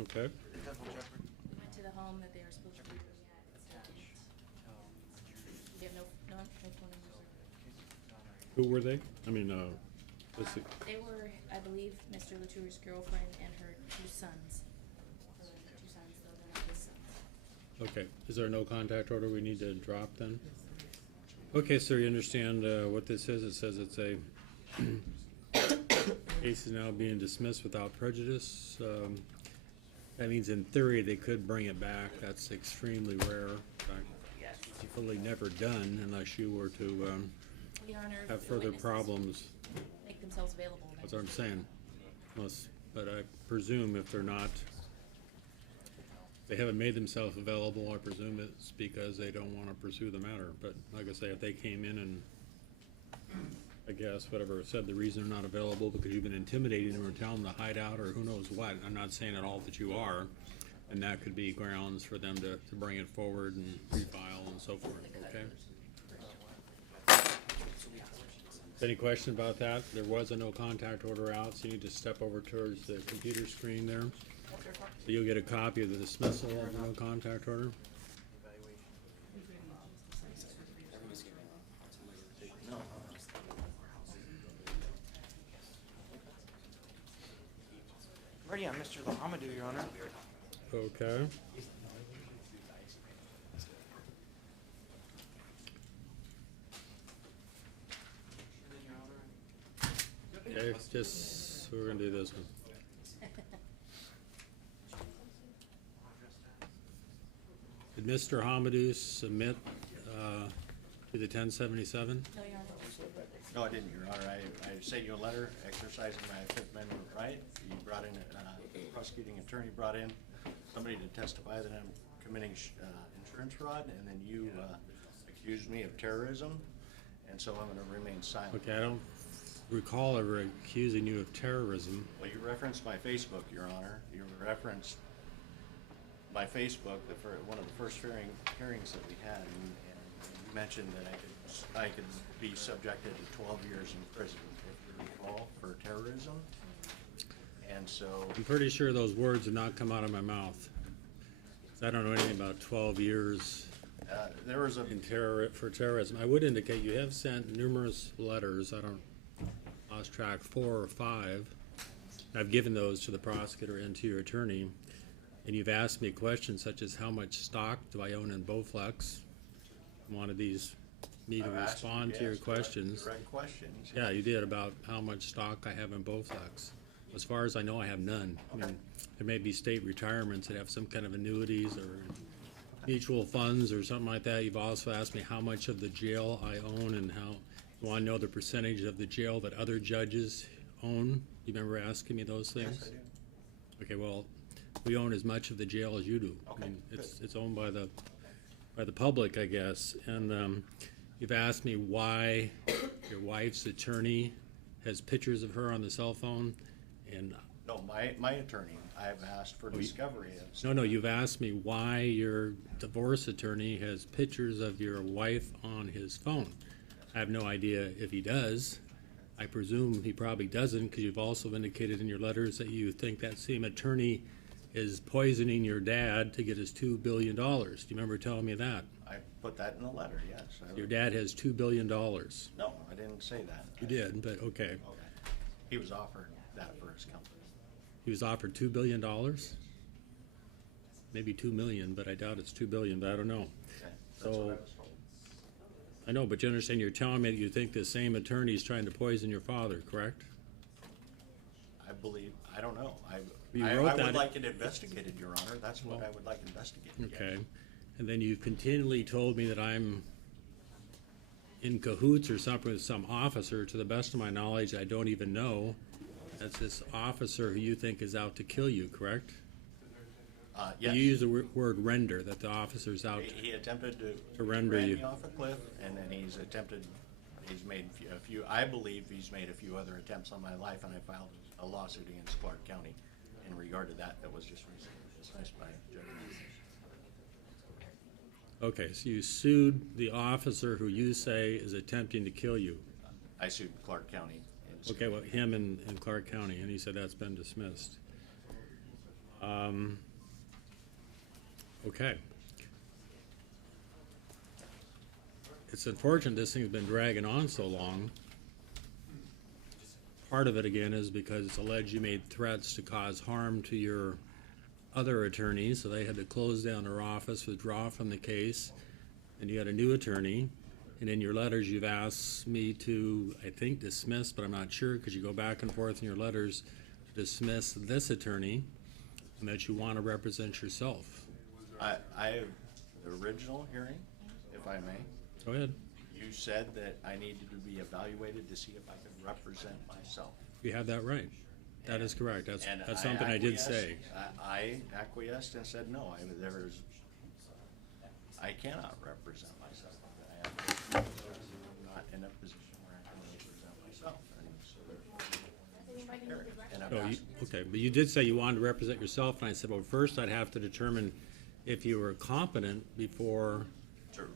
Okay. We went to the home that they were supposed to be looking at. They have no phone numbers. Who were they? I mean, let's see. They were, I believe, Mr. Latour's girlfriend and her two sons. Her two sons, though they're not his sons. Okay, is there no contact order we need to drop then? Okay, sir, you understand what this is? It says it's a case is now being dismissed without prejudice. That means in theory they could bring it back. That's extremely rare. In fact, it's fully never done unless you were to Your Honor, have the further witnesses problems. make themselves available. That's what I'm saying. But I presume if they're not, they haven't made themselves available, I presume it's because they don't want to pursue the matter. But like I say, if they came in and, I guess, whatever, said the reason they're not available because you've been intimidating them or telling them to hide out or who knows what, I'm not saying at all that you are, and that could be grounds for them to bring it forward and refile and so forth, okay? Any question about that? There was a no contact order out, so you need to step over towards the computer screen there. So you'll get a copy of the dismissal of the no contact order. Ready on Mr. Lahamadou, Your Honor. Okay. Okay, it's just, we're gonna do this one. Did Mr. Hamadou submit to the 1077? No, Your Honor. No, I didn't, Your Honor. I sent you a letter exercising my Fifth Amendment right. You brought in, the prosecuting attorney brought in somebody to testify that I'm committing insurance fraud, and then you accused me of terrorism, and so I'm gonna remain silent. Okay, I don't recall ever accusing you of terrorism. Well, you referenced my Facebook, Your Honor. You referenced my Facebook, one of the first hearings that we had, and you mentioned that I could be subjected to 12 years in prison, if you recall, for terrorism. And so, I'm pretty sure those words did not come out of my mouth. 'Cause I don't know anything about 12 years there was a, for terrorism. I would indicate you have sent numerous letters, I don't, lost track, 4 or 5. I've given those to the prosecutor and to your attorney, and you've asked me questions such as how much stock do I own in Bowflex? Wanted me to I've asked you, respond to your yes, questions. direct questions. Yeah, you did, about how much stock I have in Bowflex. As far as I know, I have none. I mean, there may be state retirements that have some kind of annuities or mutual funds or something like that. You've also asked me how much of the jail I own and how, you want to know the percentage of the jail that other judges own? You remember asking me those things? Yes, I do. Okay, well, we own as much of the jail as you do. I Okay, mean, good. it's owned by the public, I guess. And you've asked me why your wife's attorney has pictures of her on the cell phone, and No, my attorney, I've asked for discovery of. no, you've asked me why your divorce attorney has pictures of your wife on his phone. I have no idea if he does. I presume he probably doesn't, because you've also indicated in your letters that you think that same attorney is poisoning your dad to get his $2 billion. Do you remember telling me that? I put that in the letter, yes. Your dad has $2 billion. No, I didn't say that. You did, but okay. Okay. He was offered that for his company. He was offered $2 billion? Maybe 2 million, but I doubt it's 2 billion, but I don't know. Okay, that's what I So, was told. I know, but you understand, you're telling me that you think the same attorney is trying to poison your father, correct? I believe, I don't know. You I wrote would that- like it investigated, Your Honor. That's what I would like investigated. yes. Okay. And then you continually told me that I'm in cahoots or something with some officer. To the best of my knowledge, I don't even know. That's this officer who you think is out to kill you, correct? Yes. You use the word render, that the officer's out. He attempted to render ran you. me off a cliff, and then he's made a few, I believe he's made a few other attempts on my life, and I filed a lawsuit against Clark County in regard to that was just recently dismissed by Judge Mathis. Okay, so you sued the officer who you say is attempting to kill you. I sued Clark County. Okay, well, him in Clark County, and he said that's been dismissed. Okay. It's unfortunate this thing's been dragging on so long. Part of it, again, is because it's alleged you made threats to cause harm to your other attorneys, so they had to close down their office, withdraw from the case, and you had a new attorney. And in your letters, you've asked me to, I think, dismiss, but I'm not sure, because you go back and forth in your letters, to dismiss this attorney, and that you want to represent yourself. I, the original hearing, if I may, Go ahead. you said that I needed to be evaluated to see if I could represent myself. You have that right. That is correct. That's And something I did acquiesced- say. I acquiesced and said, no, I cannot represent myself. I'm not in a position where I can represent myself. And so therefore, and I've Oh, asked, okay, but you did say you wanted to represent yourself, and I said, well, first I'd have to determine if you were competent before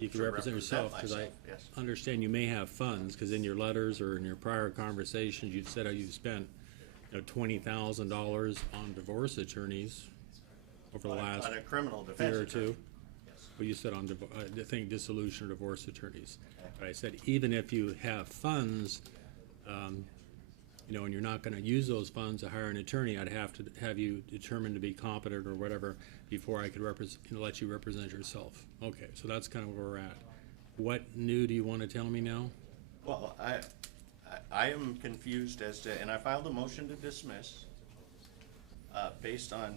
you could to represent yourself, because I myself, yes. understand you may have funds, because in your letters or in your prior conversations, you've said how you've spent, $20,000 on divorce attorneys over the last On a criminal defense year or attorney. two. Well, you said on, I think dissolution or divorce attorneys. But I said, even if you have funds, and you're not gonna use those funds to hire an attorney, I'd have to have you determined to be competent or whatever before I could let you represent yourself. Okay, so that's kind of where we're at. What new do you wanna tell me now? Well, I am confused as to, and I filed a motion to dismiss, based on,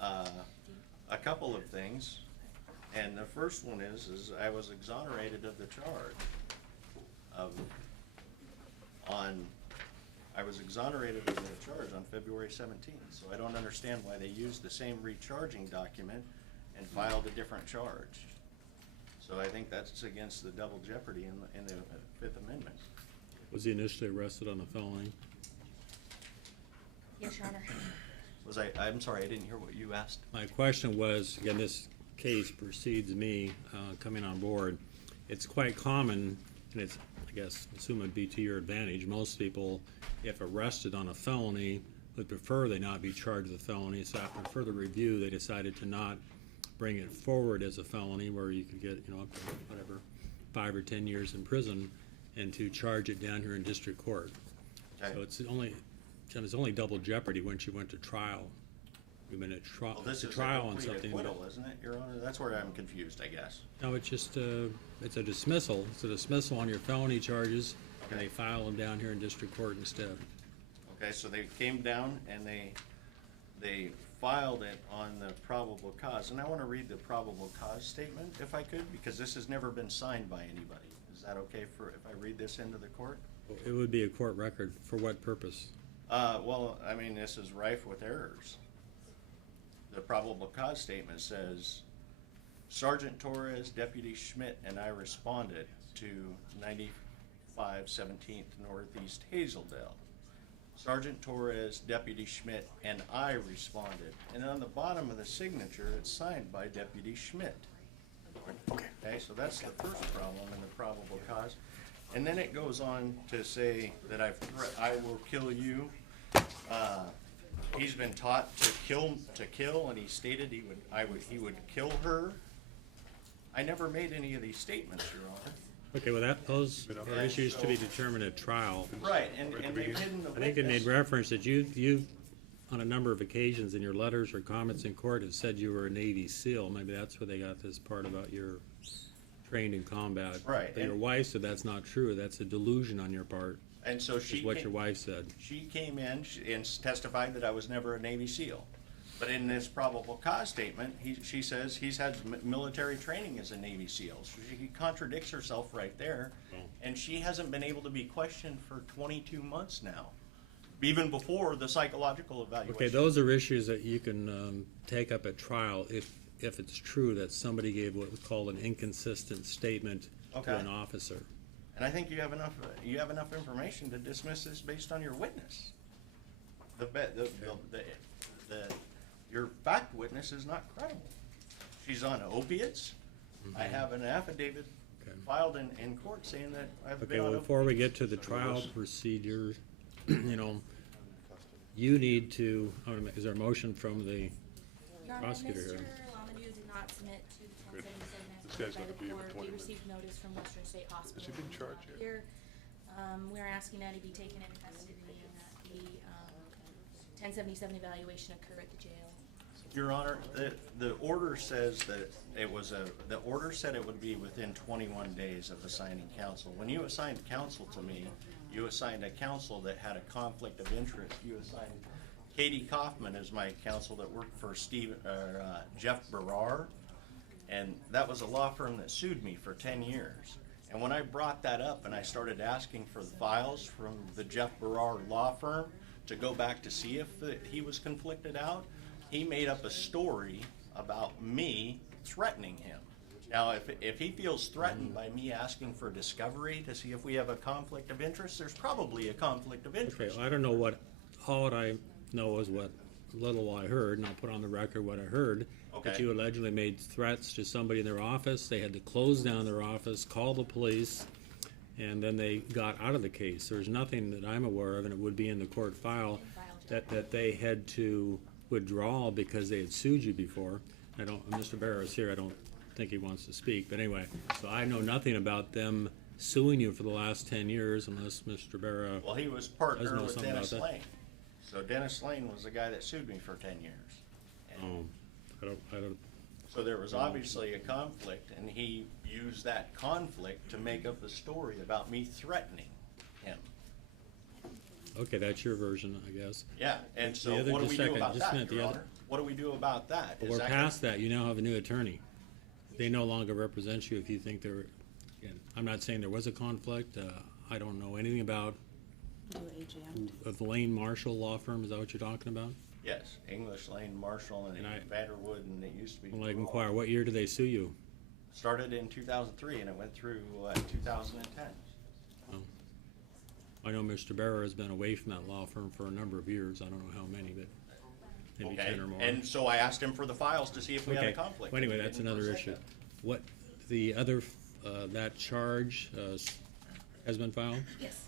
a couple of things. And the first one is I was exonerated of the charge I was exonerated of the charge on February 17th. So I don't understand why they used the same recharging document and filed a different charge. So I think that's against the double jeopardy in the Fifth Amendment. Was he initially arrested on a felony? Yes, Your Honor. I'm sorry, I didn't hear what you asked. My question was, again, this case precedes me coming on board. It's quite common, and it's, I guess, assume it'd be to your advantage. Most people, if arrested on a felony, would prefer they not be charged with a felony. So after further review, they decided to not bring it forward as a felony where you could get, up to whatever, 5 or 10 years in prison, and to charge it down here in district court. Okay. So it's only double jeopardy once you went to trial. We've been at Well, this a is a trial on complete something. acquittal, isn't it, Your Honor? That's where I'm confused, I guess. No, it's just, it's a dismissal. It's a dismissal on your felony charges, and they file them down here in district court instead. Okay, so they came down and they filed it on the probable cause. And I want to read the probable cause statement, if I could, because this has never been signed by anybody. Is that okay if I read this into the court? It would be a court record. For what purpose? Well, I mean, this is rife with errors. The probable cause statement says, Sergeant Torres, Deputy Schmidt, and I responded to 95 17th Northeast Hazeldale. Sergeant Torres, Deputy Schmidt, and I responded. And on the bottom of the signature, it's signed by Deputy Schmidt. Okay, so that's the first problem in the probable cause. And then it goes on to say that I will kill you. He's been taught to kill, and he stated he would kill her. I never made any of these statements, Your Honor. Okay, well, those are issues to be determined at trial. Right, and they've hidden the I think it made witness. reference that you, on a number of occasions in your letters or comments in court, have said you were a Navy SEAL. Maybe that's where they got this part about you're trained in combat. Right, But your and- wife said that's not true. That's a delusion on your part, And so is what your wife said. She came in and testified that I was never a Navy SEAL. But in this probable cause statement, she says he's had military training as a Navy SEAL. So she contradicts herself right there. Oh. And she hasn't been able to be questioned for 22 months now, even before the psychological evaluation. Okay, those are issues that you can take up at trial if it's true that somebody gave what was called an inconsistent statement to Okay. an officer. And I think you have enough information to dismiss this based on your witness. Your fact witness is not credible. She's on opiates. I have an affidavit Okay. filed in court saying that I've Okay, been on well, opiates. before we get to the trial procedure, you need to, is there a motion from the Your Honor, prosecutor here. Mr. Lamadou did not submit to the 1077 as This guy's ordered by gotta the be here for court. 20 We minutes. received notice from Western State Hospital. Is he being charged here? We're asking that he be taken into custody and that the 1077 evaluation occur at the jail. Your Honor, the order says that the order said it would be within 21 days of assigning counsel. When you assigned counsel to me, you assigned a counsel that had a conflict of interest. You assigned Katie Kaufman as my counsel that worked for Jeff Barrar, and that was a law firm that sued me for 10 years. And when I brought that up and I started asking for the files from the Jeff Barrar law firm to go back to see if he was conflicted out, he made up a story about me threatening him. Now, if he feels threatened by me asking for discovery to see if we have a conflict of interest, there's probably a conflict of Okay, interest. I don't know all I know is what little I heard, and I'll put on the record what I heard. That Okay. you allegedly made threats to somebody in their office, they had to close down their office, call the police, and then they got out of the case. There's nothing that I'm aware of, and it would be in the court file, that they had to withdraw because they had sued you before. Mr. Barra is here, I don't think he wants to speak, but anyway, so I know nothing about them suing you for the last 10 years unless Mr. Barra, Well, he was Doesn't partner know with something Dennis about that. Lane. So Dennis Lane was the guy that sued me for 10 years. And I don't, so there was obviously a conflict, and he used that conflict to make up a story about me threatening him. okay, that's your version, I guess. Yeah, and so The other- what do we just do second, about just a that, minute, the Your other- Honor? What do we do about that? But Is we're that past that, you now have a new attorney. They no longer represent you if you think there, again, I'm not saying there was a conflict, I don't know anything about the Lane Marshall law firm, is that what you're talking about? Yes, English Lane, Marshall, and And Vanderwood, and it used to be. Well, I inquire, what year did they sue you? Started in 2003, and it went through 2010. Well, I know Mr. Barra has been away from that law firm for a number of years, I don't know how many, but maybe Okay, 10 or more. and so I asked him for the files to see if we had a Okay, conflict. well, anyway, and he that's didn't another present issue. it. What, the other, that charge has been filed? Yes.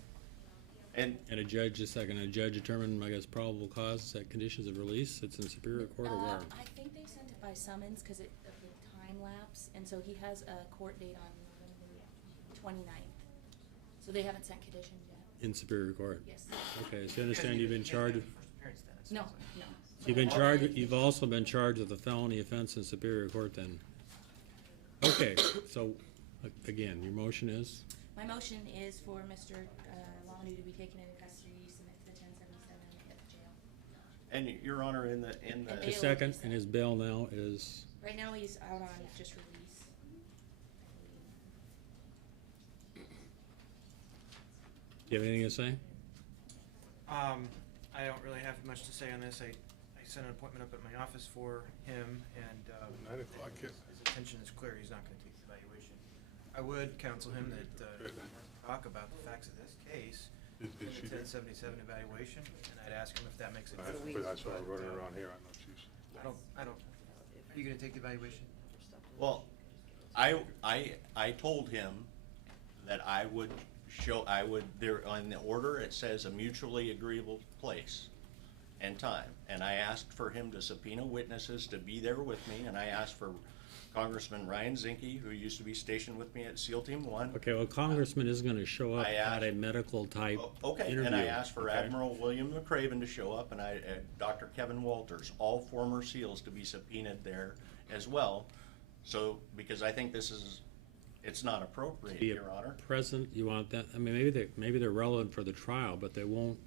And And a judge determined, I guess, probable cause, set conditions of release, it's in Superior Court or where? I think they sent it by summons because of the time lapse, and so he has a court date on November 29th. So they haven't sent conditions yet. In Superior Court? Yes. Okay, so you understand you've been charged, No, no. you've also been charged with a felony offense in Superior Court then? Okay, so, again, your motion is? My motion is for Mr. Lamadou to be taken into custody, submit to the 1077 at the jail. And Your Honor, in the And The bail second, release. and his bail now is, Right now, he's out on just release. do you have anything to say? I don't really have much to say on this. I sent an appointment up at my office for him, and 9 o'clock, yeah. his intention is clear, he's not gonna take the evaluation. I would counsel him that, talk about the facts of this case, Is in she the there? 1077 evaluation, and I'd ask him if that makes it. But I saw her running around here, I know she's. I don't, are you gonna take the evaluation? Well, I told him that I would there, on the order, it says a mutually agreeable place and time. And I asked for him to subpoena witnesses to be there with me, and I asked for Congressman Ryan Zinke, who used to be stationed with me at SEAL Team 1. Okay, well, Congressman is gonna show up I at a asked- medical type Okay, interview. and I asked for okay? Admiral William McCraven to show up, and Dr. Kevin Walters, all former SEALs, to be subpoenaed there as well. So, because I think it's not appropriate, Be a Your Honor. present, you want that, I mean, maybe they're relevant for the trial, but they won't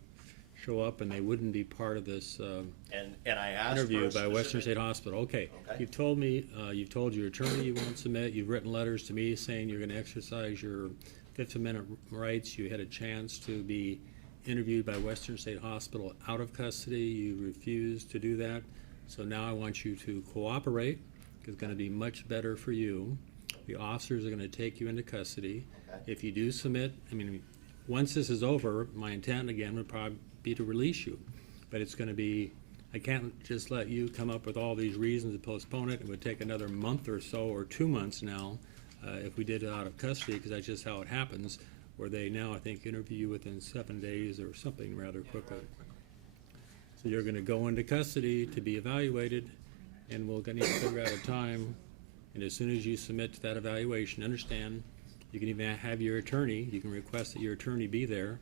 show up and they wouldn't be part of this, And I asked for interview a by Western specific- State Hospital. Okay, Okay. you've told me, you've told your attorney you won't submit, you've written letters to me saying you're gonna exercise your Fifth Amendment rights, you had a chance to be interviewed by Western State Hospital out of custody, you refused to do that. So now I want you to cooperate, 'cause it's gonna be much better for you. The officers are gonna take you into custody. Okay. If you do submit, I mean, once this is over, my intent again would probably be to release you. But it's gonna be, I can't just let you come up with all these reasons to postpone it. It would take another month or so, or 2 months now, if we did it out of custody, because that's just how it happens, where they now, I think, interview you within 7 days or something rather quickly. So you're gonna go into custody to be evaluated, and we'll need to figure out a time. And as soon as you submit to that evaluation, understand, you can even have your attorney, you can request that your attorney be there,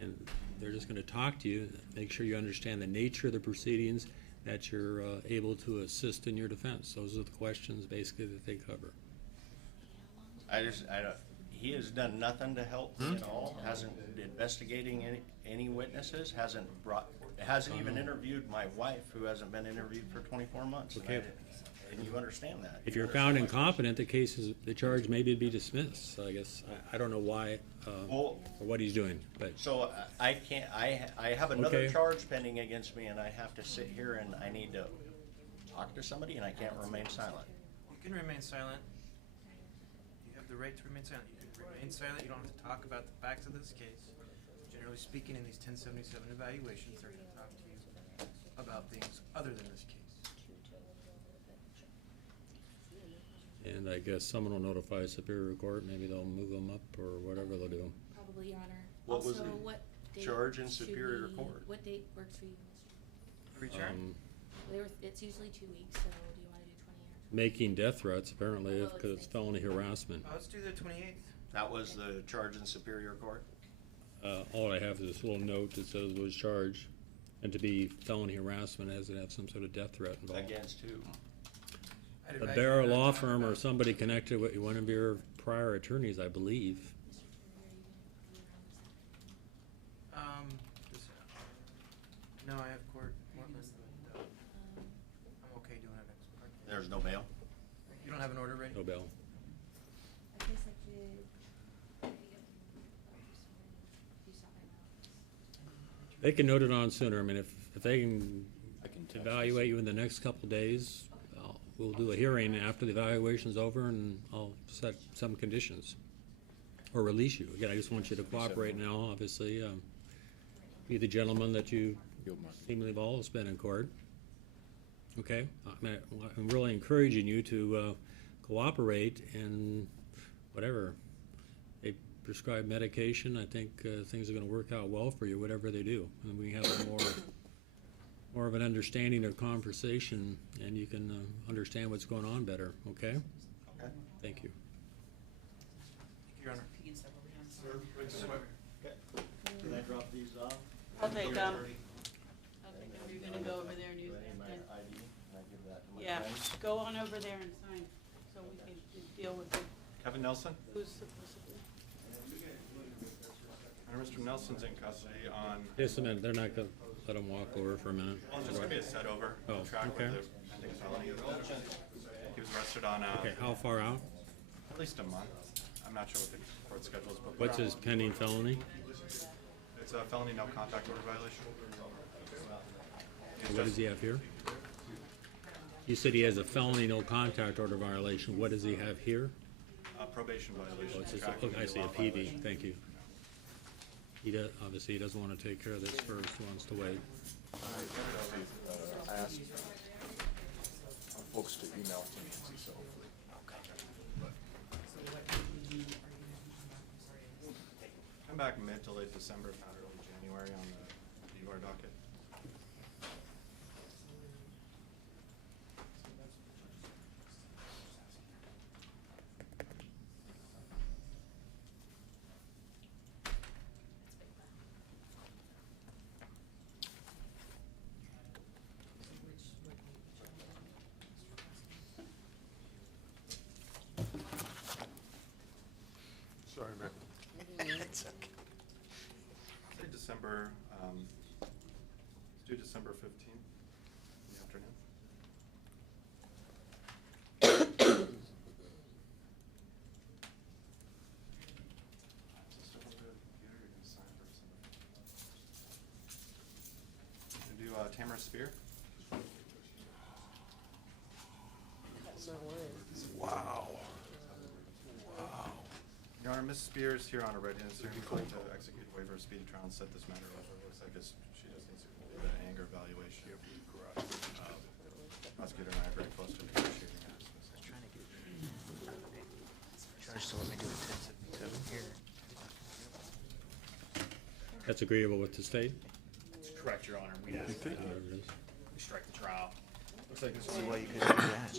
and they're just gonna talk to you, make sure you understand the nature of the proceedings, that you're able to assist in your defense. Those are the questions basically that they cover. I don't, he has done nothing to help me at all, hasn't investigating any witnesses, hasn't even interviewed my wife, who hasn't been interviewed for 24 months. And Okay. And you understand that. If you're found incompetent, the charge maybe be dismissed. So I guess, I don't know why, Well, or what he's doing, but, so I can't, I have another Okay. charge pending against me, and I have to sit here and I need to talk to somebody, and I can't remain silent. You can remain silent. You have the right to remain silent. You can remain silent. You don't have to talk about the facts of this case. Generally speaking, in these 1077 evaluations, they're gonna talk to you about things other than this case. and I guess someone will notify Superior Court, maybe they'll move them up or whatever they'll do. Probably, Your Honor. What was Also, the what date charge in should Superior we- Court? What date works for you, Mr.? Return? It's usually 2 weeks, so do you wanna do 20 or? Making death threats, apparently, Well, because it's felony harassment. Let's do the 28th. That was the charge in Superior Court? All I have is this little note that says was charged, and to be felony harassment, has to have some sort of death threat involved. Against who? I'd A advise Barra you not Law to talk Firm or about- somebody connected with one of your prior attorneys, I believe. Mr. Superior, you can be around this time. No, I have court, Portland, but, Um, I'm okay doing it next month. There's no bail? You don't have an order ready? No bail. I guess I could. Do something else. They can note it on sooner. I mean, if they can evaluate you in the next couple of days, we'll do a hearing after the evaluation's over, and I'll set some conditions. Or release you. Again, I just want you to cooperate now, obviously. Be the gentleman that you seemingly have always been in court. Okay? I'm really encouraging you to cooperate, and whatever they prescribe medication, I think things are gonna work out well for you, whatever they do. And we have a more of an understanding of conversation, and you can understand what's going on better, okay? Okay. Thank you. Your Honor. Can I drop these off? I'll take them. Your You're gonna go over there and use ID, that. and I give that to my Yeah, friends? go on over there and sign, so we can deal with it. Kevin Nelson? Who's supposed to be? Mr. Nelson's in custody on, Just a minute, they're not gonna let them walk over for a minute. well, it's just gonna be a set over. Oh, Track okay. with the pending felony. He was arrested on, Okay, how far out? at least a month. I'm not sure what the court schedule is, but. What's his pending felony? It's a felony no contact order violation. What does he have here? You said he has a felony no contact order violation. What does he have here? Probation Oh, violation. it's just, tracking I see, a law PV, violation. thank you. He does, obviously, he doesn't wanna take care of this first, he wants to wait. I asked folks to email to me, so. Come back mid to late December, if not early January on the DUR docket. Sorry, man. Say December, let's do December 15th in the afternoon. Is this still on the computer? You're gonna sign for December 15th? Gonna do Tamara Spear? Wow. Your Honor, Ms. Spears here on a readiness hearing to execute a waiver of speedy trial and set this matter over. Looks like she just needs to complete an anger evaluation. Prosecutor and I are very close to negotiating that. Judge, so let me do a 1077 here. That's agreeable with the state? Correct, Your Honor. We'd ask that There it is. we strike the trial. Looks like this is why you could do that.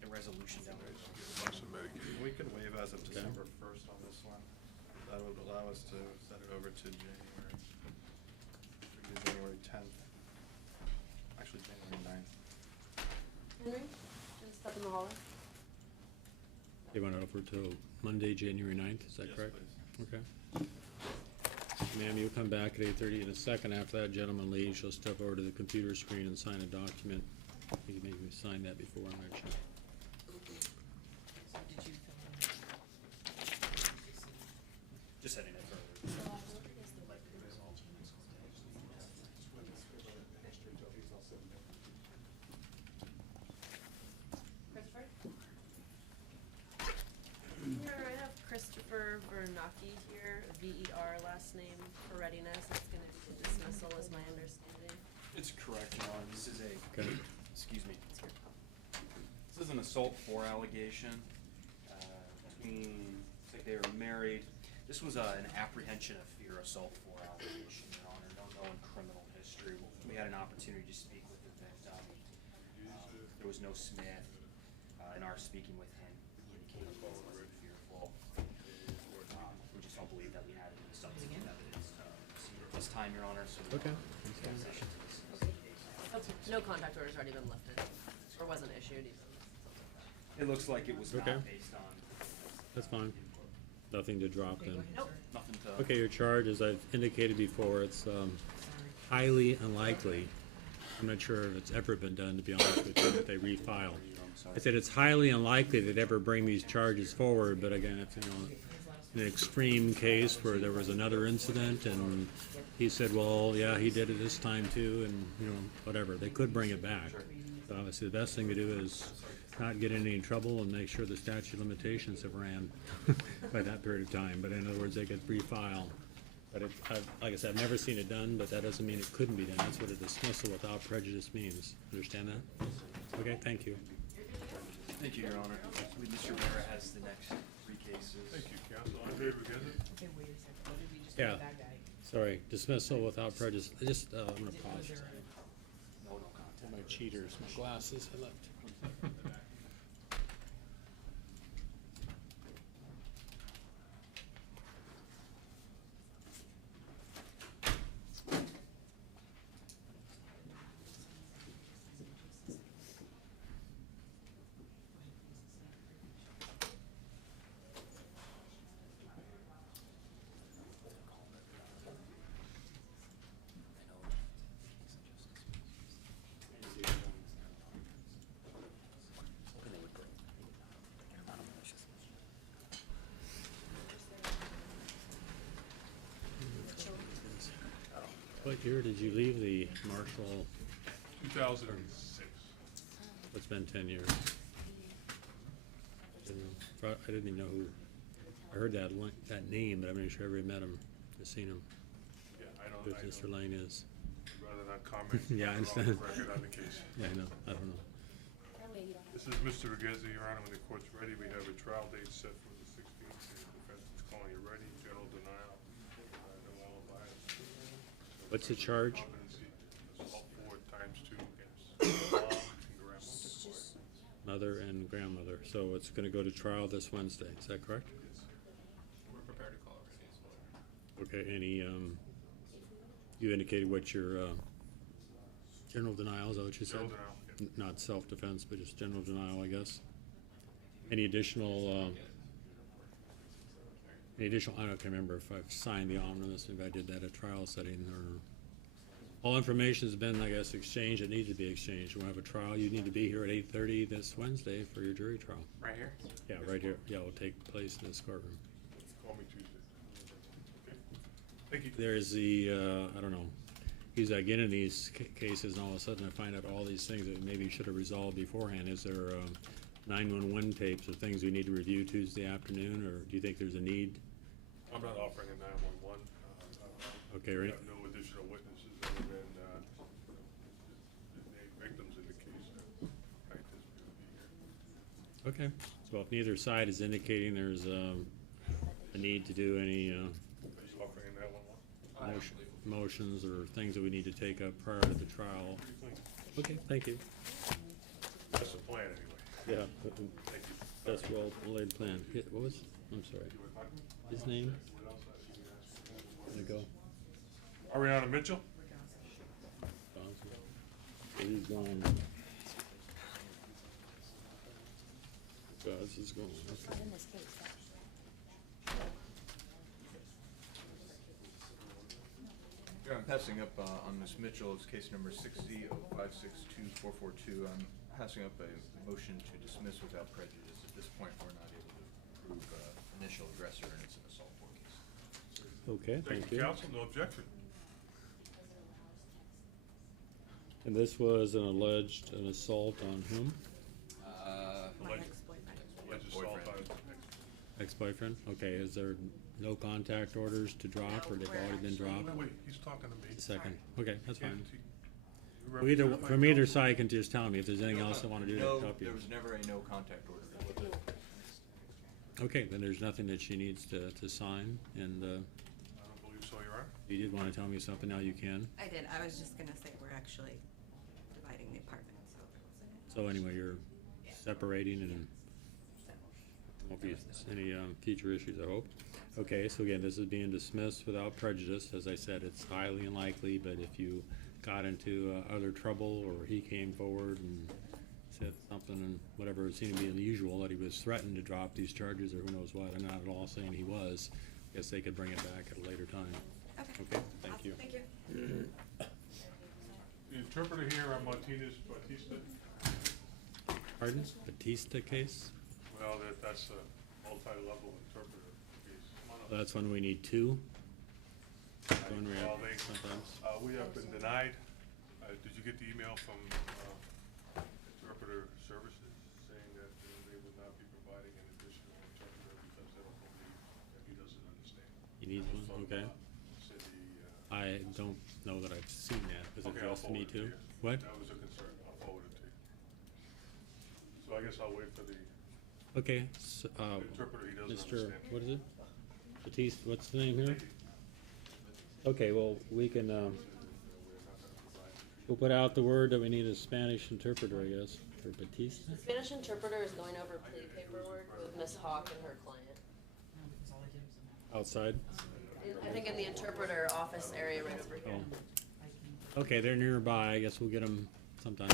The resolution down there. Lots of Medicaid. We could waive as of December 1st on this one. That would allow us to set it over to January, we do January 10th. Actually, January 9th. Henry, just step in the hallway. They went over to Monday, January 9th, is that Yes, correct? please. Okay. Ma'am, you'll come back at 8:30 in a second. After that gentleman leaves, you'll step over to the computer screen and sign a document. You can maybe sign that before I'm not sure. Just setting it for. Christopher? Here, I have Christopher Vernacki here, V-E-R last name for readiness. It's gonna be a dismissal is my understanding. It's correct, Your Honor. This is a, Okay. excuse me, this is an assault 4 allegation, between, looks like they were married. This was, an apprehension of fear assault 4 allegation, Your Honor, no known criminal history. We had an opportunity to speak with the victim. There was no Smith. In our speaking with him, he indicated he wasn't fearful. We just don't believe that we had any substantive evidence, at this time, Your Honor, so. Okay. No contact order's already been lifted, or wasn't issued even. It looks like it was Okay. not based on. That's fine. Nothing to drop then. Nope. Nothing to. Okay, your charge, as I've indicated before, it's highly unlikely. I'm not sure if it's ever been done, to be honest with you, that they refile. I said it's highly unlikely they'd ever bring these charges forward, but again, it's, an extreme case where there was another incident and he said, well, yeah, he did it this time too, and, whatever. They could bring it back. So obviously, the best thing to do is not get in any trouble and make sure the statute of limitations have ran by that period of time. But in other words, they could refile. But like I said, I've never seen it done, but that doesn't mean it couldn't be done. That's what a dismissal without prejudice means. Understand that? Okay, thank you. Thank you, Your Honor. I believe Mr. Rivera has the next 3 cases. Thank you, Counsel. Andre Regenza? Okay, wait a second, what did we just Yeah. do that guy? Sorry, dismissal without prejudice. I'm gonna pause. No contact. My cheaters, my glasses, I left. What year did you leave the Marshall? 2006. It's been 10 years. I didn't even know who, I heard that name, but I'm not sure I ever met him, or seen him, Yeah, I who don't, Mr. Lane is. rather not comment. Yeah, I on the understand. record on the case. Yeah, I know, I don't know. That way you don't have This is Mr. Regenza, Your Honor. When the court's ready, we have a trial date set for the 16th. The defense is calling you ready. General denial. No alibi. What's the charge? Competency. Assault 4 times 2 against mom and grandma. Mother and grandmother. So it's gonna go to trial this Wednesday, is that correct? We're prepared to call our case lawyer. Okay, any, you indicated what your, general denial, is that what you said? General denial, yeah. Not self-defense, but just general denial, I guess. Any additional, I don't remember if I've signed the omnibus, if I did that at trial setting, or, all information's been, I guess, exchanged, it needs to be exchanged. We'll have a trial, you need to be here at 8:30 this Wednesday for your jury trial. Right here? Yeah, right here, yeah, it will take place in this courtroom. Call me Tuesday. Okay. Thank you. There's the, I don't know, he's again in these cases, and all of a sudden I find out all these things that maybe should have resolved beforehand. Is there 911 tapes or things we need to review Tuesday afternoon, or do you think there's a need? I'm not offering a 911. Okay, We right. have no additional witnesses other than the named victims in the case that I anticipate will be here. Okay, so if neither side is indicating there's a need to do any Are you offering a 911? motions or things that we need to take up prior to the trial. Okay, thank you. Yeah, Thank you. that's well laid plan. What was, I'm sorry, his name? There you go. Ariana Mitchell? He's gone. Guys, he's gone. It's not in this case, though. Yeah, I'm passing up on Ms. Mitchell, it's case number 60-0562-442. I'm passing up a motion to dismiss without prejudice. At this point, we're not able to prove initial aggressor, and it's an assault court case. Okay, Thank you, counsel. No objection. And this was an alleged assault on whom? Alleged assault on Ex-boyfriend? Okay, is there no contact orders to drop, or they've already been dropped? Wait, he's talking to me. Second, okay, that's fine. Can't he- you Well, Either, represent my from either counsel? side, can just tell me if there's anything else I wanna do to No, help you. there was never a no contact order with it. Okay, then there's nothing that she needs to sign, and, I don't believe so, Your Honor. if you did wanna tell me something, now you can. I did, I was just gonna say we're actually dividing the apartment, so there wasn't So anyway, you're separating and won't be any, future issues, I hope. Okay, so again, this is being dismissed without prejudice. As I said, it's highly unlikely, but if you got into, other trouble, or he came forward and said something and whatever seemed to be unusual, that he was threatened to drop these charges or who knows what, I'm not at all saying he was, I guess they could bring it back at a later time. Okay. Okay, thank Awesome, you. Thank you. The interpreter here, Martinez Batista. Pardon? Batista case? Well, that's a multi-level interpreter case. That's when we need two? When we Well, have they- sometimes? We have been denied. Did you get the email from interpreter services saying that they would not be providing an additional interpreter because they don't believe that he doesn't understand? You need one? From, Okay. Cindy, I don't know that I've seen that. Was it okay, I'll just me forward it to too? you. What? That was a concern. I'll forward it to you. So I guess I'll wait for the Okay, interpreter he doesn't Mr., understand. what is it? Batiste, what's the name here? Okay, well, we can, we'll put out the word that we need a Spanish interpreter, I guess, for Batista. The Spanish interpreter is going over plea paperwork with Ms. Hawk and her client. Outside? I think in the interpreter office area right over here. Oh. Okay, they're nearby. I guess we'll get them sometime.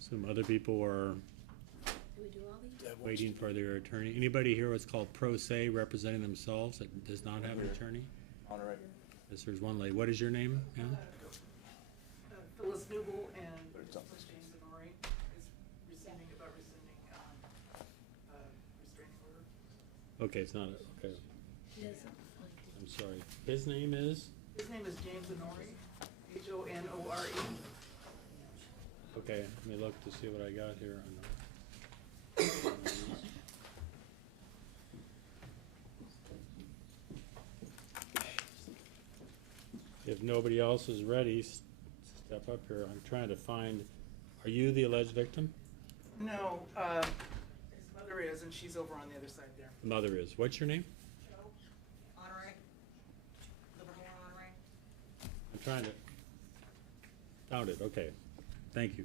Some other people are Do we do all these? waiting for their attorney. Anybody here what's called pro se representing themselves that does not have an attorney? On it right. Yes, there's one lady. What is your name, ma'am? Phyllis Newell and James Denori is rescinding, restraining order. Okay, it's not, okay, He doesn't like I'm sorry. His name is? His name is James Denori, Honore. Okay, let me look to see what I got here. If nobody else is ready, step up here. I'm trying to find, are you the alleged victim? No, his mother is, and she's over on the other side there. The mother is. What's your name? Honore, Livermore Honore. I'm trying to, found it, okay. Thank you.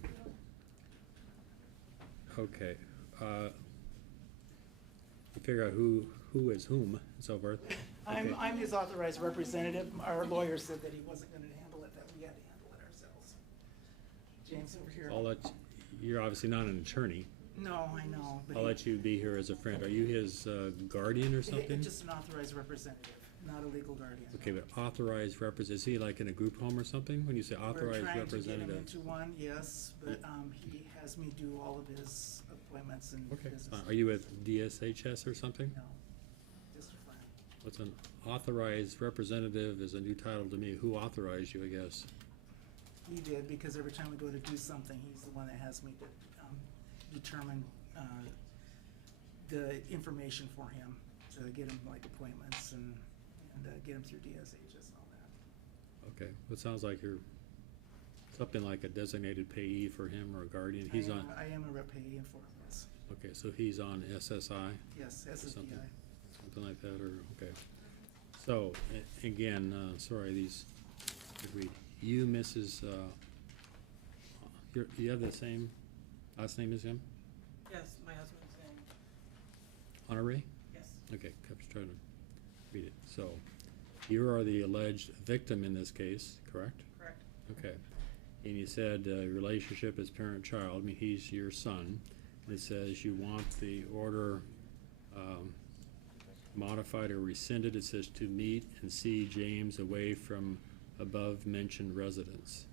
Okay, figure out who is whom and so forth. Okay. I'm his authorized representative. Our lawyer said that he wasn't gonna handle it, that we had to handle it ourselves. James over here. I'll let, you're obviously not an attorney. No, I know. but I'll he- let you be here as a friend. Are you his guardian or something? Just an authorized representative, not a legal guardian. Okay, but authorized is he like in a group home or something? When you say authorized We're trying to get him representative? into one, yes, but, he has me do all of his appointments and Okay, business. fine. Are you with DSHS or something? No, just a friend. What's an authorized representative is a new title to me. Who authorized you, I guess? He did, because every time we go to do something, he's the one that has me determine, the information for him, to get him like appointments and get him through DSHS and all that. Okay, well, it sounds like you're something like a designated payee for him or a guardian. He's on, I am a rep payee for him, yes. okay, so he's on SSI, Yes, something. SSDI. something like that, or, okay. So, again, sorry, these, agreed. You, Mrs., you have the same last name as him? Yes, my husband's name, Honoré? yes. Okay, kept trying to read it. So, you are the alleged victim in this case, correct? Correct. Okay. And you said relationship is parent-child, I mean, he's your son. And it says you want the order modified or rescinded. It says to meet and see James away from above-mentioned residence.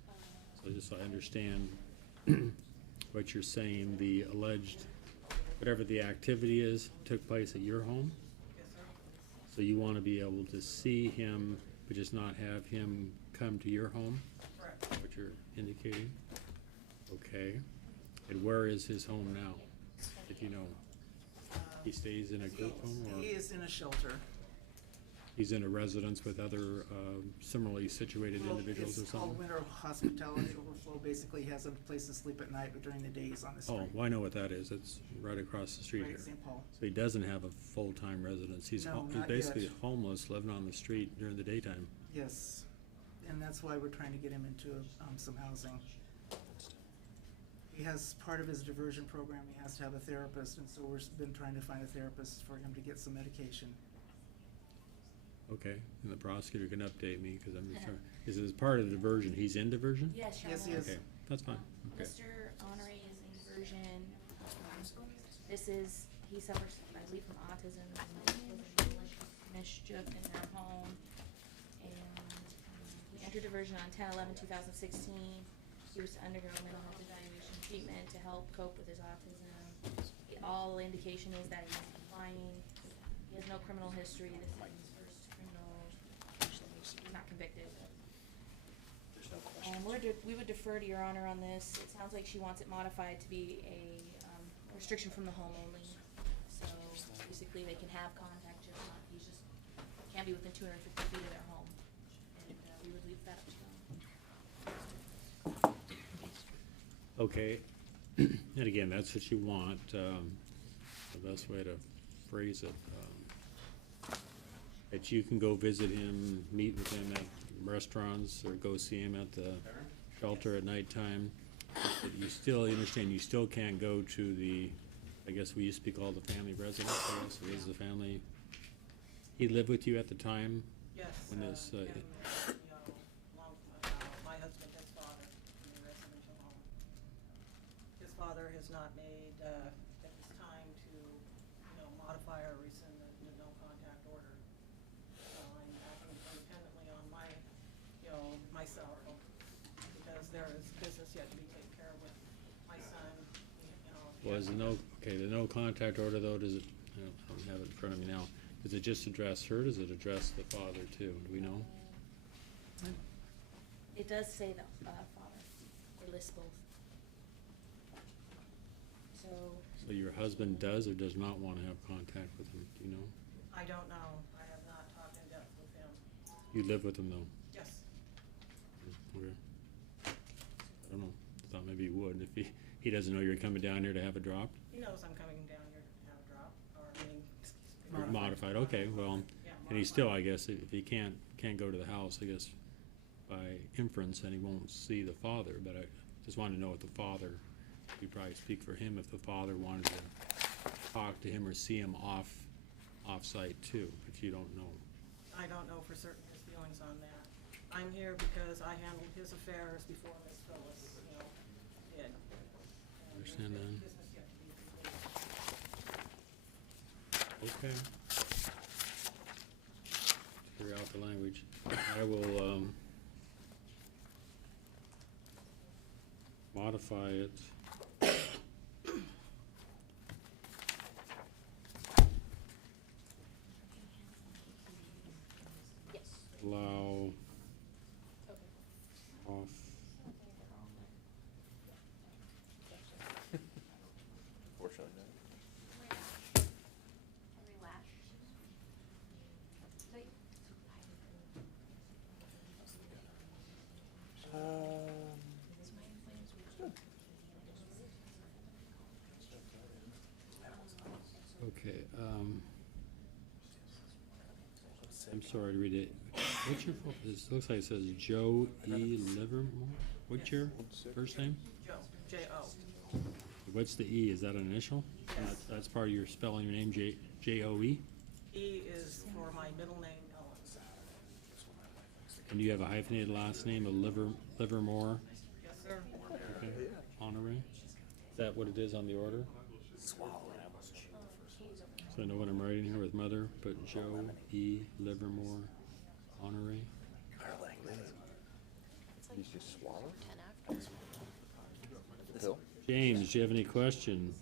So just so I understand what you're saying, the alleged, whatever the activity is, took place at your home? Yes, sir. So you want to be able to see him, but just not have him come to your home? Correct. What you're indicating? Okay. And where is his home now, if you know? He stays in a group home, or He is in a shelter. he's in a residence with other similarly situated Well, individuals or It's called something? Winter Hospitality Overflow. Basically, he has a place to sleep at night, but during the day he's on the street. Oh, well, I know what that is. It's right across the street Right, here. St. Paul. So he doesn't have a full-time residence. He's No, he's not basically yet. homeless, living on the street during the daytime. Yes, and that's why we're trying to get him into some housing. He has, part of his diversion program, he has to have a therapist, and so we've been trying to find a therapist for him to get some medication. Okay, and the prosecutor can update me, because I'm just trying, is it part of the diversion? He's in diversion? Yes, Your Yes, he Honor. is. Okay, that's fine, okay. Mr. Honoré is in diversion. This is, he suffers, I believe, from autism, and mischief in their home. And he entered diversion on 10/11/2016. He was to undergo mental health evaluation treatment to help cope with his autism. All indication is that he's complying. He has no criminal history. This is his first criminal, he's not convicted. There's no question. And we would defer to Your Honor on this. It sounds like she wants it modified to be a restriction from the home only. So basically, they can have contact, just not, he's just, can't be within 250 feet of their home. And we would leave that up to them. Okay, and again, that's what you want, the best way to phrase it. That you can go visit him, meet with him at restaurants, or go see him at the shelter at nighttime. But you still, understand, you still can't go to the, I guess we used to be called the family residence, I guess, it is the family. He lived with you at the time? Yes, When this, my husband, his father, in the residential home. His father has not made, at this time to, modify or rescind the no contact order. So I'm acting independently on myself, because there is business yet to be taken care of with my son, he Was has- the no contact order though, does it, I don't have it in front of me now, does it just address her, does it address the father too, do we know? It does say the father. It lists both. So, So your husband does or does not wanna have contact with him, do you know? I don't know, I have not talked in depth with him. You live with him though? Yes. Okay. I don't know, thought maybe you would, if he doesn't know you're coming down here to have it dropped? He knows I'm coming down here to have a drop, or meaning, Or modified, okay, well, Yeah, and he still, I guess, if he can't go to the house, I guess, by inference, then he won't see the father, but I just wanted to know if the father, you probably speak for him, if the father wanted to talk to him or see him off-site too, but you don't know. I don't know for certain his feelings on that. I'm here because I handled his affairs before Miss Phyllis, did. And Understand there's that. business yet to be completed. Okay. Figure out the language. I will, modify it. yes. Allow Okay. off. Fortunately, Okay, I'm sorry to read it. What's your, this looks like it says Joe E. Livermore? What's your first name? Joe, J-O. What's the E? Is that an initial? Yes. That's part of your spelling your name, J-O-E? E is for my middle name, Ellen. And you have a hyphenated last name of Livermore? Yes, sir. Okay. Honore? Is that what it is on the order? So I know what I'm writing here with mother, but Joe E. Livermore Honore. He's just swallowed? The pill? James, do you have any questions?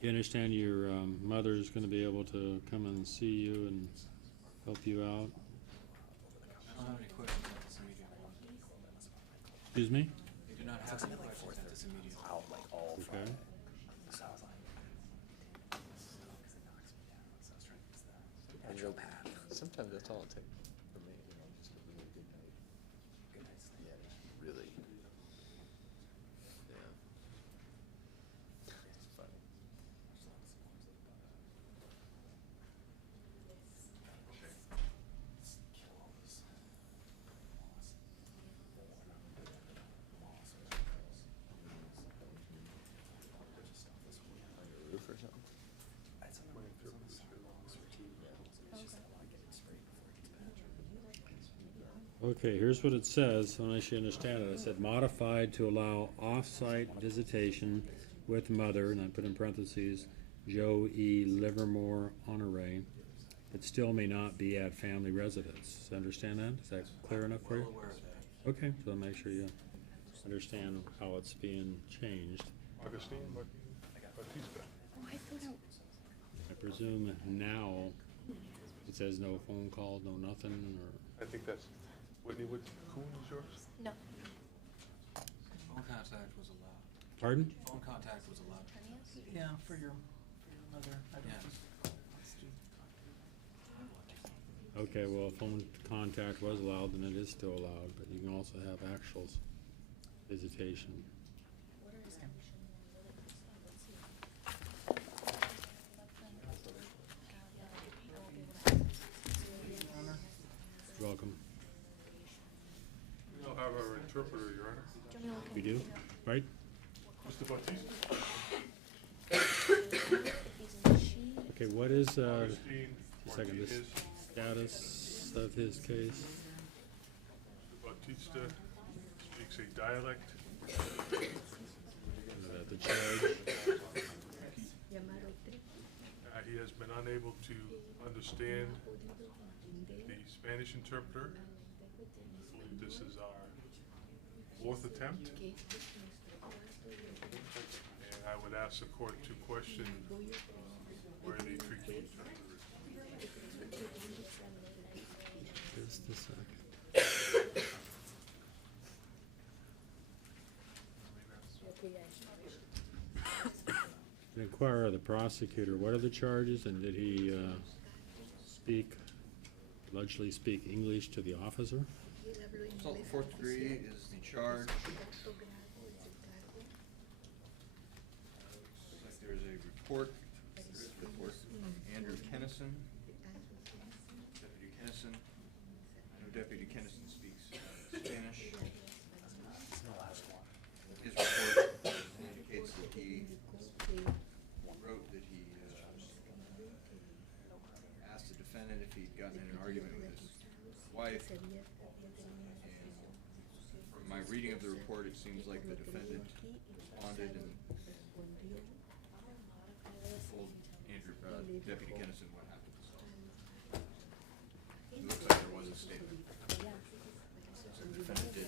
You understand your mother's gonna be able to come and see you and help you out? I don't have any questions at this immediate moment. Excuse me? I do not have any questions at this immediate moment. Out like all Okay. Friday. Angel pad. Sometimes that's all it takes for me, you know, just a really good night. Yeah, really. Yeah. It's funny. On your roof or something? Okay, here's what it says, so unless you understand it. It said modified to allow off-site visitation with mother, and I put in parentheses, Joe E. Livermore Honore, but still may not be at family residence. Does you understand that? Is that clear enough for you? Well aware of that. Okay, so make sure you understand how it's being changed. Augustine Batista. I presume now it says no phone call, no nothing, or, I think that's Whitney Coon is yours? No. Phone contact was allowed. pardon? Phone contact was allowed. Yeah, for your mother. I don't Yeah. think- Okay, well, if phone contact was allowed, then it is still allowed, but you can also have actual visitation. You're welcome. We don't have our interpreter, Your Honor. We do, right? Mr. Batista? Okay, what is, Augustine a second, this Martinez. status of his case? Mr. Batista speaks a dialect. The charge, He has been unable to understand the Spanish interpreter. I believe this is our fourth attempt. And I would ask the court to question where the tricky interpreter is. just a sec. Inquire of the prosecutor, what are the charges, and did he, allegedly speak English to the officer? Assault in the fourth degree is the charge. Looks like there's a report, Andrew Kennison. Deputy Kennison. I know Deputy Kennison speaks Spanish. His report indicates that he wrote that he asked the defendant if he'd gotten in an argument with his wife. And from my reading of the report, it seems like the defendant responded and told Deputy Kennison what happened. So it looks like there was a statement. So the defendant did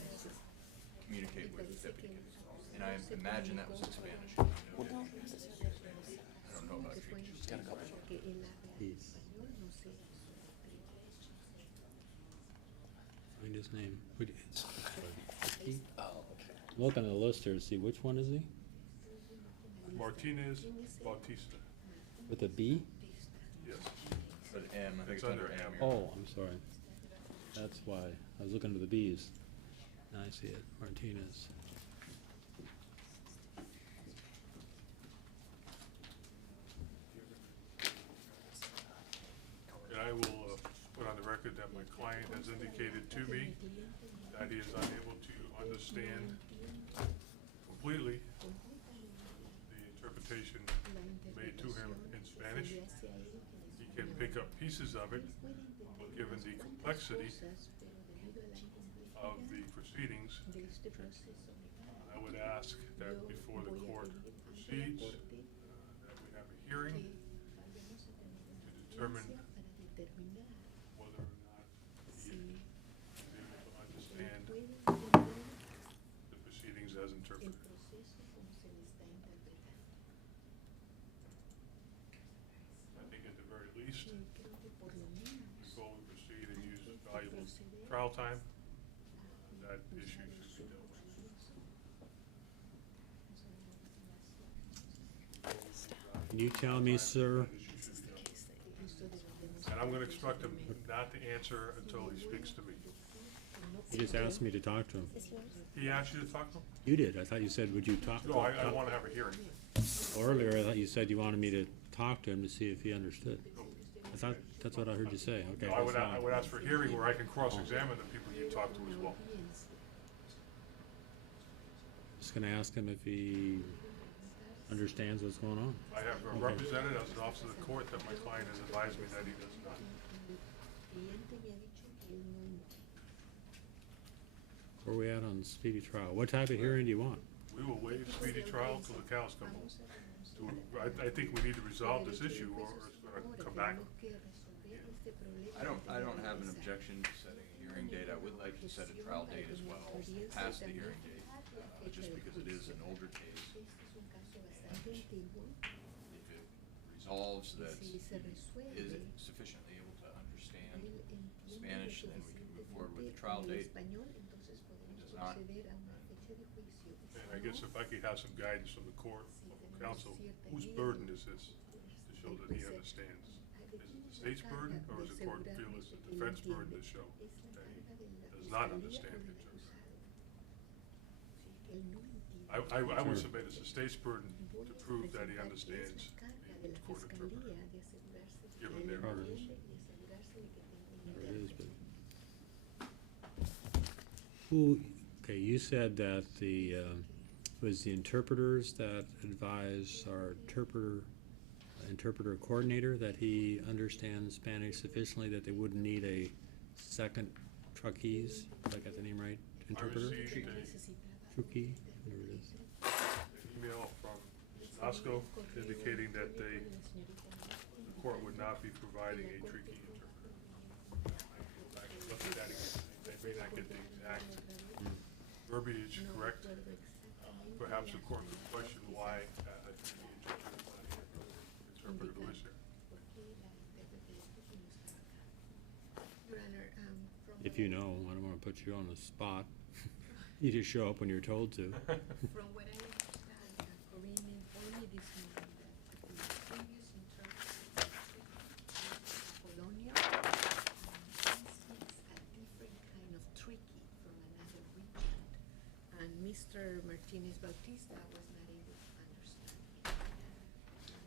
communicate with Deputy Kennison. And I imagine that was in Spanish. I don't know about Greek. He's. Find his name. Who it is? Oh, okay. Look on the list here to see which one is he? Martinez Bautista. With a B? Yes. But M, I think It's it's under under M. M. Oh, I'm sorry. That's why. I was looking for the B's. Now I see it. Martinez. my client has indicated to me that he is unable to understand completely the interpretation made to him in Spanish. He can pick up pieces of it, but given the complexity of the proceedings, I would ask that before the court proceeds, that we have a hearing to determine whether or not he is able to understand the proceedings as interpreted. I think at the very least, before we proceed and use valuable trial time, that issue should be dealt with. Can you tell me, sir, And I'm gonna instruct him not to answer until he speaks to me. you just asked me to talk to him. He asked you to talk to him? You did. I thought you said, would you talk? No, I wanna have a hearing. Earlier, I thought you said you wanted me to talk to him to see if he understood. I thought, that's what I heard you say. Okay. No, I would, that's I fine. would ask for a hearing where I can cross-examine the people you talk to as well. Just gonna ask him if he understands what's going on. I have represented as an officer of the court that my client has advised me that he does not. Where are we at on speedy trial? What type of hearing do you want? We will waive speedy trial till the cows come home. I think we need to resolve this issue or it's gonna come back. I don't have an objection to setting a hearing date. I would like to set a trial date as well, past the hearing date, just because it is an older case. And if it resolves that he is sufficiently able to understand Spanish, then we can move forward with the trial date. If it does not, And I guess if I could have some guidance from the court, or from counsel, whose burden is this to show that he understands? Is it the state's burden, or is the court feel it's the defense burden to show that he does not understand the term? I would submit it's the state's burden to prove that he understands the court interpreter, given their burdens. There it is, but. Who, okay, you said that the, was the interpreters that advise our interpreter coordinator that he understands Spanish sufficiently that they wouldn't need a second truckees, if I got the name right, interpreter? I received Truckee, whatever it is. an email from NOSCO indicating that the court would not be providing a Triqui interpreter. I can look at that again. They may not get the exact verbiage correct. Perhaps the court could question why a Triqui interpreter is not here, interpreter who is here. If you know, I don't wanna put you on the spot. You just show up when you're told to. From what I understand, Corinne informed me this morning that the previous interpreter Apolonio speaks a different kind of tricky from another region. And Mr. Martinez Bautista was not able to understand it.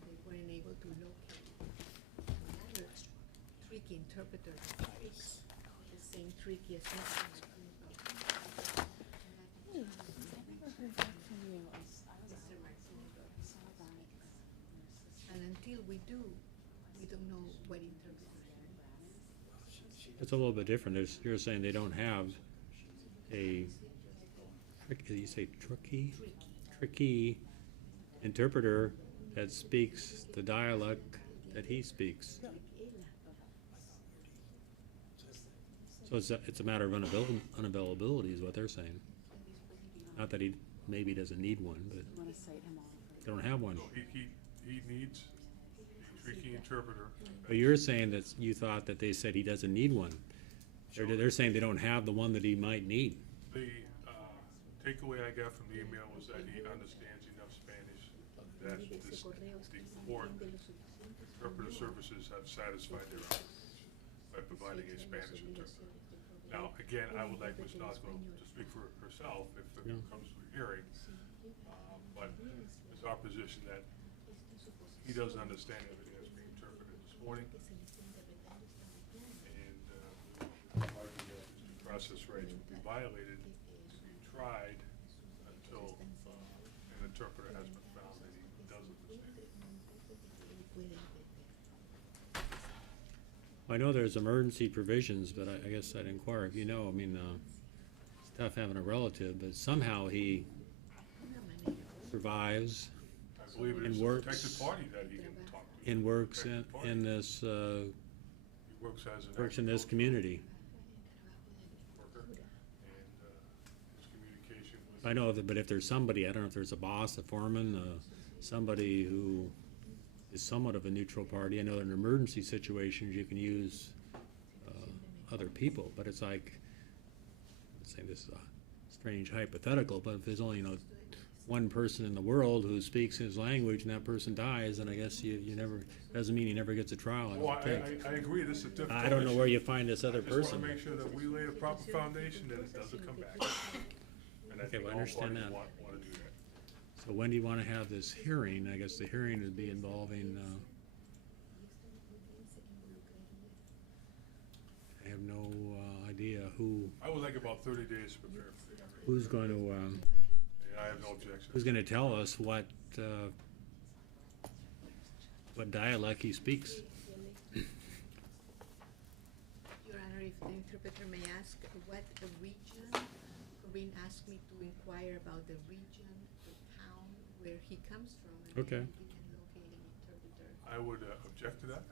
They weren't able to locate another tricky interpreter that speaks the same tricky as Mr. Martinez Bautista. And until we do, we don't know what interpreter. It's a little bit different. You're saying they don't have a, you say truckee? Tricky interpreter that speaks the dialect that he speaks. So it's a matter of unavailability is what they're saying. Not that he maybe doesn't need one, but they don't have one. So he needs a Triqui interpreter. But you're saying that you thought that they said he doesn't need one. They're saying they don't have the one that he might need. The takeaway I got from the email was that he understands enough Spanish that the court interpreter services have satisfied their obligations by providing a Spanish interpreter. Now, again, I would like Ms. Nosco to speak for herself if it comes to a hearing, but it's our position that he doesn't understand everything that's being interpreted this morning, and we process rights would be violated to be tried until an interpreter has been found that he does understand. I know there's emergency provisions, but I guess I'd inquire if you know, I mean, it's tough having a relative, but somehow he survives I believe it And is a works- protected party that he can talk to. and works Protected party. in this, He works as an works in this agricultural community. worker, and his communication with. I know, but if there's somebody, I don't know if there's a boss, a foreman, somebody who is somewhat of a neutral party. I know in emergency situations, you can use other people, but it's like, I'm saying this is a strange hypothetical, but if there's only, one person in the world who speaks his language and that person dies, then I guess you never, doesn't mean he never gets a trial, I Well, don't think. I agree, this is a difficult I don't know where issue. you find this other I just wanna person. make sure that we lay a proper foundation, that it doesn't come back. And I Okay, think well, I all understand parties that. wanna do that. So when do you wanna have this hearing? I guess the hearing would be involving, I have no idea I would like about 30 days to prepare for the hearing, who's going to, and I have no objection. who's gonna tell us what dialect he speaks. Your Honor, if the interpreter may ask, what region? Corinne asked me to inquire about the region, the town where he comes from, and Okay. maybe we can locate an interpreter. I would object to that.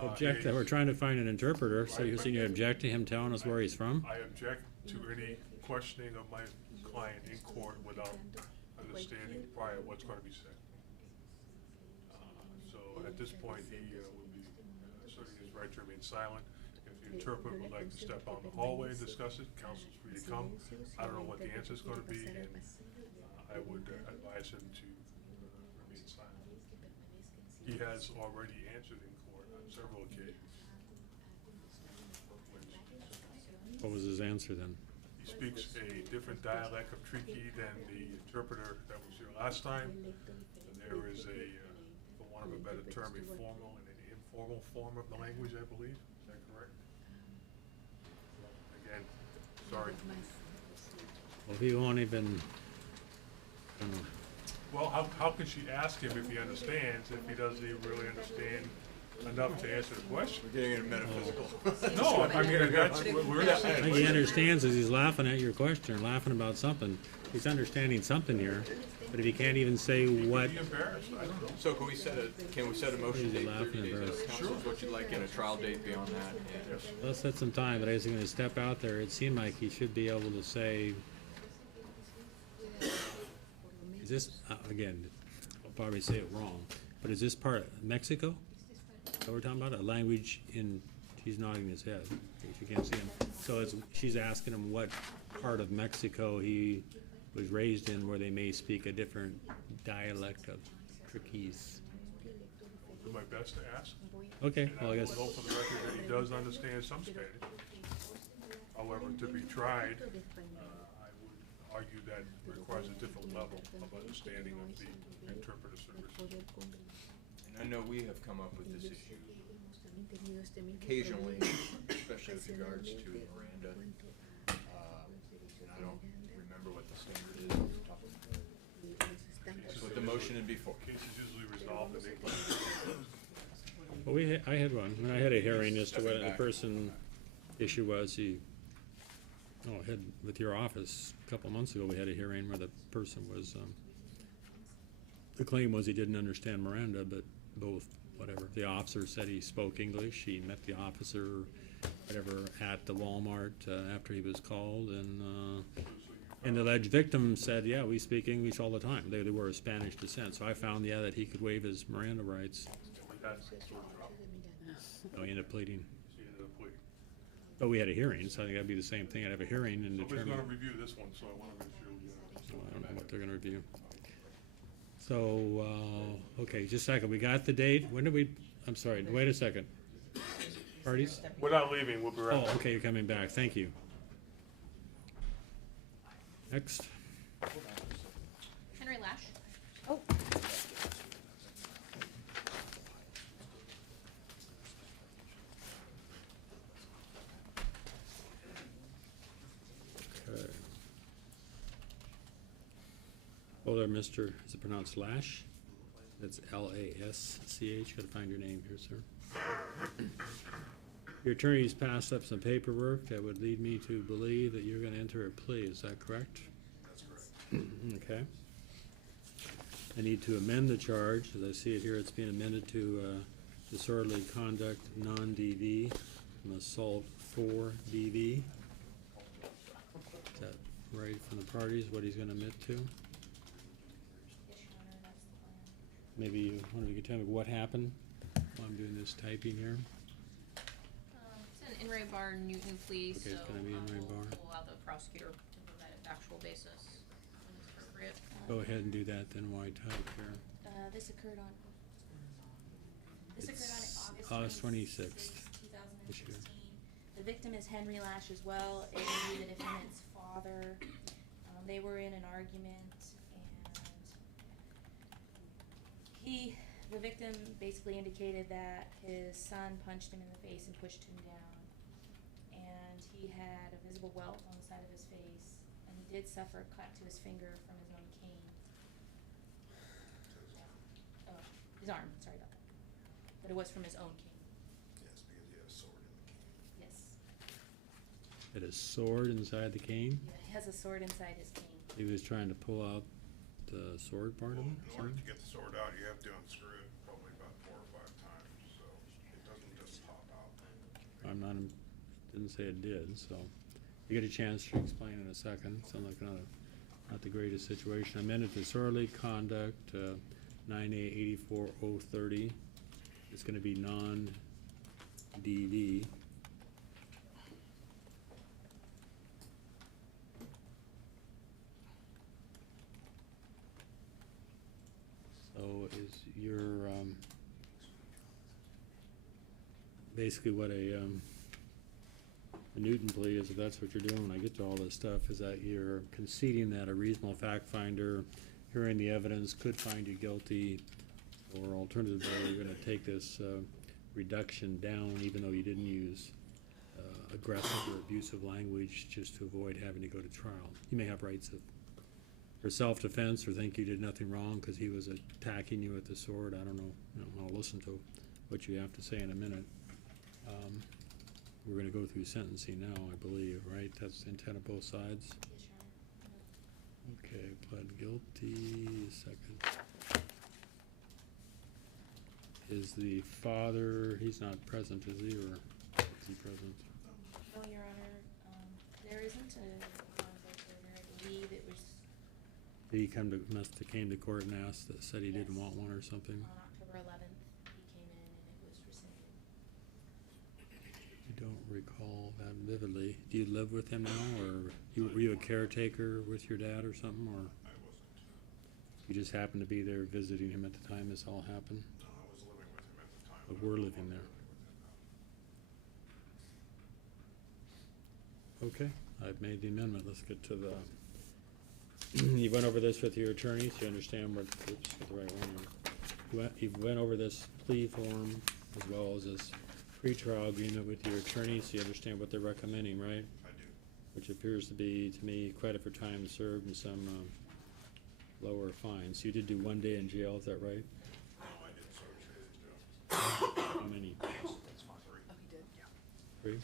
Object, we're trying to find an interpreter, so you're saying you object to him telling us where he's from? I object to any questioning of my client in court without understanding prior what's going to be said. So at this point, he will be asserting his right to remain silent. If the interpreter would like to step out in the hallway and discuss it, counsel's free to come. I don't know what the answer is going to be, and I would advise him to remain silent. He has already answered in court on several occasions. What was his answer then? He speaks a different dialect of Triqui than the interpreter that was here last time. There is a, for want of a better term, a formal and an informal form of the language, I believe. Is that correct? Again, sorry. Well, he won't even, I don't know. Well, how can she ask him if he understands, if he doesn't even really understand enough to answer the question? We're getting into metaphysical. No, I mean, that's what we're I saying. think he understands as he's laughing at your question, or laughing about something. He's understanding something here, but if he can't even say what, Be embarrassed, I don't know. So can we set a motion He's date, laughing 30 days at out us. of council, is what you'd like, and a trial date beyond that? And let's set some time, but I was gonna step out there, it seemed like he should be able to say, is this, again, I'll probably say it wrong, but is this part of Mexico? Is that what we're talking about? A language in, he's nodding his head, in case you can't see him. So it's, she's asking him what part of Mexico he was raised in where they may speak a different dialect of Triquis. Do my best to ask. Okay, And well, I guess, will know for the record that he does understand some Spanish. However, to be tried, I would argue that requires a different level of understanding of the interpreter service. And I know we have come up with this issue occasionally, especially with regards to Miranda. And I don't remember what the standard is off the top of my head. That's what the motion had before. Case is usually resolved in English. well, I had one, and I had a hearing as to what the person issue was, had, with your office, a couple months ago, we had a hearing where the person was, the claim was he didn't understand Miranda, but both, whatever, the officer said he spoke English, he met the officer, whatever, at the Walmart, after he was called, and the alleged victim said, yeah, we speak English all the time, they were of Spanish descent, so I found, that he could waive his Miranda rights. That's sort of drop. So he ended up pleading. She ended up pleading. But we had a hearing, so I think that'd be the same thing. I'd have a hearing and Somebody's determine. gonna review this one, so I wanna make sure we, I don't know what they're gonna review. So, okay, just a second. We got the date. When did we, I'm sorry, wait a second. Parties? We're not leaving, we'll be right Oh, back. okay, you're coming back. Thank you. Next. Henry Lash. Oh, Hold on, Mr., is it pronounced Lash? That's Lasch, gotta find your name here, sir. Your attorney's passed up some paperwork that would lead me to believe that you're gonna enter a plea, is that correct? That's correct. Okay. I need to amend the charge, as I see it here, it's being amended to, disorderly conduct, non-DV, from assault 4 DV. Is that right from the parties, what he's gonna admit to? Yes, Your Honor, that's the plan. Maybe you, one of you could tell me what happened while I'm doing this typing here? It's an in re bar Newton plea, Okay, so it's gonna be in re bar. we'll allow the prosecutor to provide a factual basis when it's appropriate. Go ahead and do that then, why type here? This occurred on It's August 26th. 26th, this year. 2016. The victim is Henry Lash as well, aka the defendant's father. They were in an argument, and the victim basically indicated that his son punched him in the face and pushed him down. And he had a visible welt on the side of his face, and he did suffer a cut to his finger from his own cane. Oh, his arm, sorry about that. But it was from his own cane. Yes, because he had a sword in the cane. Yes. Had a sword inside the cane? Yeah, he has a sword inside his cane. He was trying to pull out the sword part of Well, it, in or order something? to get the sword out, you have to unscrew it probably about 4 or 5 times, so it doesn't just pop out. I'm not, didn't say it did, so. You get a chance to explain in a second, sound like not the greatest situation. Amended disorderly conduct, 9A84030. It's gonna be non-DV. So is your, basically what a Newton plea is, if that's what you're doing, when I get to all this stuff, is that you're conceding that a reasonable fact finder, hearing the evidence, could find you guilty, or alternatively, you're gonna take this, reduction down, even though you didn't use, aggressive or abusive language, just to avoid having to go to trial. You may have rights of, for self-defense, or think you did nothing wrong because he was attacking you with the sword, I don't know, I'll listen to what you have to say in a minute. We're gonna go through sentencing now, I believe, right? That's the intent of both sides? Yes, Your Honor. Okay, pled guilty, second. Is the father, he's not present, is he, or is he present? No, Your Honor, there isn't a conflict order. I believe it was Did he came to court and asked, said he didn't want one or something? on October 11th. He came in and it was rescinded. I don't recall that vividly. Do you live with him now, or were you a caretaker with your dad or something, or I wasn't, you just happened to be there visiting him at the time this all happened? no, I was living with him at the time. But I we're no living longer there. with him now. Okay, I've made the amendment. Let's get to the, you went over this with your attorneys, you understand what, oops, got the right one here. You went over this plea form as well as this pretrial agreement with your attorneys, so you understand what they're recommending, right? I do. Which appears to be, to me, credit for time served and some, lower fines. You did do 1 day in jail, is that right? No, I didn't serve Shady Joe. How many? Oh, he did? Yeah. 3? I went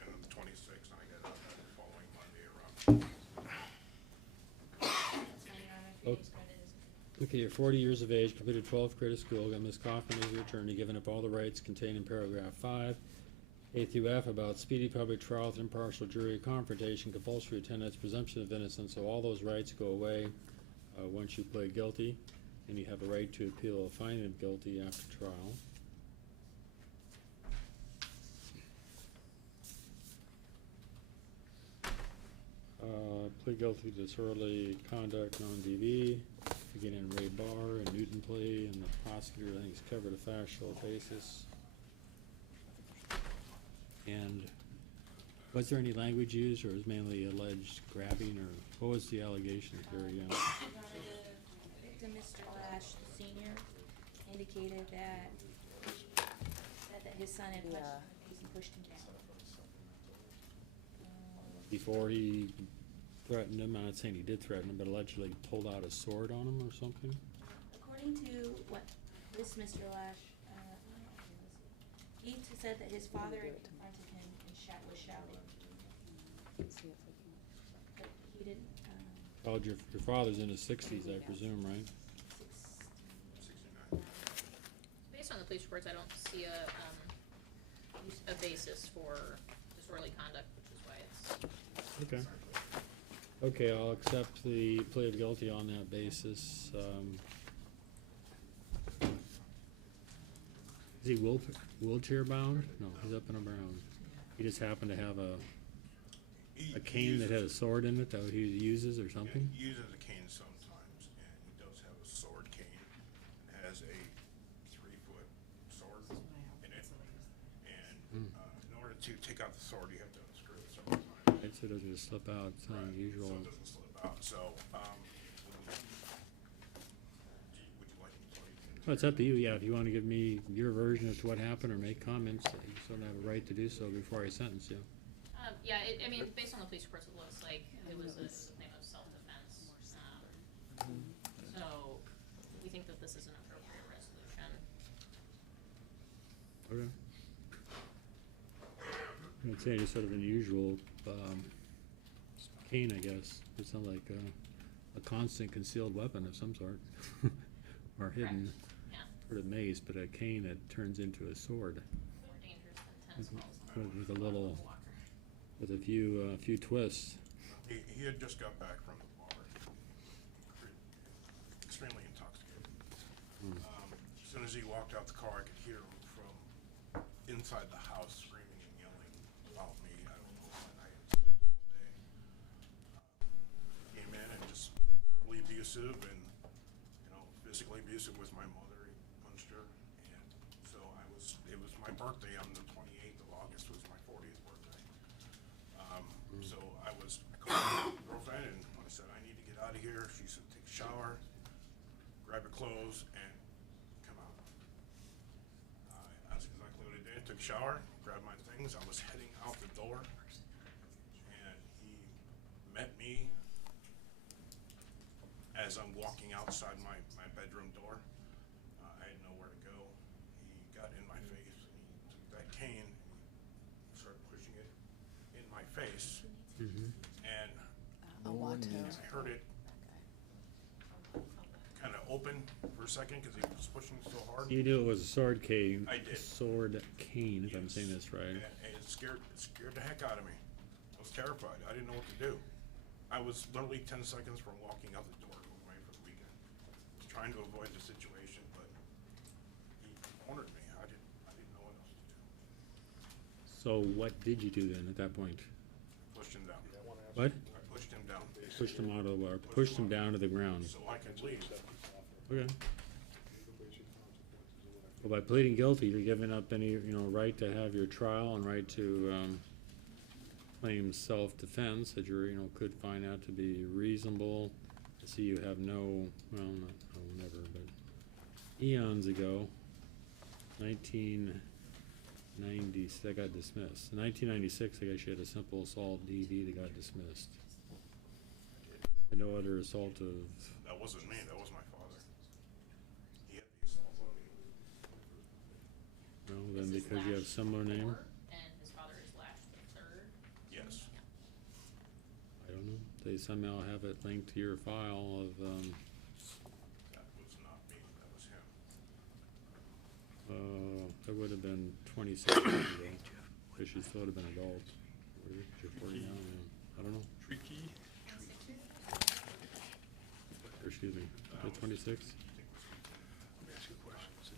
in on the 26th, and I got out the following Monday around. That's fine, Your Honor. 3 Oh. days credit is Okay, you're 40 years of age, completed 12th grade of school, got Ms. Kaufman as your attorney, given up all the rights contained in paragraph 5, A through F about speedy public trial with impartial jury confrontation, compulsory attendance, presumption of innocence, so all those rights go away once you plead guilty, and you have a right to appeal a finding of guilty after trial. Plead guilty to disorderly conduct, non-DV, again in Ray Barr and Newton plea, and the prosecutor, I think, has covered a factual basis. And was there any language used, or was mainly alleged grabbing, or what was the allegation here again? Your Honor, the victim, Mr. Lash, the senior, indicated that his son had punched him in the face and pushed him down. Before he threatened him, I'm not saying he did threaten him, but allegedly pulled out a sword on him or something? According to what this Mr. Lash, he said that his father had confronted him and was shouting. But he didn't, Oh, your father's in his sixties, I presume, right? Based on the police reports, I don't see a basis for disorderly conduct, which is why it's. Okay. Okay, I'll accept the plea of guilty on that basis. Is he wheelchair bound? No, he's up and around. He just happened to have a cane that had a sword in it that he uses or something? He uses a cane sometimes, and he does have a sword cane. It has a 3-foot sword in it. And in order to take out the sword, you have to unscrew it several times. Right, so it doesn't just slip out, it's not Right, unusual. So it doesn't slip out. So, would you like me to tell you? Well, it's up to you, yeah, if you wanna give me your version as to what happened or make comments, you sort of have a right to do so before I sentence you. Yeah, I mean, based on the police reports, it looks like it was a claim of self-defense. So, we think that this is an appropriate resolution. Okay. I'd say it's sort of unusual, cane, I guess. It sounds like a constant concealed weapon of some sort, or hidden, Yeah, sort of mace, but a cane that turns into a sword more dangerous than tennis balls. with a little, with a few twists. He had just got back from the bar, extremely intoxicated. As soon as he walked out the car, I could hear him from inside the house screaming and yelling about me. I don't know what I had said all day. Came in and just verbally abusive and, physically abusive with my mother. He punched her, and so it was my birthday on the 28th of August, was my 40th birthday. So I called my girlfriend and I said, I need to get out of here. She said, take a shower, grab your clothes, and come out. That's exactly what I did. Took a shower, grabbed my things. I was heading out the door, and he met me as I'm walking outside my bedroom door. I had nowhere to go. He got in my face, and he took that cane, and started pushing it in my face. And I heard it kind of open for a second because he was pushing so hard. You knew it was a sword cane. I did. Sword cane, if I'm saying this right. And it scared the heck out of me. I was terrified. I didn't know what to do. I was literally 10 seconds from walking out the door going away for the weekend. I was trying to avoid the situation, but he cornered me. I didn't know what else to do. So what did you do then at that point? Pushed him down. What? I pushed him down. Pushed him out of the water, pushed him down to the ground. So I could leave. Okay. Well, by pleading guilty, you're giving up any, right to have your trial and right to, claim self-defense that you're, could find out to be reasonable. I see you have no, well, never, but eons ago, 1990, that got dismissed. In 1996, I guess you had a simple assault DV that got dismissed. And no other assault of, That wasn't me. That was my father. He had the assault on me. no, then This is because you have Lash similar name? 4, and his father is Lash the third. Yes. I don't know. They somehow have it linked to your file of, That was not me. That was him. that would have been 26 years ago. Because she still would have been adult. Or you're 40 now, yeah. I don't know. Tricky. Or excuse me, is it 26? Let me ask you a question.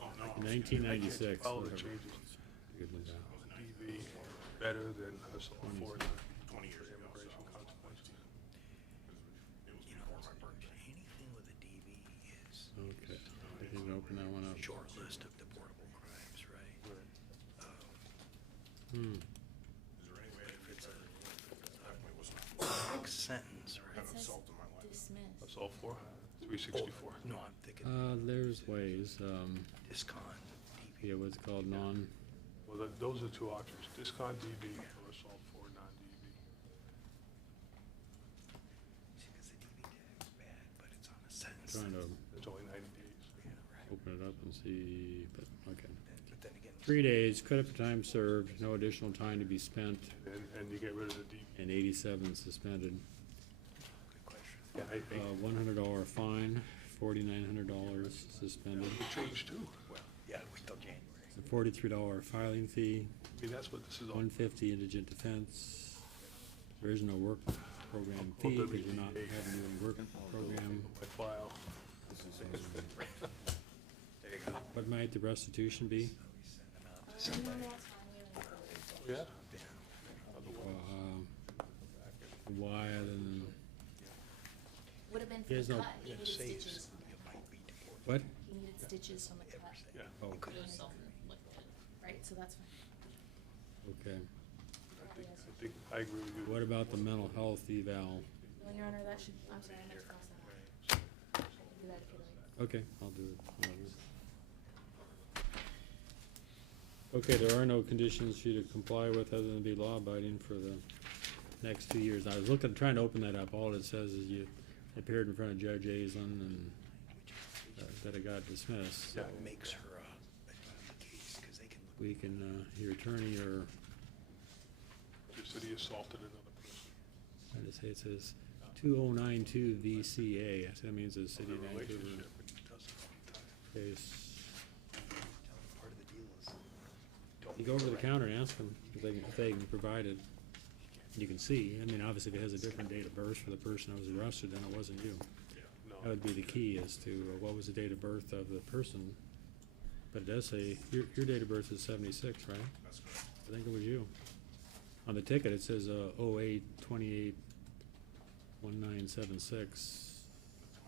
Oh, no. 1996. Follow the whatever. changes. Good one down. DV better than assault for 20 years ago. immigration So consequences. it was before my birthday. Anything with a DV is Okay, I can open that one up. short list of deportable crimes, right? Hmm. Is there any way If it's a definitely was not big sentence, an right? It says assault in my life? dismissed. Assault for 364. No, I'm thinking There's ways, discon, DV. yeah, what's called Well, those are two options, discon DV or assault for non-DV. trying to It's only 90 days. open it up and see, but, okay. But then again. 3 days, credit for time served, no additional time to be spent, And you get rid of the DB. and 87 suspended. Good question. Yeah, $100 fine, $4,900 suspended, it changed too. Well, yeah, wait till January. a $43 filing fee, I mean, that's what this is all. $150 indigent defense. There is no work program I'll fee, because you're not WDA. having any work program. My file. There you go. What might the restitution be? Yeah. Why, than, Would have been for There's the no- cut, he needed Saves, stitches, you might be deported. what? he needed stitches on the cut, Yeah. Oh, It was self-inflicted. right, so that's fine. okay. I think, I agree with you. What about the mental health eval? Well, Your Honor, that should, I'm sorry, I meant to cross that out. I can do that if you like. Okay, I'll do it. Okay, there are no conditions for you to comply with other than be law-abiding for the next 2 years. I was trying to open that up. All it says is you appeared in front of Judge Aislinn and that it got dismissed. Yeah. So Makes her a DB case, cause they can look. we can, your attorney or, Just that he assaulted another person. I just say it says 2092 VCA. So that means the city A of Vancouver relationship, and he does it all the time. case. Part of the deal is. don't You go over the correct. counter and ask them if they can provide it. You can see, I mean, obviously if it has a different date of birth for the person that was arrested, then it wasn't you. Yeah, no. That would be the key as to what was the date of birth of the person. But it does say, your date of birth is 76, right? That's correct. I think it was you. On the ticket, it says 08/28/1976,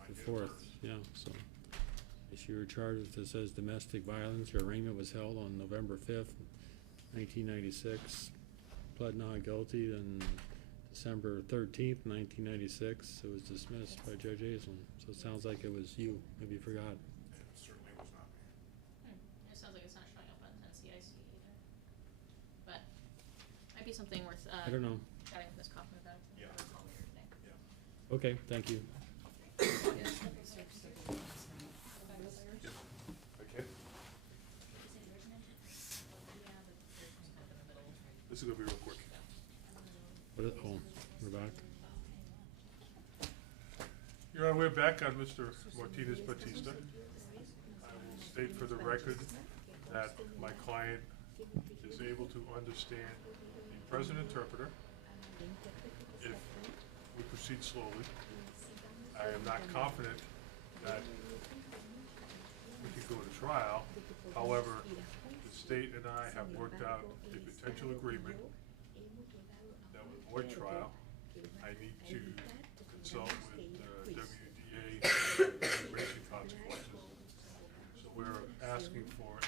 the fourth, yeah, so. If you were charged with, it says domestic violence, your arraignment was held on November 5th, 1996. Pled not guilty, then December 13th, 1996, it was dismissed by Judge Aislinn. So it sounds like it was you, maybe you forgot. It certainly was not me. It sounds like it's not showing up on NCIC either. But, might be something worth, I don't know. chatting with Ms. Kaufman about. Yeah. Call me today. Yeah. Okay, thank you. Okay. This is gonna be real quick. Oh, we're back. Your Honor, we're back on Mr. Martinez Batista. I will state for the record that my client is able to understand the present interpreter if we proceed slowly. I am not confident that we can go to trial. However, the state and I have worked out a potential agreement that would avoid trial. I need to consult with WDA immigration consequences. So we're asking for a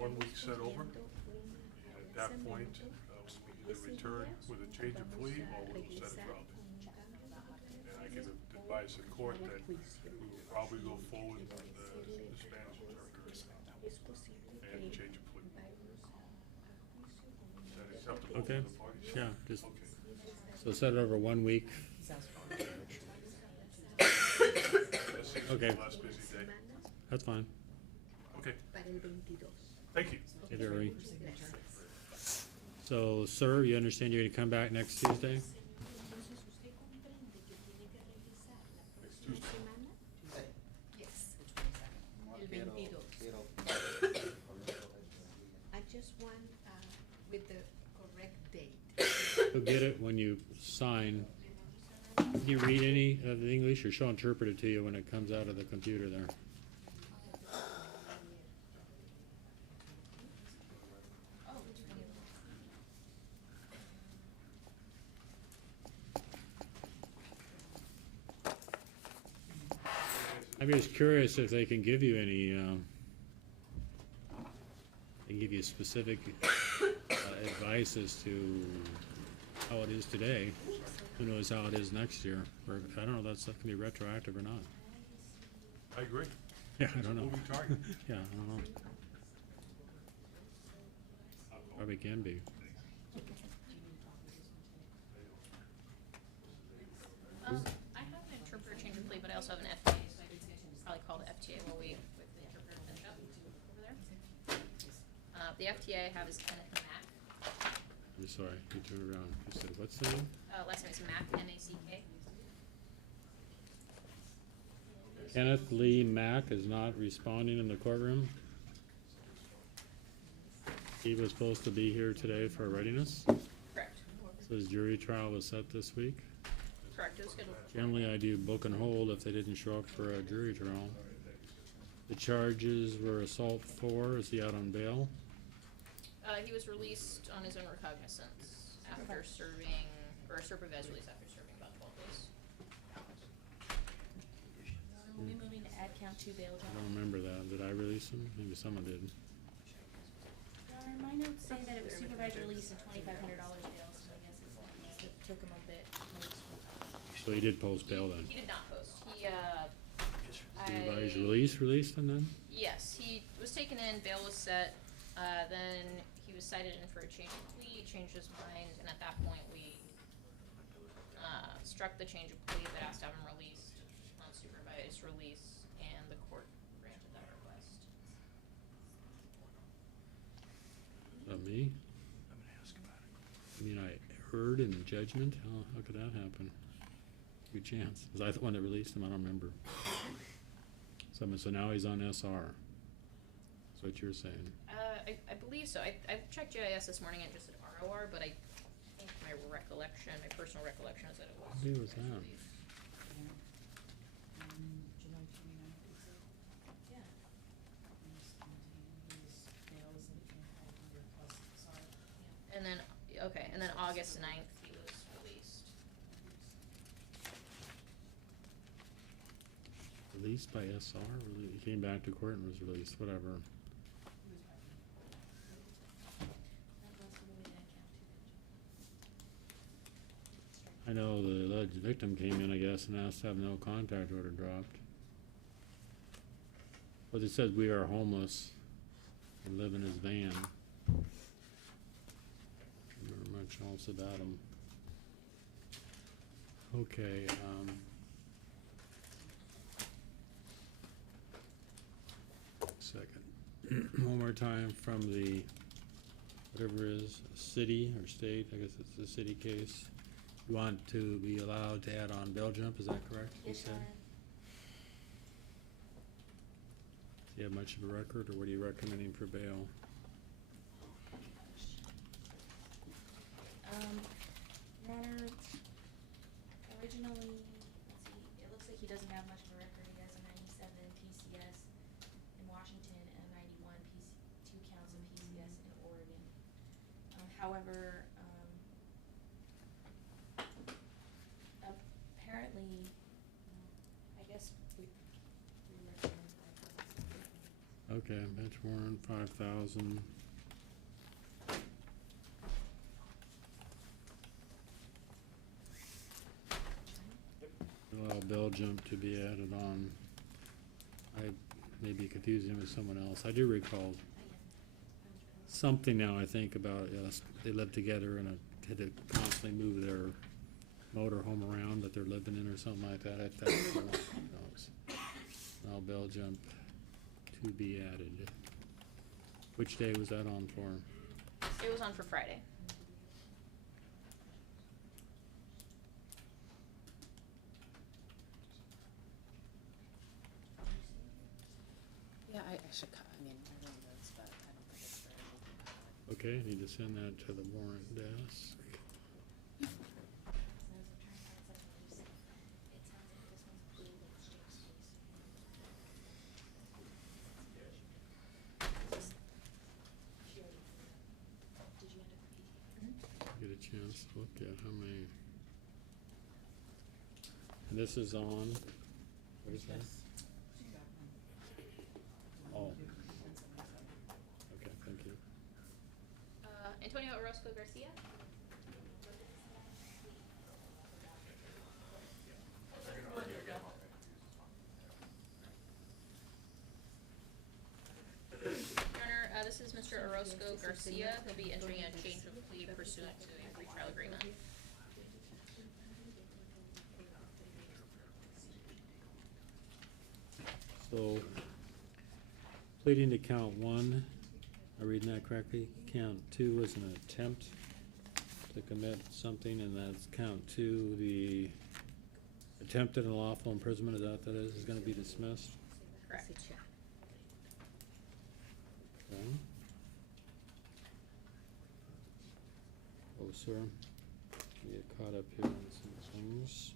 1-week set over. And at that point, we either return with a change of plea or we will set a trial date. And I can advise the court that we will probably go forward with the Spanish interpreter and change of plea. Is that acceptable Okay, to the parties? yeah, just, Okay. so set it over 1 week. That seems to be Okay. a less busy day. That's fine. Okay, Para el 22. thank you. Hey, Jerry. Gracias. So, sir, you understand you're gonna come back next Tuesday? Entonces usted comprende que tiene que regresar la Next próxima Tuesday. semana. Yes. El 22. I just want, with the correct date. You'll get it when you sign. Can you read any of the English, or she'll interpret it to you when it comes out of the computer there? I'm just curious if they can give you any, they give you specific advice as to how it is today. Who knows how it is next year? Or, I don't know, that stuff can be retroactive or not. I agree. Yeah, I don't know. Moving target. Yeah, I don't know. Probably can be. I have an interpreter change of plea, but I also have an FTA, so I can call the FTA while we wait for the interpreter to finish up over there. The FTA I have is Kenneth Mack. I'm sorry, you turned around. You said, what's the name? Last name is Mack, M-A-C-K. Kenneth Lee Mack is not responding in the courtroom. He was supposed to be here today for readiness. Correct. So his jury trial was set this week. Correct, it was scheduled. Generally, I do book and hold if they didn't show up for a jury trial. The charges were assault 4. Is he out on bail? He was released on his own recognizance after serving, or a supervised release after serving about 12 days. Are we moving to add count 2 bail, I John? don't remember that. Did I release him? Maybe someone did. Your Honor, my notes say that it was supervised release and $2,500 bail, so I guess it took him a bit. So he did post bail then? He did not post. Supervised released and then? Yes, he was taken in, bail was set, then he was cited in for a change of plea, changed his mind, and at that point we struck the change of plea but asked to have him released on supervised release, and the court granted that request. Me? I'm gonna ask about it. I mean, I heard in judgment? How could that happen? Good chance. Was I the one that released him? I don't remember. So now he's on SR. That's what you're saying. I believe so. I checked GIS this morning and it just said ROR, but I think my personal recollection is that it was. What day was that? And then, okay, and then August 9th, he was released. Released by SR? He came back to court and was released, whatever. I know the alleged victim came in, I guess, and asked to have no contact order dropped. But it says we are homeless and live in his van. Not much else about him. Okay, second. One more time from the, whatever it is, city or state, I guess it's the city case. You want to be allowed to add on bail jump, is that correct? you Yes, said? Your Honor. Do you have much of a record, or what are you recommending for bail? Your Honor, originally, let's see, it looks like he doesn't have much of a record. He has a 97 PCS in Washington and a 91 2 counts of PCS in Oregon. However, apparently, I guess we recommend $5,000. Okay, bench warrant, 5,000. Allow bail jump to be added on. I may be confusing him with someone else. I do recall something now, I think, about, yes, they lived together and had to constantly move their motor home around that they're living in or something like that. I think, who knows. Allow bail jump to be added. Which day was that on for? It was on for Friday. Yeah, I should, I mean, I know those, but I don't think it's very good. Okay, need to send that to the warrant desk. Get a chance to look at how many. And this is on, what is that? Oh. Okay, thank you. Antonio Orozco Garcia. Your Honor, this is Mr. Orozco Garcia. He'll be entering a change of plea pursuant to a pretrial agreement. So, pleading to count one, am I reading that correctly? Count two is an attempt to commit something, and that's count two, the attempted and lawful imprisonment, is that what that is gonna be dismissed? Correct. Okay. Oh, sir, get caught up here on some things.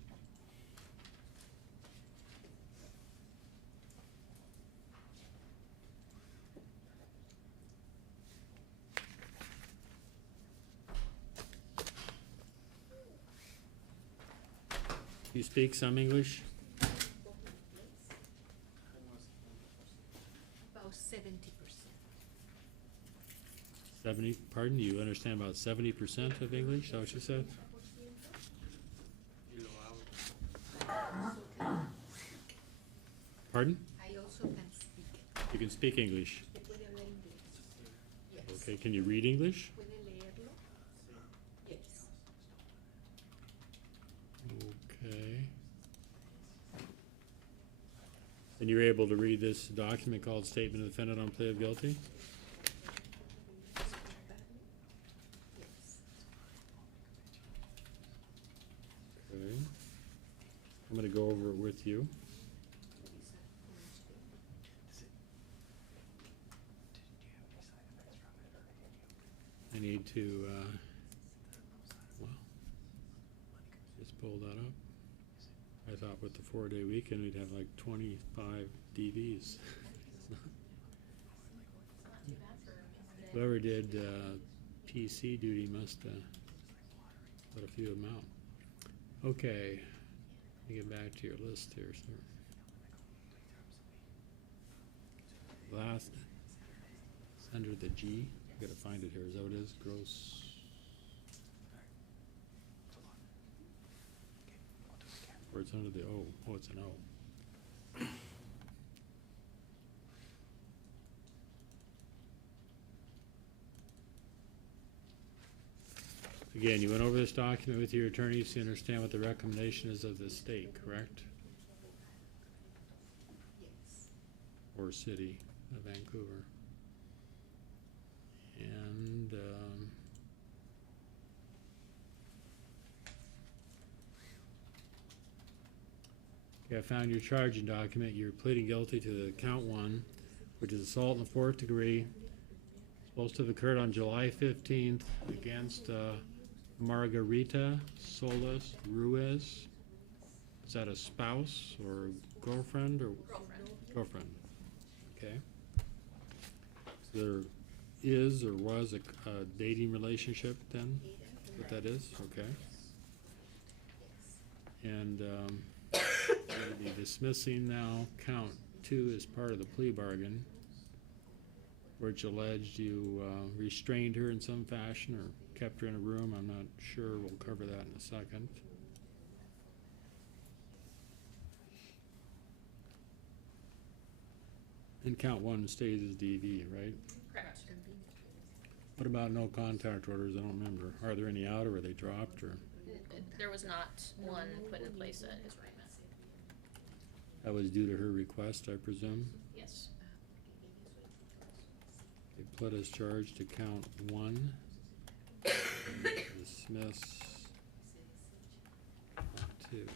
You speak some English? About 70%. 70, pardon, you understand about 70% of English, is that what you said? Pardon? I also can speak. You can speak English. ¿Puede hablar inglés? Yes. Okay, can you read English? ¿Puede leerlo? Yes. Okay. And you're able to read this document called Statement of Defendant on Plea of Guilty? Yes. Okay. I'm gonna go over it with you. I need to, well, just pull that up. I thought with the 4-day weekend, we'd have like 25 DVs. It's not too bad for Monday. Whoever did, PC duty must, let a few of them out. Okay, let me get back to your list here, sir. Last, it's under the G, I gotta find it here, is that what it is, gross? Or it's under the O, oh, it's an O. Again, you went over this document with your attorneys to understand what the recommendation is of the state, correct? Yes. Or city of Vancouver. And, okay, I found your charging document. You're pleading guilty to the count one, which is assault in the 4th degree. Supposed to have occurred on July 15th against, Margarita Solis Ruiz. Is that a spouse or girlfriend or? Girlfriend. Girlfriend, okay. So there is or was a dating relationship then? What that is, okay. And, we're gonna be dismissing now count 2 as part of the plea bargain, which alleged you, restrained her in some fashion or kept her in a room, I'm not sure, we'll cover that in a second. And count 1 stays as DV, right? Correct. What about no contact orders? I don't remember. Are there any out or were they dropped or? There was not one put in place at his arraignment. That was due to her request, I presume? Yes. They put as charged to count 1. Dismiss count 2.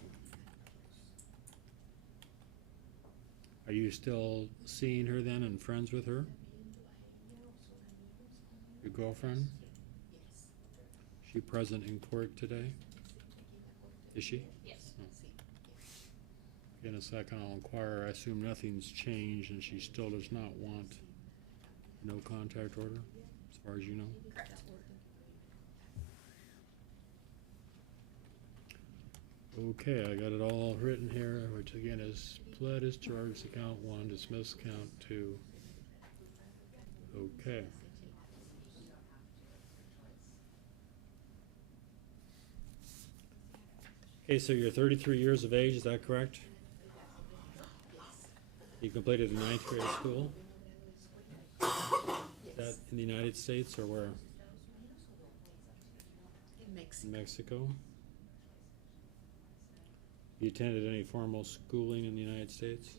Are you still seeing her then and friends with her? Your girlfriend? Yes. She present in court today? Is she? Yes. In a second, I'll inquire. I assume nothing's changed and she still does not want no contact order, as far as you know? Correct. Okay, I got it all written here, which again is pled is charged to count 1, dismiss count 2. Okay. Okay, so you're 33 years of age, is that correct? You completed the 9th grade school? Is that in the United States or where? In Mexico. Mexico? You attended any formal schooling in the United States?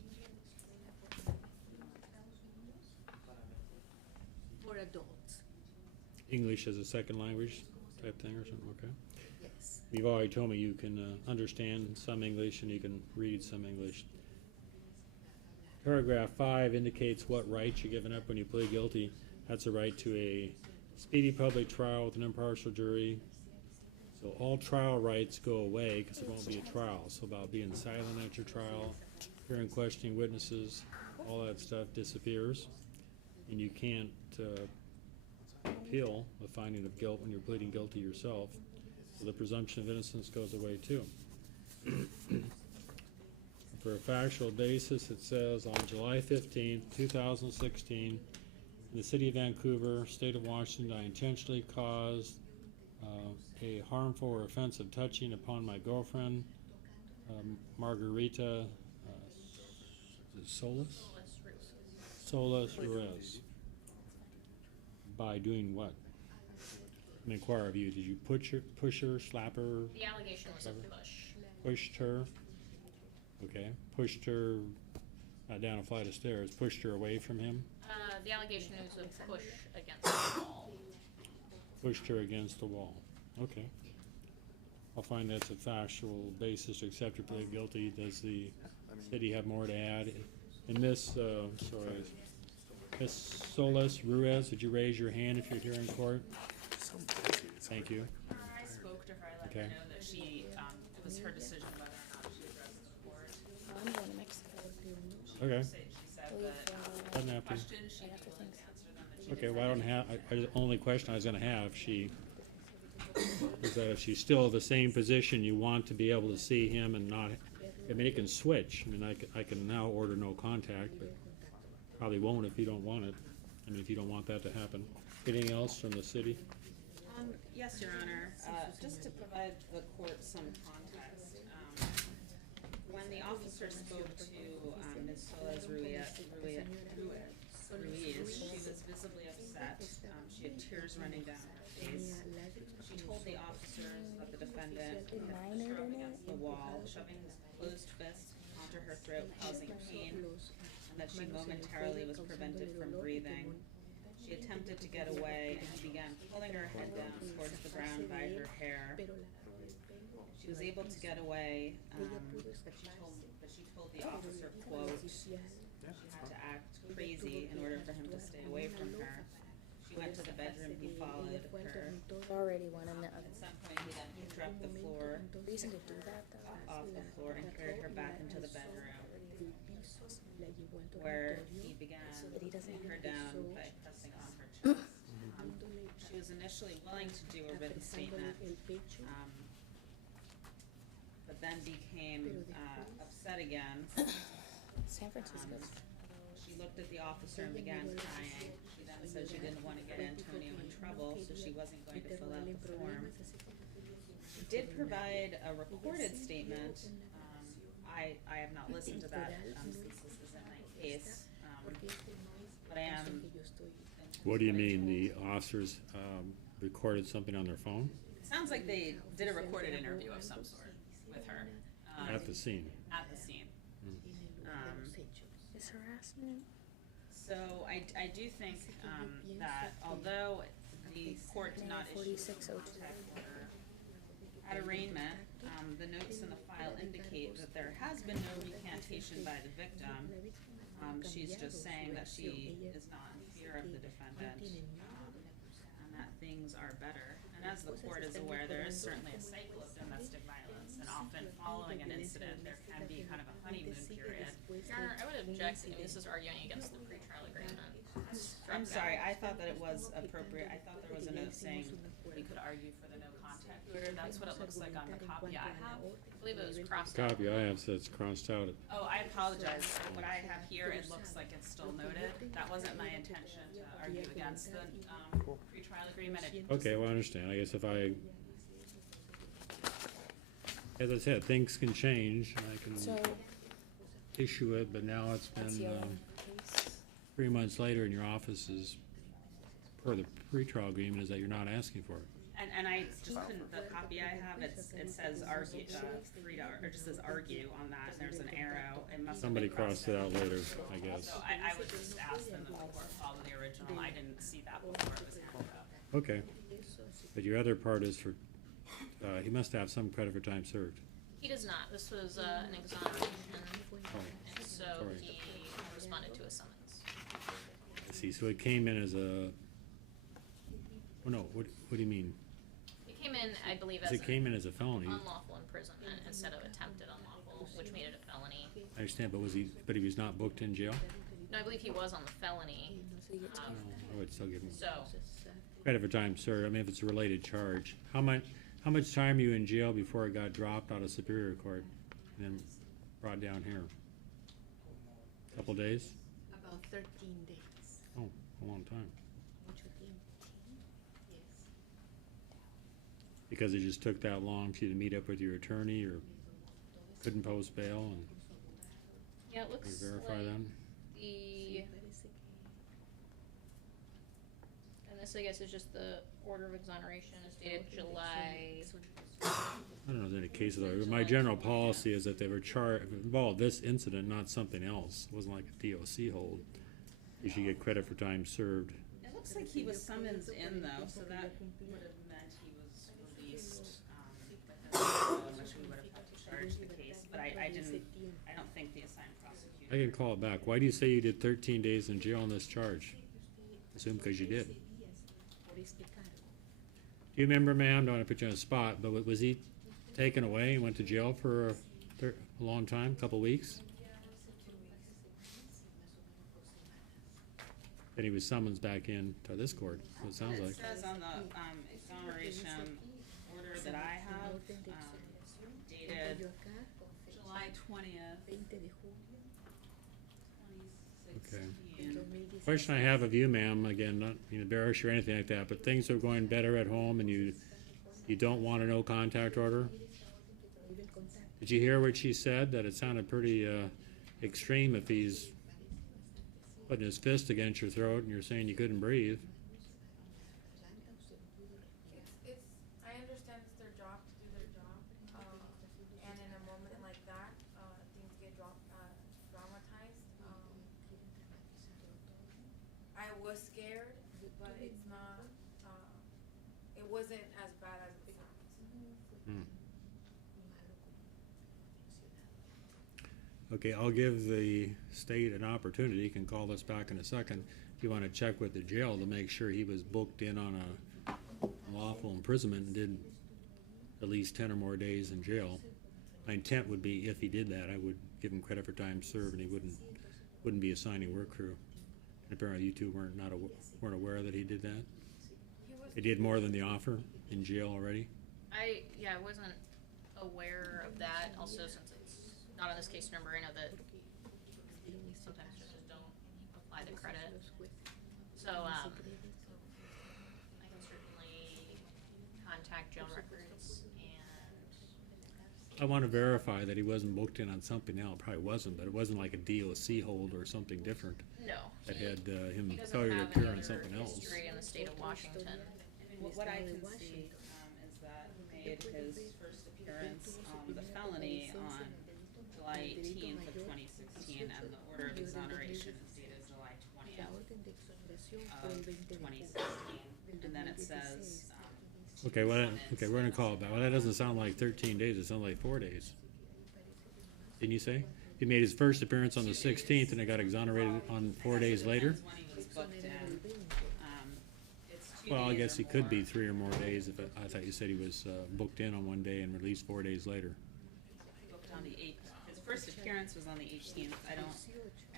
adults. English as a second language type thing or something, okay? Yes. You've already told me you can understand some English and you can read some English. Paragraph 5 indicates what rights you're giving up when you plead guilty. That's a right to a speedy public trial with an impartial jury. So all trial rights go away because it won't be a trial. So about being silent at your trial, hearing questioning witnesses, all that stuff disappears. And you can't appeal the finding of guilt when you're pleading guilty yourself. So the presumption of innocence goes away too. For a factual basis, it says on July 15th, 2016, in the city of Vancouver, state of Washington, I intentionally caused a harmful or offensive touching upon my girlfriend, Margarita Solis? Solis Ruiz. By doing what? Let me inquire of you. Did you push her, slap her? The allegation was a Whatever. push. Pushed her? Okay. Pushed her down a flight of stairs. Pushed her away from him? The allegation was a push against the wall. Pushed her against the wall. Okay. I'll find that's a factual basis to accept or plead guilty. Does the city have more to add? And Miss Solis Ruiz, would you raise your hand if you're here in court? Thank you. I spoke to her, I let Okay. her know that she, it was her decision whether or not she addressed the court. I'm going to Mexico. Okay. She said that Doesn't have to. questions, she'd be willing to answer them, but she Okay, didn't well, I don't have, the only question I was gonna have, is that if she's still the same position, you want to be able to see him and not, I mean, it can switch. I mean, I can now order no contact, but probably won't if you don't want it. I mean, if you don't want that to happen. Anything else from the city? Yes, Your Honor, just to provide the court some context, when the officer spoke to Ms. Solis Ruiz, she was visibly upset. She had tears running down her face. She told the officers that the defendant pushed her up against the wall, shoving his closed fist onto her throat, causing pain, and that she momentarily was prevented from breathing. She attempted to get away, and he began pulling her head down towards the ground by her hair. She was able to get away, but she told the officer, quote, she had to act crazy in order for him to stay away from her. She went to the bedroom, he followed her. Already one in the At other. some point, he then picked her up the floor, Reason to do that though. off the floor, and carried her back into the bedroom, where he began putting her down by pressing on her chest. She was initially willing to do a written statement, but then became upset again. San Francisco. She looked at the officer and began crying. She then said she didn't want to get Antonio in trouble, so she wasn't going to fill out the form. She did provide a recorded statement. I have not listened to that since this isn't my case, but I am. What do you mean, the officers recorded something on their phone? Sounds like they did a recorded interview of some sort with her. At the scene? At the scene. Is harassment? So I do think that although the court did not issue a contact order at arraignment, the notes in the file indicate that there has been no recantation by the victim. She's just saying that she is not in fear of the defendant, and that things are better. And as the court is aware, there is certainly a cycle of domestic violence, and often following an incident, there can be kind of a honeymoon period. Your Honor, I would object, this is arguing against the pretrial agreement. I'm sorry, I thought that it was appropriate. I thought there was a note saying we could argue for the no contact order. That's what it looks like on the copy I have. I believe it was crossed out. Copy I have says crossed out. Oh, I apologize. What I have here, it looks like it's still noted. That wasn't my intention to argue against the pretrial agreement. Okay, well, I understand. I guess if as I said, things can change. I can So, issue it, but now it's that's been your case? 3 months later and your office is part of the pretrial agreement is that you're not asking for it. And I just couldn't, the copy I have, it says argue, free to, or just says argue on that, and there's an arrow, it must have Somebody been crossed it out later, I guess. So I would just ask them if the court followed the original, I didn't see that before it was handed up. Okay. But your other part is for, he must have some credit for time served. He does not. This was an exoneration, Oh, and so sorry. he responded to a summons. I see, so it came in as a, oh no, what do you mean? It came in, I believe, as It came in as a felony. unlawful imprisonment instead of attempted unlawful, which made it a felony. I understand, but but he was not booked in jail? No, I believe he was on the felony, I would still give him so, credit for time served. I mean, if it's a related charge. How much time were you in jail before it got dropped out of Superior Court and then brought down here? Couple days? About 13 days. Oh, a long time. Mucho tiempo. Yes. Because it just took that long for you to meet up with your attorney or couldn't post bail and yeah, it looks can you verify like that? the, and this, I guess, is just the order of exoneration is dated July. I don't know if there's any cases, but my general policy is that they were involved this incident, not something else. It wasn't like a DOC hold. You should get credit for time served. It looks like he was summoned in though, so that would have meant he was released, unless we would have had to charge the case, but I don't think the assigned prosecutor. I can call it back. Why do you say you did 13 days in jail on this charge? Assume because you did. Do you remember, ma'am, don't want to put you on the spot, but was he taken away and went to jail for a long time, couple weeks? Then he was summoned back in to this court, so it sounds like. It says on the, exoneration order that I have, dated July 20th, Okay. 2016. Question I have of you, ma'am, again, not being embarrassed or anything like that, but things are going better at home and you don't want a no contact order? Did you hear what she said? That it sounded pretty extreme if he's putting his fist against your throat and you're saying you couldn't breathe. I understand it's their job to do their job, and in a moment like that, things get dramatized. I was scared, but it's not, it wasn't as bad as it sounds. Okay, I'll give the state an opportunity. You can call us back in a second. If you want to check with the jail to make sure he was booked in on a lawful imprisonment and did at least 10 or more days in jail. My intent would be if he did that, I would give him credit for time served and he wouldn't be assigning work crew. And apparently you two weren't aware that he did that? He did more than the offer in jail already? I wasn't aware of that, also since it's not on this case number, I know that sometimes judges don't apply the credit. So, I can certainly contact jail records and, I want to verify that he wasn't booked in on something else. Probably wasn't, but it wasn't like a DOC hold or something different. no. That had him He doesn't failure to have appear any on something other else. history in the state of Washington. What I can see, is that he made his first appearance on the felony on July 18th of 2016, and the order of exoneration is dated July 20th of 2016, and then it says, Okay, well, okay, we're gonna call it back. Well, that doesn't sound like 13 days, it sounds like 4 days. Didn't you say? He made his first appearance on the 16th and it got exonerated on 4 days later? when he was booked in. It's 2 Well, I days guess or he could more. be 3 or more days if I thought you said he was booked in on one day and released 4 days later. Booked on the 8th. His first appearance was on the 18th. I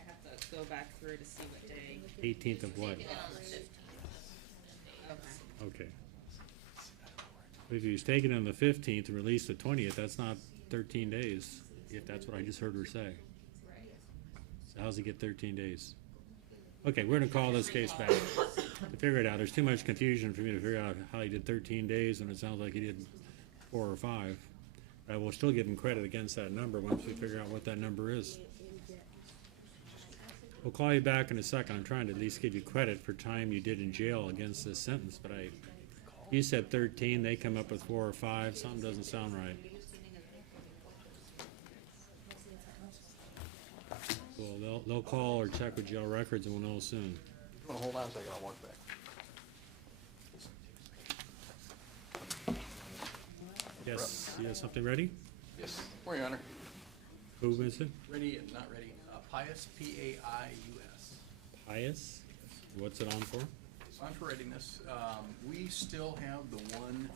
have to go back through to see what day. 18th of what? Taken on the 15th. Okay. Okay. If he was taken on the 15th and released the 20th, that's not 13 days, if that's what I just heard her say. So how's he get 13 days? Okay, we're gonna call this case back to figure it out. There's too much confusion for me to figure out how he did 13 days and it sounds like he did 4 or 5. I will still give him credit against that number once we figure out what that number is. We'll call you back in a second. I'm trying to at least give you credit for time you did in jail against this sentence, but you said 13, they come up with 4 or 5, something doesn't sound right. Well, they'll call or check with jail records and we'll know soon. You wanna hold on a second, I'll walk back. Yes, you have something ready? Yes, for your honor. Who is it? Ready and not ready. Pius, P-A-I-U-S. Pius? What's it on for? It's on for readiness. We still have the one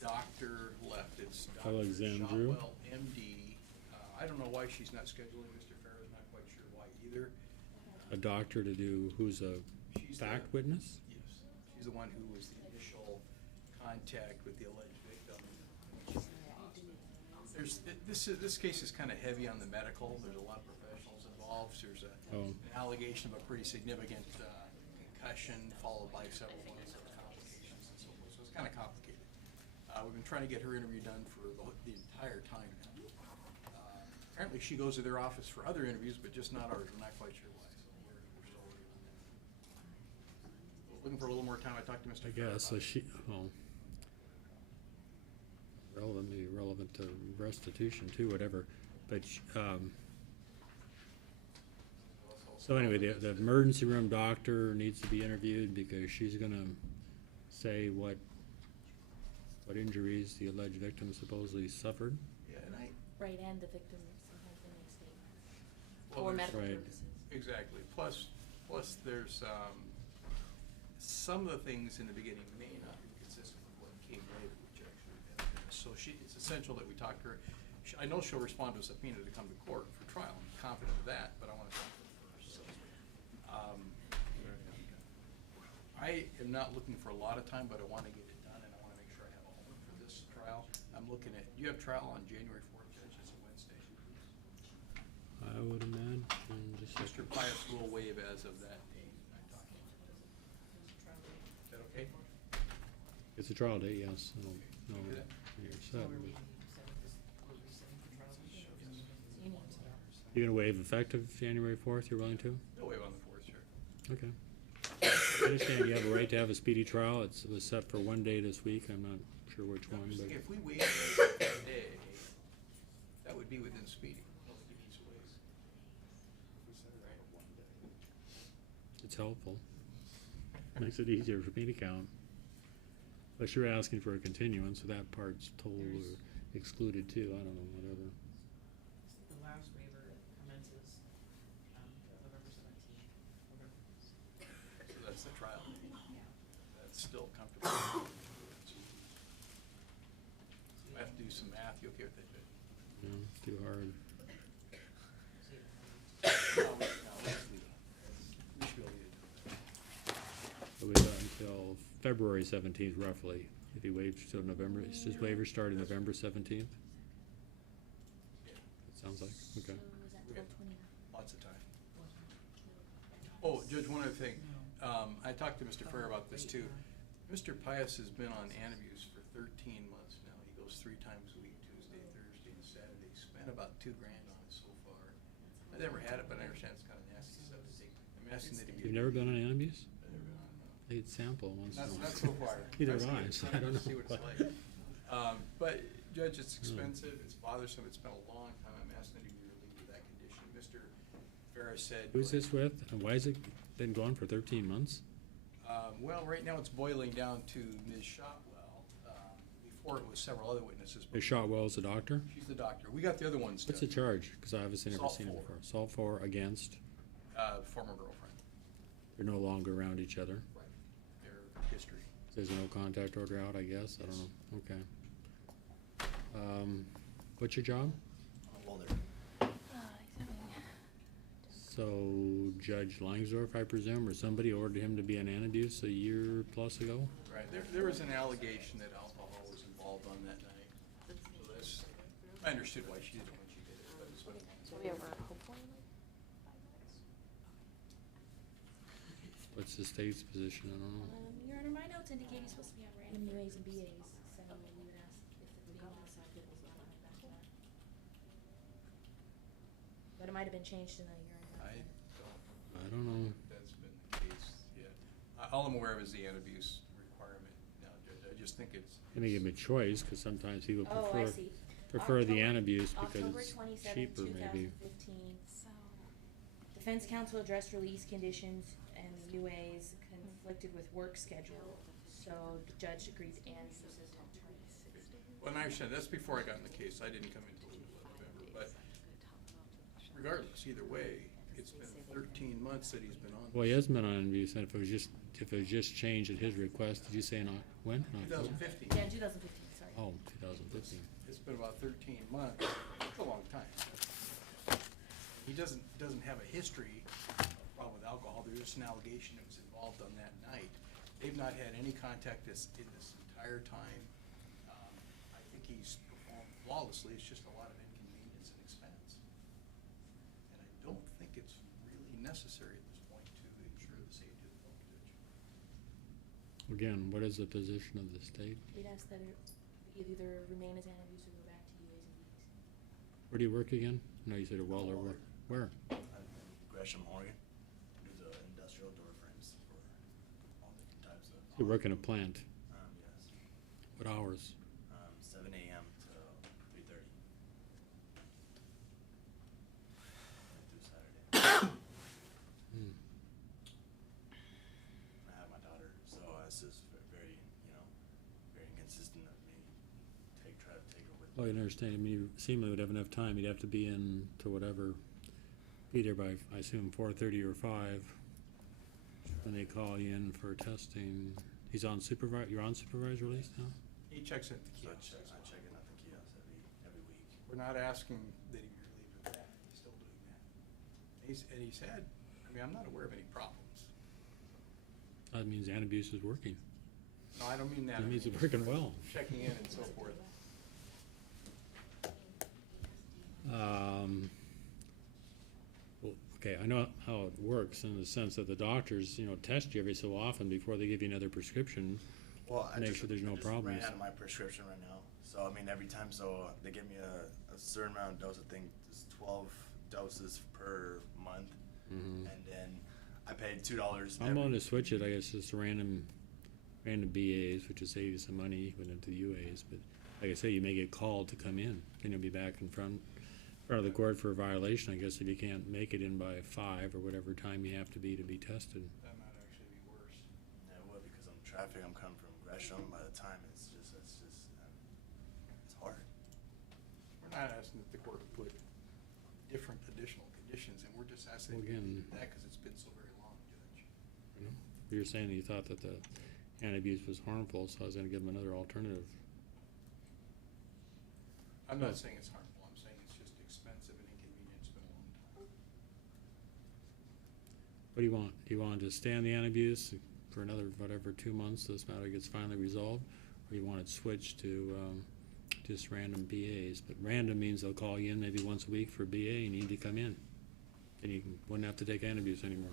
doctor left. It's Dr. Alexandru. Shotwell, M.D. I don't know why she's not scheduling. Mr. Farrow's not quite sure why either. A doctor to do, who's a She's fact the- witness? Yes. She's the one who was the initial contact with the alleged victim. This case is kind of heavy on the medical. There's a lot of professionals involved. There's an allegation of a pretty significant concussion followed by several months of complications and so forth. So it's kind of complicated. We've been trying to get her interview done for the entire time now. Apparently she goes to their office for other interviews, but just not ours. We're not quite sure why. So we're still working on that. Looking for a little more time. I talked to Mr. I Farrow guess, about so it. she, relevant, maybe relevant to restitution too, whatever, but, so anyway, the emergency room doctor needs to be interviewed because she's gonna say what injuries the alleged victim supposedly suffered. Yeah, and Right, and the victim sometimes will make statements. Well, For there's- medical Right. purposes. Exactly. Plus there's, some of the things in the beginning may not be consistent with what came later, which actually happened. So it's essential that we talk to her. I know she'll respond to a subpoena to come to court for trial. I'm confident of that, but I want to talk to her first. So, I am not looking for a lot of time, but I want to get it done, and I want to make sure I have all of it for this trial. I'm looking at, you have trial on January 4th, Judge, it's a Wednesday. I would imagine, just a Mr. second. Pius will waive as of that date. I talked to him. Is that okay? It's a trial date, yes, no, Okay. you're set. So you need You're gonna waive effective January 4th, you're willing to? No waive on the 4th, sure. Okay. I understand you have a right to have a speedy trial. It was set for one day this week. I'm not sure which No, one, I'm just but thinking if we waive it that day, that would be within speedy. it's helpful. Makes it easier for me to count. Unless you're asking for a continuance, so that part's told or excluded too. I don't know, whatever. The last waiver commences, November 17th. So that's the trial. That's still comfortable. I have to do some math. You okay with that, Judge? No, too hard. No, we should be able to do that. So we got until February 17th roughly. If he waives till November, is his waiver starting November 17th? It sounds like, okay. So is that We till got 29? Lots of time. Oh, Judge, one other thing. I talked to Mr. Ferrer about this too. Mr. Pius has been on Antabuse for 13 months now. He goes 3 times a week, Tuesday, Thursday, and Saturday. Spent about $2,000 on it so far. I never had it, but I understand it's kind of nasty stuff to take. I'm asking that he be. You've never been on Antabuse? I've never been on, no. They'd sample once. in a Not while. so far. Neither Let's have I, get so it I don't to see know. what it's like. But Judge, it's expensive, it's bothersome, it's been a long time. I'm asking that he be relieved of that condition. Mr. Ferris said. Who's this with, and why has it been going for 13 months? Well, right now it's boiling down to Ms. Shotwell. Before it was several other witnesses. but Is Shotwell's a doctor? She's the doctor. We got the other ones, What's the Judge. charge? Because I obviously never Assault seen it for. before. Assault for, against, Former girlfriend. they're no longer around each other. Right. Their history. There's a no contact order out, I guess, I don't know, okay. What's your job? So Judge Langsdorff, I presume, or somebody ordered him to be on Antabuse a year plus ago? Right. There was an allegation that alcohol was involved on that night. So that's, I understood why she did it when she did it, but it's what it was. So we have our hopefully What's the state's position, I don't know. Your Honor, my notes indicate he's supposed to be on random UAs and BAs, so we would ask if the government decided it was not on back to that. But it might have been changed in a year and a half. I don't I don't know. That's been the case, yeah. All I'm aware of is the anti-abuse requirement now, Judge. I just think it's. Let me give him a choice, because sometimes he would Oh, I prefer, see. prefer the October- antabuse because October it's 27th, cheaper maybe. 2015. Defense counsel addressed release conditions and the UAs conflicted with work schedule, so the judge agreed to end uses on 26. Well, and I understand, that's before I got in the case. I didn't come in until November, but regardless, either way, it's been 13 months that he's been on. Well, he has been on abuse, and if it was just changed at his request, did you say when? In October? 2015. Yeah, 2015, sorry. Oh, 2015. It's been about 13 months. It's a long time. He doesn't have a history of problem with alcohol. There's just an allegation that was involved on that night. They've not had any contact in this entire time. I think he's performed flawlessly. It's just a lot of inconvenience and expense. And I don't think it's really necessary at this point to ensure the safety of the public, Judge. Again, what is the position of the state? We'd ask that it either remain as antabuse or go back to UAs and Bs. Where do you work again? No, you said a welder. Where? I'm in Gresham, Oregon. Do the industrial door frames for all different types of. You work in a plant. Yes. What hours? 7 a.m. to 3:30. Through Saturday. Hmm. I have my daughter, so it's just very, very inconsistent of me try to take her with me. Oh, you understand, I mean, you seemingly would have enough time, you'd have to be in to whatever, be there by, I assume, 4:30 or 5. When they call you in for testing. You're on supervised release now? He checks at the So kiosk. I check in at the kiosk every week. We're not asking that he be relieved of that. He's still doing that. He's had, I'm not aware of any problems. That means antabuse is working. No, I don't mean that. That means it's working well. Checking in and so forth. Well, okay, I know how it works in the sense that the doctors, test you every so often before they give you another prescription. Well, Make sure there's no I problems. ran out of my prescription right now. So, every time, they give me a certain amount of dose. I think it's 12 doses per month. Mhm. And then I paid $2. I'm willing to switch it, I guess, just to random BAs, which will save you some money, went into UAs, but like I say, you may get called to come in, then you'll be back in front of the court for a violation, I guess, if you can't make it in by 5 or whatever time you have to be tested. That might actually be worse. Yeah, well, because I'm traffic, I'm coming from Gresham. By the time it's hard. We're not asking that the court put different additional conditions, and we're just asking Well, again- that because it's been so very long, Judge. You're saying that you thought that the antabuse was harmful, so I was gonna give them another alternative. I'm not saying it's harmful. I'm saying it's just expensive and inconvenient. It's been a long time. What do you want? Do you want to stay on the antabuse for another, 2 months, so this matter gets finally resolved? Or you want it switched to, just random BAs? But random means they'll call you in maybe once a week for BA, and you need to come in. And you wouldn't have to take antabuse anymore.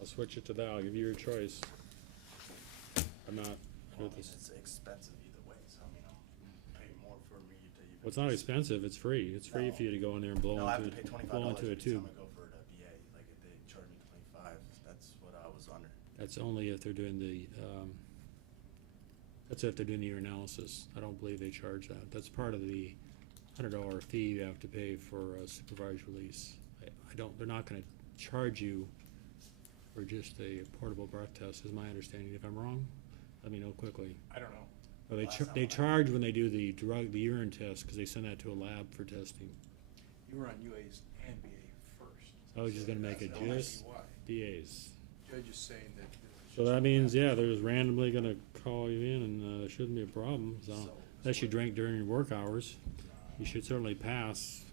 I'll switch it to that. I'll give you your choice. I'm not, It's expensive either way, so I'll pay more for me to even. well, it's not expensive, it's free. It's free for you to go in there and blow No, I have to into pay $25 a every tube. time I go for the BA. Like if they charge me 25, that's what I was under. That's only if they're doing that's if they're doing the urinalysis. I don't believe they charge that. That's part of the $100 fee you have to pay for a supervised release. They're not gonna charge you for just a portable breath test, is my understanding. If I'm wrong, let me know quickly. I don't know. Well, Last time they I- charge when they do the urine test, because they send that to a lab for testing. You were on UAs and BA first. I was just gonna make it That's- that might be just why. BAs. Judge is saying that. So that means, yeah, they're just randomly gonna call you in, and there shouldn't be a problem, so, unless you drink during your work hours, you should certainly pass.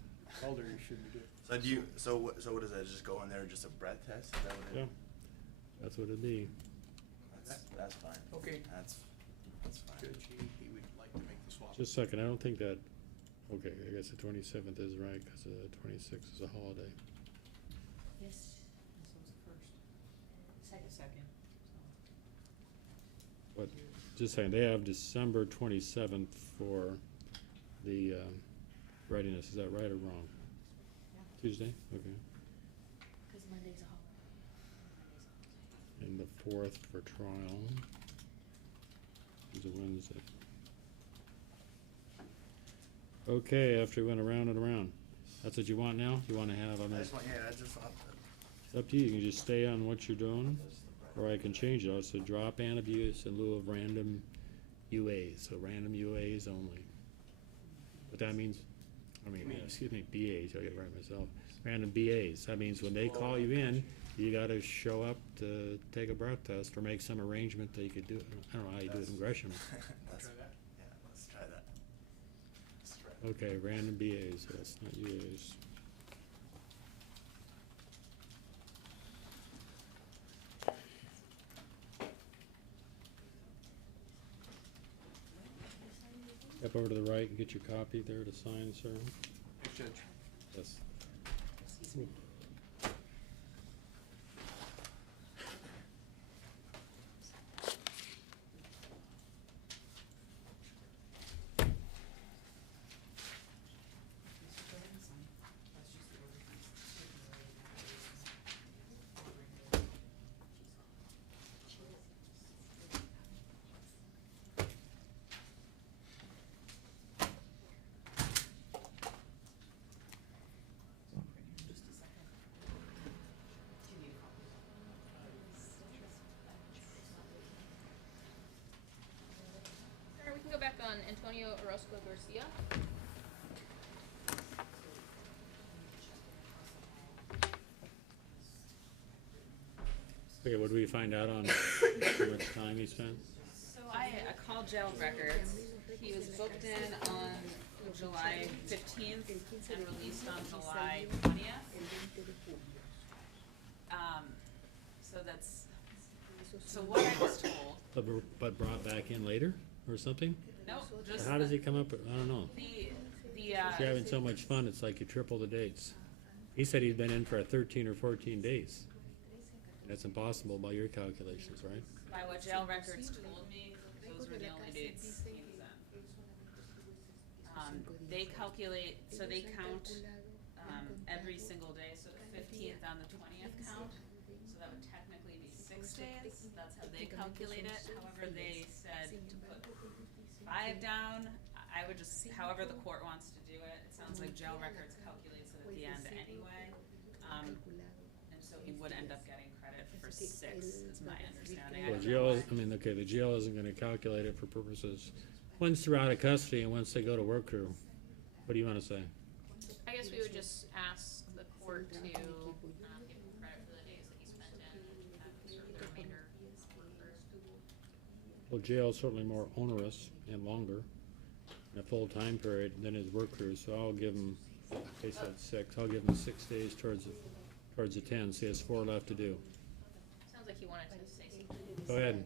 Elder, you shouldn't be doing. So what is that? Just go in there, just a breath test? Is that what it Yeah, is? that's what it'd be. That's fine. Okay. That's fine. Judge, he would like to make the swap. Just a second, I don't think that, okay, I guess the 27th is right, because the 26th is a holiday. Yes. This was the first. Second. But, just saying, they have December 27th for the readiness, is that right or wrong? Yeah. Tuesday, okay. Because Monday's a holiday. And the 4th for trial is a Wednesday. Okay, after we went around and around, that's what you want now? You wanna have, I I mean, just want, yeah, I just want it's up to you, you can just stay on what you're doing, or I can change it, so drop and abuse in lieu of random UAs, so random UAs only. What that means, excuse me, BAs, I get it right myself, random BAs, that means when they call you in, you gotta show up to take a breath test, or make some arrangement that you could do, I don't know how you do it in Gresham. that's, yeah, let's try that. Let's try that. Okay, random BAs, that's not UAs. Step over to the right and get your copy there to sign, sir. Thanks, Judge. Yes. Alright, we can go back on Antonio Orozco Garcia. Okay, what did we find out on how much time he spent? So I called jail records. He was booked in on July 15th and released on July 20th. So that's, so what I was told, But brought back in later, or something? no, just How does the, he come up, I don't know. the, If you're having so much fun, it's like you triple the dates. He said he'd been in for 13 or 14 days. That's impossible by your calculations, right? by what jail records told me, those were the only dates he was in. They calculate, so they count, every single day, so the 15th on the 20th count, so that would technically be 6 days, that's how they calculate it, however, they said to put 5 down, I would just, however the court wants to do it, it sounds like jail records calculates it at the end anyway, and so he would end up getting credit for 6, is my understanding. I Well, don't know jail, why. okay, the jail isn't gonna calculate it for purposes, once they're out of custody and once they go to work crew. What do you wanna say? I guess we would just ask the court to, give him credit for the days that he spent in, sort of the remainder for. Well, jail is certainly more onerous and longer, in a full time period than his work crew, so I'll give him, they said 6, I'll give him 6 days towards the 10, so he has 4 left to do. Sounds like he wanted to say something. Go ahead.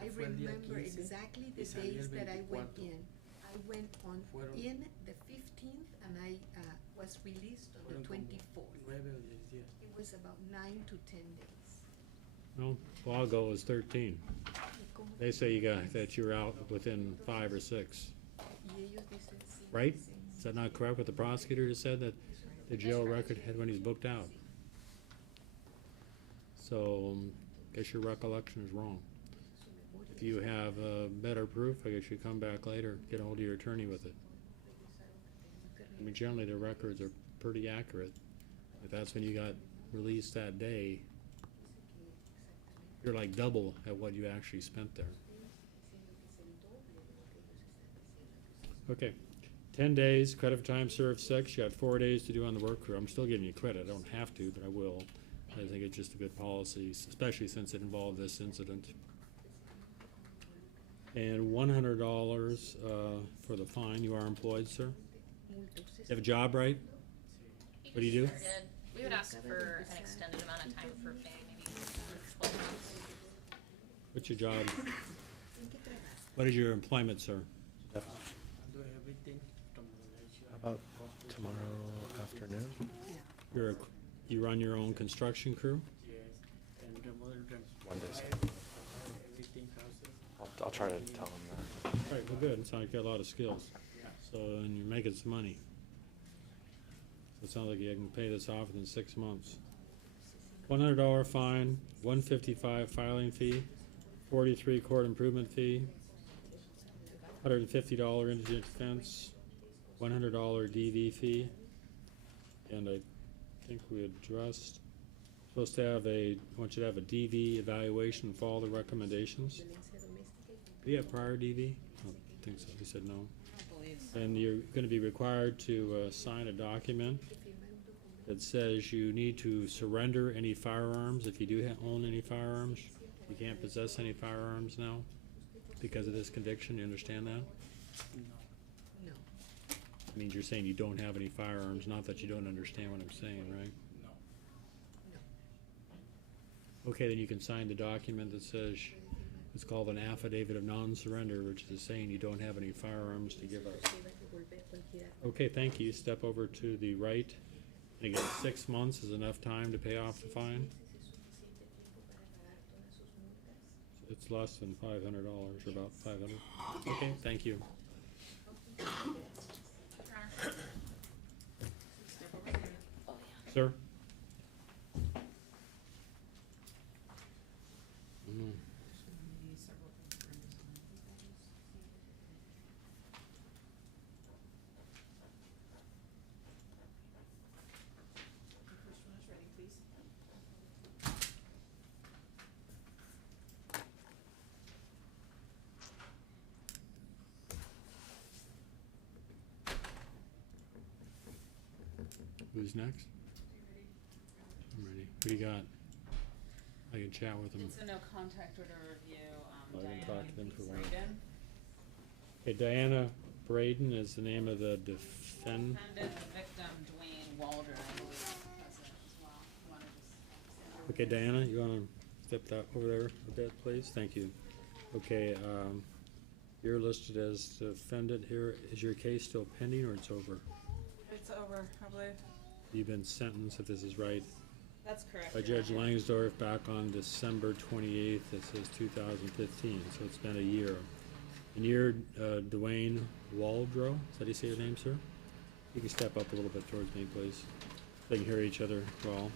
I remember exactly the days that I went in. I went on in the 15th and I was released on the 24th. It was about 9 to 10 days. No, well, I'll go as 13. They say you got, that you're out within 5 or 6, right? Is that not correct what the prosecutor just said, that the jail record had when he's booked out? So, guess your recollection is wrong. If you have better proof, I guess you come back later, get ahold of your attorney with it. I mean, generally the records are pretty accurate. If that's when you got released that day, you're like double at what you actually spent there. Okay, 10 days, credit for time served 6, you got 4 days to do on the work crew. I'm still giving you credit, I don't have to, but I will. I think it's just a good policy, especially since it involved this incident. And $100 for the fine. You are employed, sir? You have a job, right? What do you do? Started. We would ask for an extended amount of time for pay, maybe 12 months. What's your job? What is your employment, sir? About tomorrow afternoon? You run your own construction crew? Mondays. I'll try to tell them that. All right, well, good. It sounds like you got a lot of skills. So, and you're making some money. It sounds like you can pay this off within 6 months. $100 fine, $155 filing fee, $43 court improvement fee, $150 indigent defense, $100 DV fee, and I think we addressed, supposed to have I want you to have a DV evaluation and follow the recommendations. Do you have prior DV? I don't think so, he said no. I believe so. And you're gonna be required to sign a document that says you need to surrender any firearms. If you do own any firearms, you can't possess any firearms now because of this conviction. You understand that? No. It means you're saying you don't have any firearms, not that you don't understand what I'm saying, right? No. Okay, then you can sign the document that says, it's called an affidavit of non-surrender, which is saying you don't have any firearms to give us. Okay, thank you. Step over to the right. And again, 6 months is enough time to pay off the fine. It's less than $500, or about 500. Okay, thank you. Sir? Mm. Who's next? I'm ready. What do you got? I can chat with them. It's a no contact order review, I haven't Diana talked to them for a while. Braden. Okay, Diana Braden is the name of the defend. Defendant, the victim, Dwayne Waldron, I believe, is present as well. You wanna just Okay, Diana, you wanna step that over there a bit, please? Thank you. Okay, you're listed as defendant here. Is your case still pending or it's over? It's over, I believe. You've been sentenced, if this is right, That's correct. by Your Judge Honor. Langsdorff back on December 28th, it says 2015, so it's been a year. And you're Dwayne Waldro, is that how you say your name, sir? You can step up a little bit towards me, please, so they can hear each other well.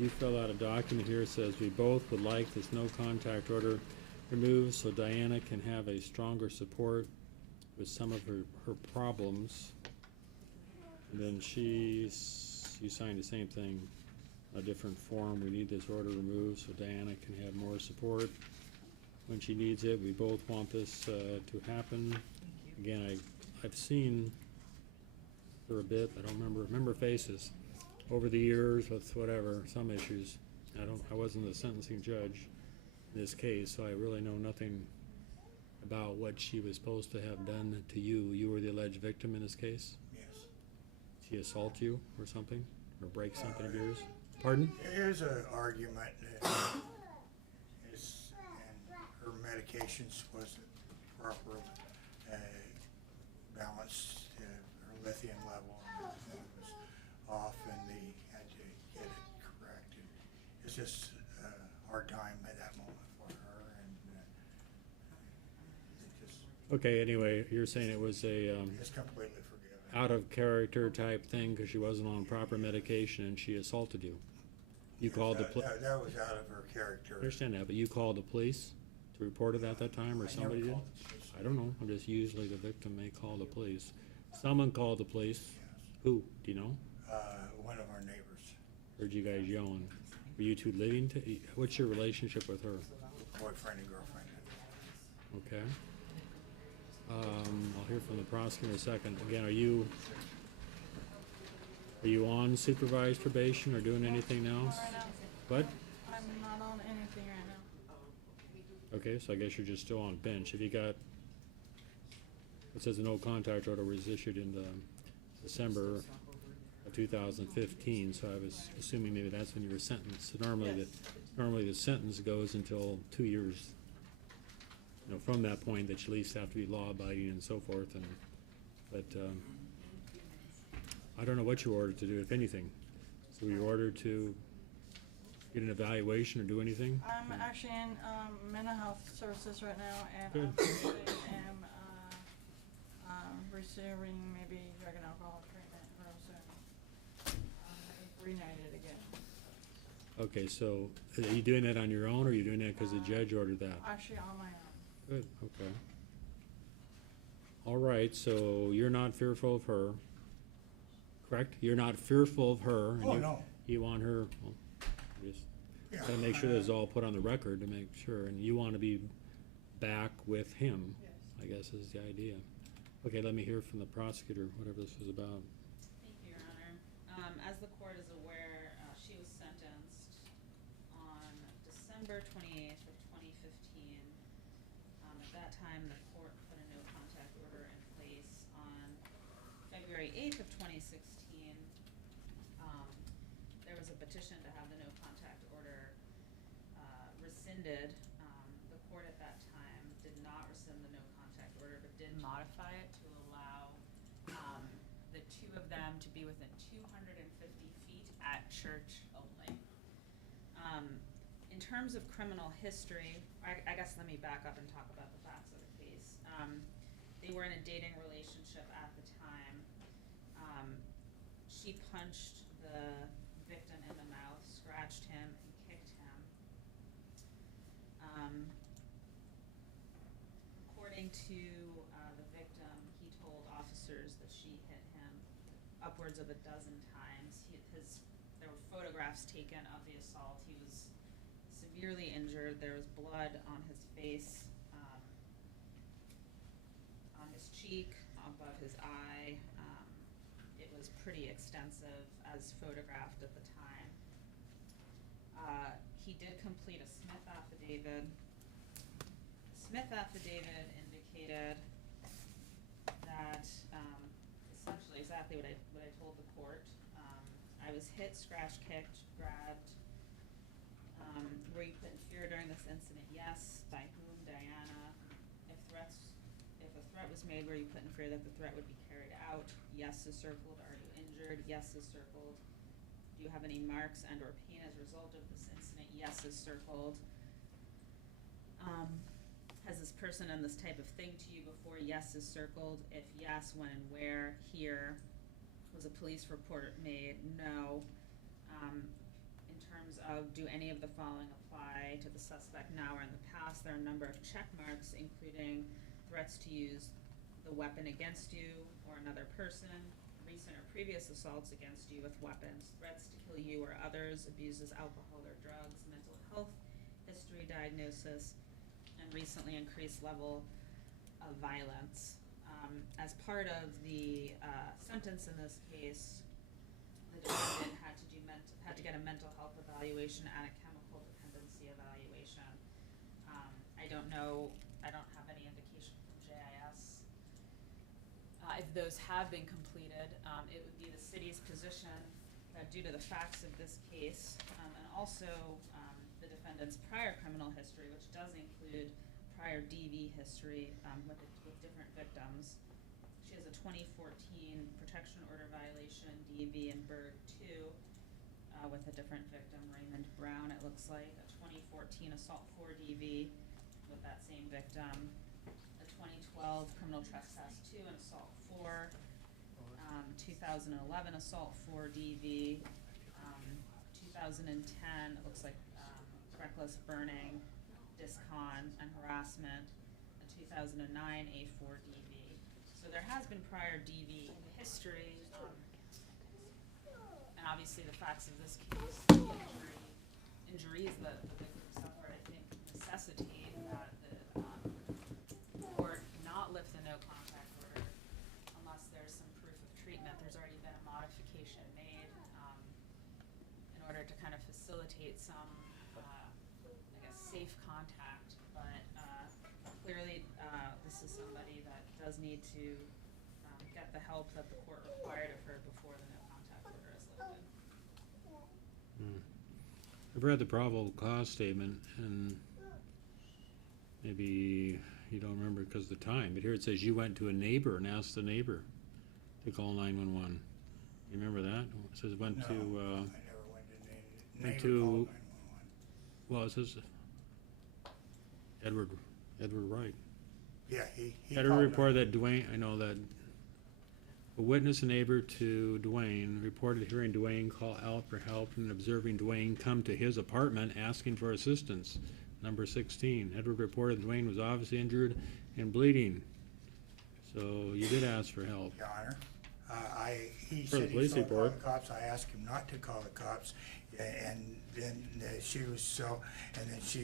You fill out a document here, it says, we both would like this no contact order removed so Diana can have a stronger support with some of her problems. And then you signed the same thing, a different form. We need this order removed so Diana can have more support when she needs it. We both want this to happen. Again, I've seen for a bit, I don't remember faces over the years with whatever, some issues. I wasn't the sentencing judge in this case, so I really know nothing about what she was supposed to have done to you. You were the alleged victim in this case? Yes. She assault you or something, or break something of yours? Pardon? There's an argument that her medications wasn't properly balanced, her lithium level and everything was off, and they had to get it corrected. It's just a hard time at that moment for her, and it just. Okay, anyway, you're saying it was a It's completely forgiven. out of character type thing because she wasn't on proper medication and she assaulted you. You called the That was out of her character. I understand that, but you called the police to report it at that time, or I somebody never did? called the police. I don't know, I'm just usually the victim may call the police. Someone called the police. Who, do you know? One of our neighbors, Heard you guys yelling. Were you two living what's your relationship with her? boyfriend and girlfriend. Okay. I'll hear from the prosecutor in a second. Again, are you on supervised probation or doing anything else? Right now, What? I'm not on anything right now. Okay, so I guess you're just still on bench. Have you got, it says a no contact order was issued in December of 2015, so I was assuming maybe that's when you were sentenced. So normally the sentence goes until 2 years. You know, from that point, that you at least have to be law-abiding and so forth, but I don't know what you ordered to do, if anything. So were you ordered to get an evaluation or do anything? I'm actually in mental health services right now, and Good. I actually am receiving maybe drug and alcohol treatment real soon. rename it again. Okay, so are you doing that on your own, or are you doing that because the judge ordered that? Actually, on my own. Good, okay. All right, so you're not fearful of her, correct? You're not fearful of her? and Oh, you- no. You want her, well, just Yeah, gotta make sure this is all put on the record to make sure, and you wanna be back with him, I guess is the idea. Okay, let me hear from the prosecutor, whatever this was about. Thank you, Your Honor. As the court is aware, she was sentenced on December 28th of 2015. At that time, the court put a no contact order in place on February 8th of 2016. There was a petition to have the no contact order rescinded. The court at that time did not rescind the no contact order, but did modify it to allow the two of them to be within 250 feet at church only. In terms of criminal history, I guess let me back up and talk about the facts of the case. They were in a dating relationship at the time. She punched the victim in the mouth, scratched him, and kicked him. According to the victim, he told officers that she hit him upwards of a dozen times. There were photographs taken of the assault. He was severely injured. There was blood on his face, on his cheek, above his eye. It was pretty extensive as photographed at the time. He did complete a Smith affidavit. The Smith affidavit indicated that essentially exactly what I told the court. I was hit, scratched, kicked, grabbed. Were you put in fear during this incident? Yes. By whom? Diana. If a threat was made, were you put in fear that the threat would be carried out? Yes is circled. Are you injured? Yes is circled. Do you have any marks and or pain as a result of this incident? Yes is circled. Has this person done this type of thing to you before? Yes is circled. If yes, when and where? Here. Was a police report made? No. In terms of, do any of the following apply to the suspect now or in the past? There are a number of check marks, including threats to use the weapon against you or another person, recent or previous assaults against you with weapons, threats to kill you or others, abuses alcohol or drugs, mental health history diagnosis, and recently increased level of violence. As part of the sentence in this case, the defendant had to get a mental health evaluation and a chemical dependency evaluation. I don't know, I don't have any indication from JIS. If those have been completed, it would be the city's position that due to the facts of this case, and also the defendant's prior criminal history, which does include prior DV history with different victims. She has a 2014 protection order violation, DV in Berg 2, with a different victim, Raymond Brown, it looks like. A 2014 assault 4 DV with that same victim. A 2012 criminal trespass 2 and assault 4. 2011 assault 4 DV. 2010, it looks like reckless burning, discon, and harassment. A 2009 A4 DV. So there has been prior DV history, and obviously the facts of this case, the injuries that the victim suffered, I think necessitate that the court not lift the no contact order unless there's some proof of treatment. There's already been a modification made in order to kind of facilitate some, I guess, safe contact. But clearly, this is somebody that does need to get the help that the court required of her before the no contact order is lifted. I've read the probable cause statement, and maybe you don't remember because of the time, but here it says you went to a neighbor and asked the neighbor to call 911. You remember that? It says went No, to, I never went to went neighbor to, called 911. well, it says Edward Wright. Yeah, he Had a called report that Dwayne, I know that A witness and neighbor to Dwayne reported hearing Dwayne call out for help and observing Dwayne come to his apartment asking for assistance. Number 16, Edward reported Dwayne was obviously injured and bleeding. So you did ask for help. Your Honor. He For the said he police was gonna call report. the cops. I asked him not to call the cops, and then she was so, and then she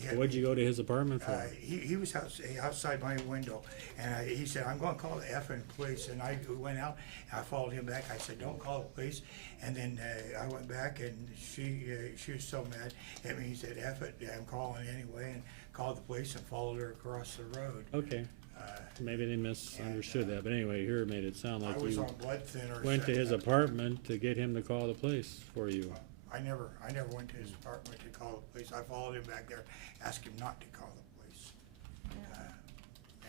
hit What'd you me. go to his apartment for? He was outside my window, and he said, "I'm gonna call the effing police," and I went out, and I followed him back. I said, "Don't call the police," and then I went back, and she was so mad at me. He said, "Eff it, I'm calling anyway," and called the police and followed her across the road. Okay. Maybe they misunderstood that, but anyway, here it made it sound like I was you on blood thinners. went to his and, apartment to get him to call the police for you. I never went to his apartment to call the police. I followed him back there, asked him not to call the police.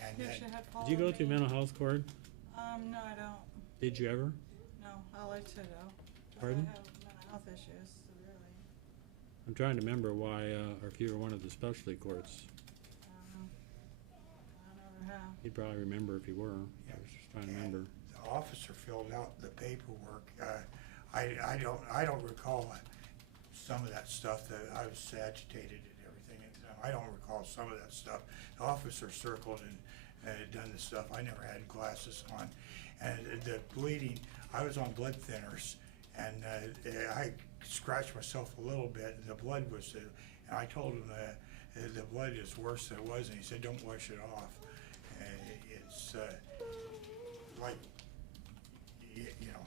And You then, should have Did followed you go through me. mental health court? No, I don't. Did you ever? No, I'd like to though. 'Cause Pardon? I have mental health issues, severely. I'm trying to remember why, or if you were one of the specialty courts. I never have. You'd probably remember if you were. I was just trying to remember. the officer filled out the paperwork. I don't recall some of that stuff, that I was agitated and everything. I don't recall some of that stuff. The officer circled and had done the stuff. I never had glasses on. And the bleeding, I was on blood thinners, and I scratched myself a little bit, and the blood was, and I told him the blood is worse than it was, and he said, "Don't wash it off." It's like, you know,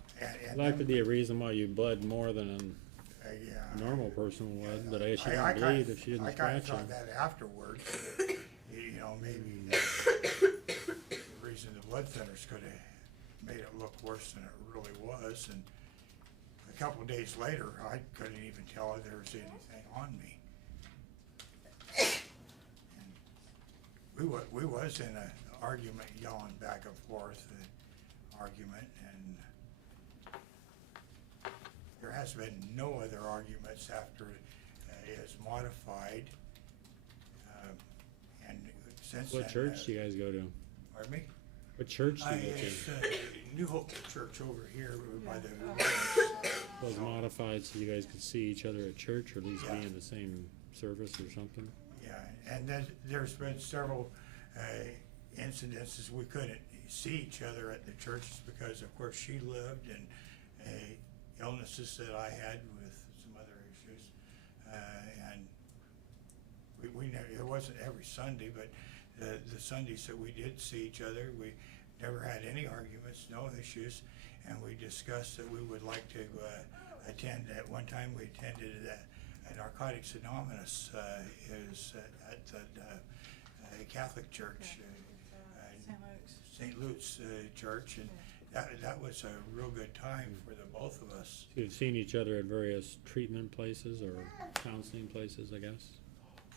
and That could be a reason why you bled more than yeah. a normal person would, but I guess you I didn't bleed if she didn't I kinda scratch you. thought that afterwards, you know, maybe the reason the blood thinners could have made it look worse than it really was, and a couple of days later, I couldn't even tell if there was anything on me. And we was in an argument, yelling back and forth, argument, and there has been no other arguments after it is modified. And since then. What church do you guys go to? Pardon me? What church do you go It's to? New Hope Church over here by the. Was modified so you guys could see each other at church, or at least be in the same service or something? Yeah, and then there's been several incidences we couldn't see each other at the churches because, of course, she lived, and illnesses that I had with some other issues, and we never, it wasn't every Sunday, but the Sundays that we did see each other, we never had any arguments, no issues, and we discussed that we would like to attend. At one time, we attended a Narcotics Anonymous is at the Catholic Church, St. Luke's Church, and that was a real good time for the both of us. You've seen each other at various treatment places or counseling places, I guess?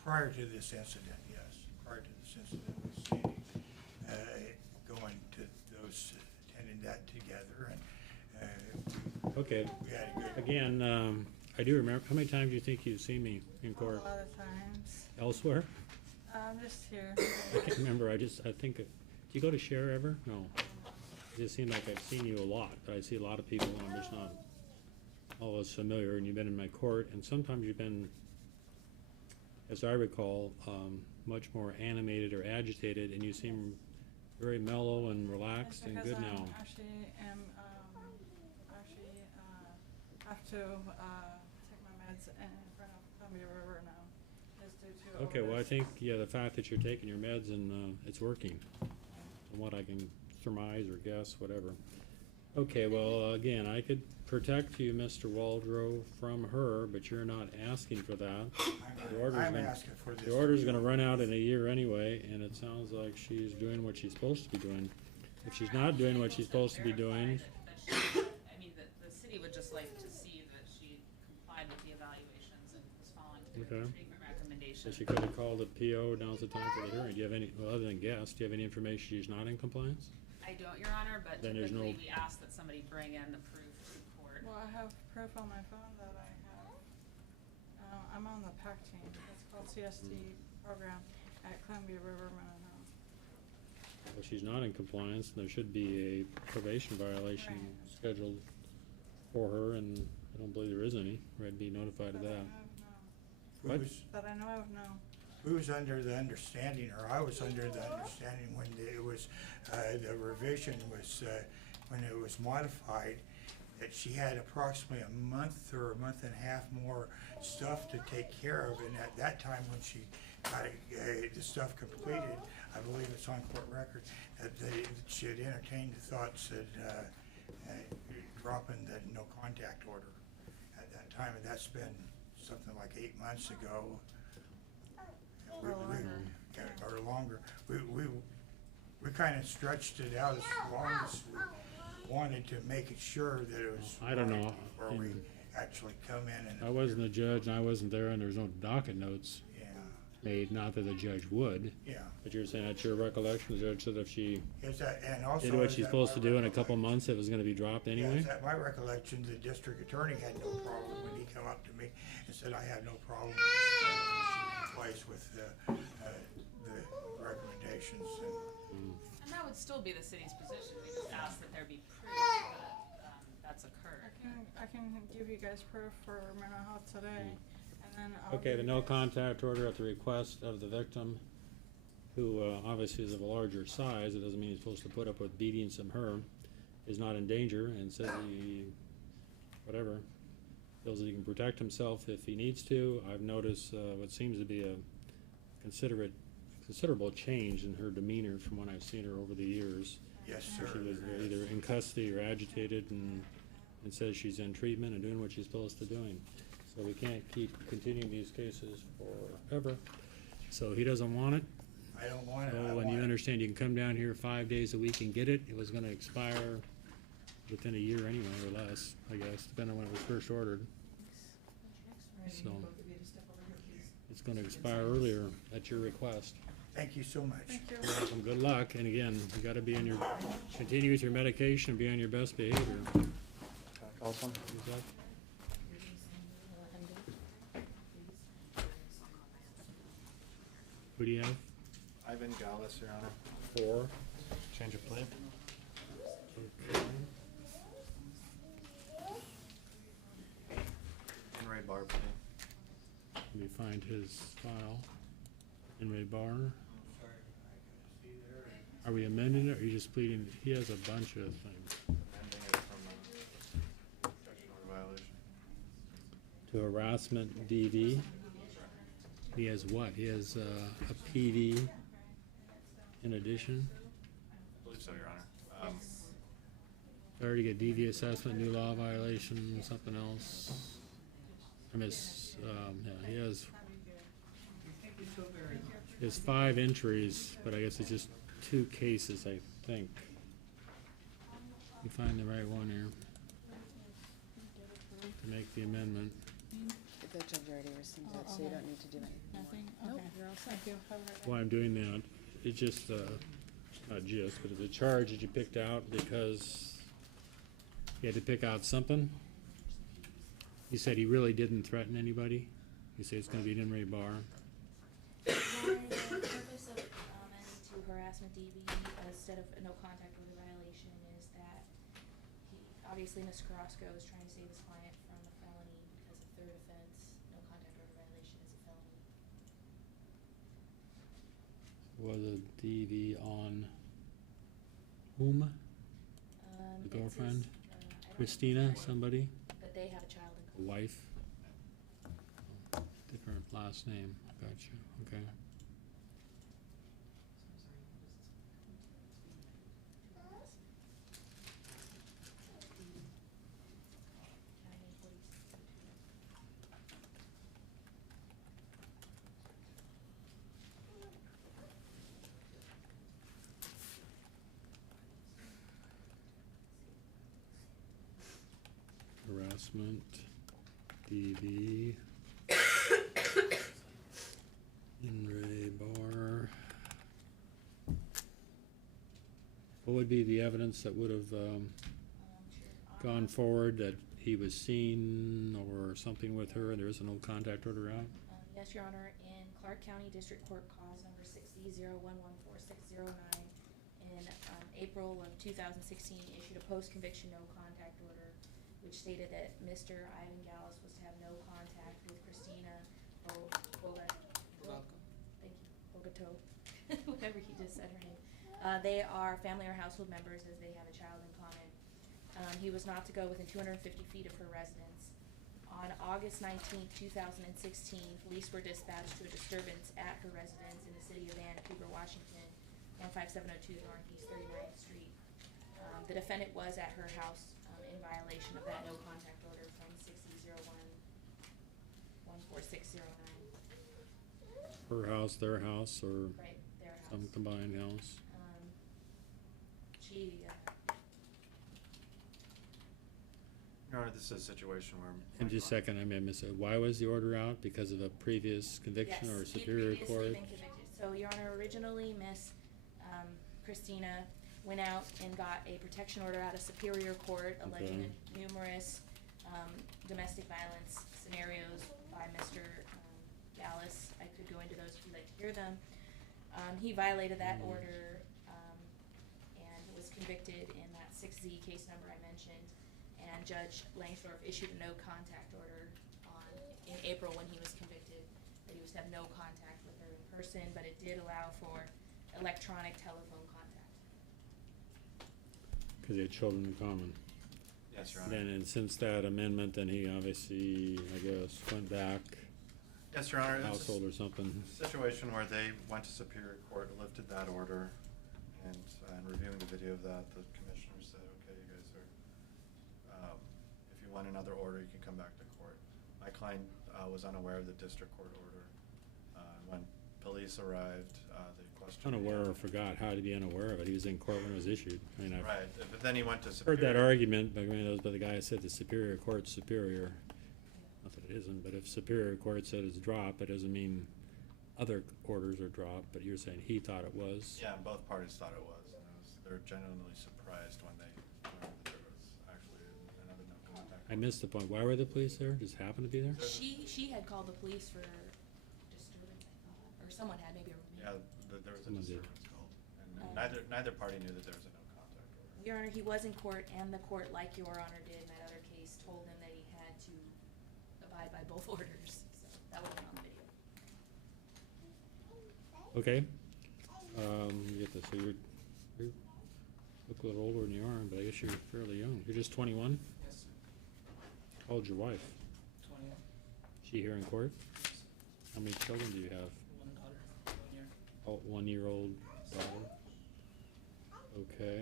Prior to this incident, yes. Prior to this incident, we see going to those, attending that together, and Okay. we had a good. Again, I do remember, how many times do you think you've seen me in A court? lot of times. Elsewhere? Just here. I can't remember, I think, do you go to Share ever? No. It just seemed like I've seen you a lot, but I see a lot of people, and I'm just not always familiar, and you've been in my court, and sometimes you've been, as I recall, much more animated or agitated, and you seem very mellow and relaxed and good now. Actually have to take my meds in front of Columbia River now. Just due to all Okay, well, I this. think, yeah, the fact that you're taking your meds and it's working, from what I can surmise or guess, whatever. Okay, well, again, I could protect you, Mr. Waldrop, from her, but you're not asking for that. The order's I'm gonna- asking for this. The order's gonna run out in a year anyway, and it sounds like she's doing what she's supposed to be doing. If she's not doing what she's supposed to be doing, I mean, the city would just like to see that she complied with the evaluations and was following through Okay. the treatment so recommendations. she could have called a PO, now's the time for the hearing. Do you have any, well, other than guess, do you have any information she's not in compliance? I don't, Your Honor, but Then there's typically no- we ask that somebody bring in the proof to court. Well, I have proof on my phone that I have. I'm on the PAC team. It's called CST program at Columbia River Mental Health. If she's not in compliance, there should be a probation violation scheduled for her, and I don't believe there is any, or I'd be notified of that. What? That I know of, no. We was under the understanding, or I was under the understanding when it was, the revision was, when it was modified, that she had approximately a month or a month and a half more stuff to take care of, and at that time, when she got the stuff completed, I believe it's on court record, that she had entertained the thoughts that, dropping the no contact order at that time, and that's been something like 8 months ago. Or longer. We kind of stretched it out as long as we wanted to make it sure that it was. I don't know. Before we actually come in and. I wasn't the judge, and I wasn't there, and there was no docket notes Yeah, made, not that the judge would. yeah. But you're saying that's your recollection, the judge said if she Is that, and also. did what is she's that supposed to my do in a couple recollection- months, it was gonna be dropped Yeah, anyway? is that my recollection, the district attorney had no problem when he come up to me and said, I have no problem. She complies with the recommendations and. And that would still be the city's position, we just ask that there be proof that, that's occurred. I can give you guys proof for mental health today, and then I'll. Okay, give the you no guys- contact order at the request of the victim, who obviously is of a larger size, it doesn't mean he's supposed to put up with beatings from her, is not in danger, and says he, whatever, feels that he can protect himself if he needs to. I've noticed what seems to be a considerable change in her demeanor from when I've seen her over the years. Yes, sir. She was either in custody or agitated, and says she's in treatment and doing what she's supposed to doing. So we can't keep continuing these cases forever. So he doesn't want it. I don't want it. I So, and want you it. understand, you can come down here 5 days a week and get it. It was gonna expire within a year anyway, or less, I guess, depending on when it was first ordered. So, it's gonna expire earlier at your request. Thank you so much. Thank you. You're welcome. Good luck, and again, you gotta be on your, continue with your medication, and be on your best behavior. Awesome. Is that- Who do you have? Ivan Gallus, Your Honor. 4. Change of plea. And Ray Barr plea. Let me find his file. Inmate Barr. Are we amending it, or are you just pleading? He has a bunch of things. Amending it from a protection order violation. To harassment DV. He has what? He has a PD in addition. I believe so, Your Honor. Already get DV assessment, new law violation, something else. I miss, yeah, he has 5 entries, but I guess it's just 2 cases, I think. Let me find the right one here. To make the amendment. The judge already received that, so you don't need to do anything more. Nothing? Nope, Okay. you're all set. Thank you. Have a great day. Why I'm doing that, it's just, not just, but it's a charge that you picked out because you had to pick out something. He said he really didn't threaten anybody. He said it's gonna be an inmate bar. The purpose of amending to harassment DV instead of a no contact order violation is that obviously Ms. Carrasco is trying to save his client from a felony because the third offense, no contact order violation, is a felony. Was a DV on whom? The It says, girlfriend? I don't Christina, know, somebody? But they have a child in A common. wife? Different last name, gotcha, okay. Harassment, DV. In-ray bar. What would be the evidence that would have gone forward that he was seen or something with her and there is a no contact order out? Yes, Your Honor, in Clark County District Court cause number 60-0114-609, in, April of 2016, issued a post-conviction no contact order, which stated that Mr. Ivan Gallus was to have no contact with Christina thank you, Bogato, whatever he just said her name. They are family or household members as they have a child in common. He was not to go within 250 feet of her residence. On August 19th, 2016, police were dispatched to a disturbance at her residence in the city of Vancouver, Washington, 15702 Northeast 39th Street. The defendant was at her house in violation of that no contact order from 6001-14609. Her house, their house, or Right, their house. some combined house? She, Your Honor, this is a situation where. And just a second, I may miss it. Why was the order out? Because of a previous conviction or yes, he had Superior previously Court? been convicted. So, Your Honor, originally, Miss Christina went out and got a protection order out of Superior Court alleging numerous domestic violence scenarios by Mr. Gallus. I could go into those if you'd like to hear them. He violated that order and was convicted in that 6Z case number I mentioned. And Judge Langsdorff issued a no contact order in April when he was convicted, that he was to have no contact with her in person, but it did allow for electronic telephone contact. Because they had children in common. Yes, Your Honor. Then, and since that amendment, then he obviously, I guess, went back. Yes, Your Honor. It's a Household or something. Situation where they went to Superior Court, lifted that order, and reviewing the video of that, the commissioner said, okay, you guys are, if you want another order, you can come back to court. My client was unaware of the district court order. When police arrived, they questioned. Unaware or forgot how to be unaware of it. He was in court when it was issued. I mean, I've Right, but then he went to Superior. heard that argument, but I mean, that was by the guy who said the Superior Court's superior. Not that it isn't, but if Superior Court said it's dropped, it doesn't mean other orders are dropped, but you're saying he thought it was. Yeah, and both parties thought it was, and they're genuinely surprised when they learned that there was actually another no contact. I missed the point. Why were the police there? Just happened to be there? She had called the police for disturbance, I thought, or someone had, maybe. Yeah, there was a Someone did. disturbance called, and neither party knew that there was a no contact order. Your Honor, he was in court, and the court, like Your Honor did in that other case, told him that he had to abide by both orders, so that would have been on the video. Okay. You get this, so you look a little older than you are, but I guess you're fairly young. You're just 21? Yes, How old's your wife? 20, She here in court? How many children do you have? one daughter, 1 year. Oh, 1-year-old daughter. Okay,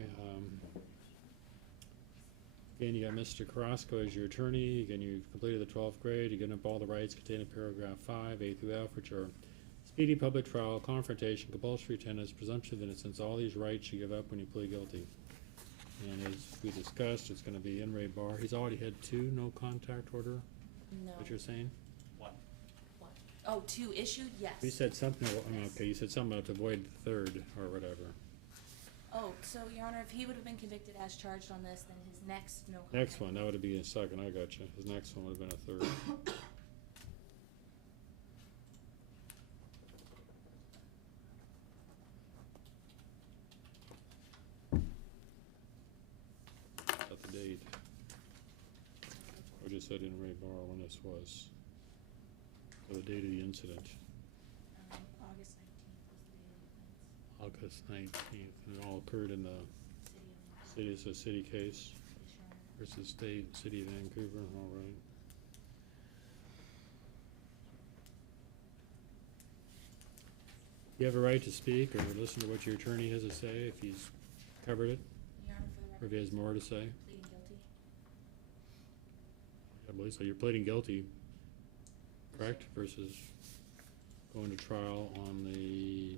again, you got Mr. Carrasco as your attorney. Again, you completed the 12th grade. You're getting up all the rights contained in paragraph 5, A through F, which are speedy public trial, confrontation, compulsory attendance, presumption of innocence. All these rights you give up when you plead guilty. And as we discussed, it's gonna be in re bar. He's already had 2 no contact order, No. what you're saying? One. Oh, 2 issued? Yes. You said something, okay, you said something about to avoid the 3rd or whatever. Oh, so Your Honor, if he would have been convicted as charged on this, then his next no contact. Next one, that would be a second, I got you. His next one would have been a 3rd. Got the date. I just said in re bar when this was. So the date of the incident, August 19th was the day of the offense. August 19th, and it all occurred in the city, it's a city case Yes, Your Honor. versus state, city of Vancouver, all right. You have a right to speak or listen to what your attorney has to say if he's covered it, Your Honor, for the or record. if he has more to say. Pleading guilty. I believe so. You're pleading guilty, correct? Versus going to trial on the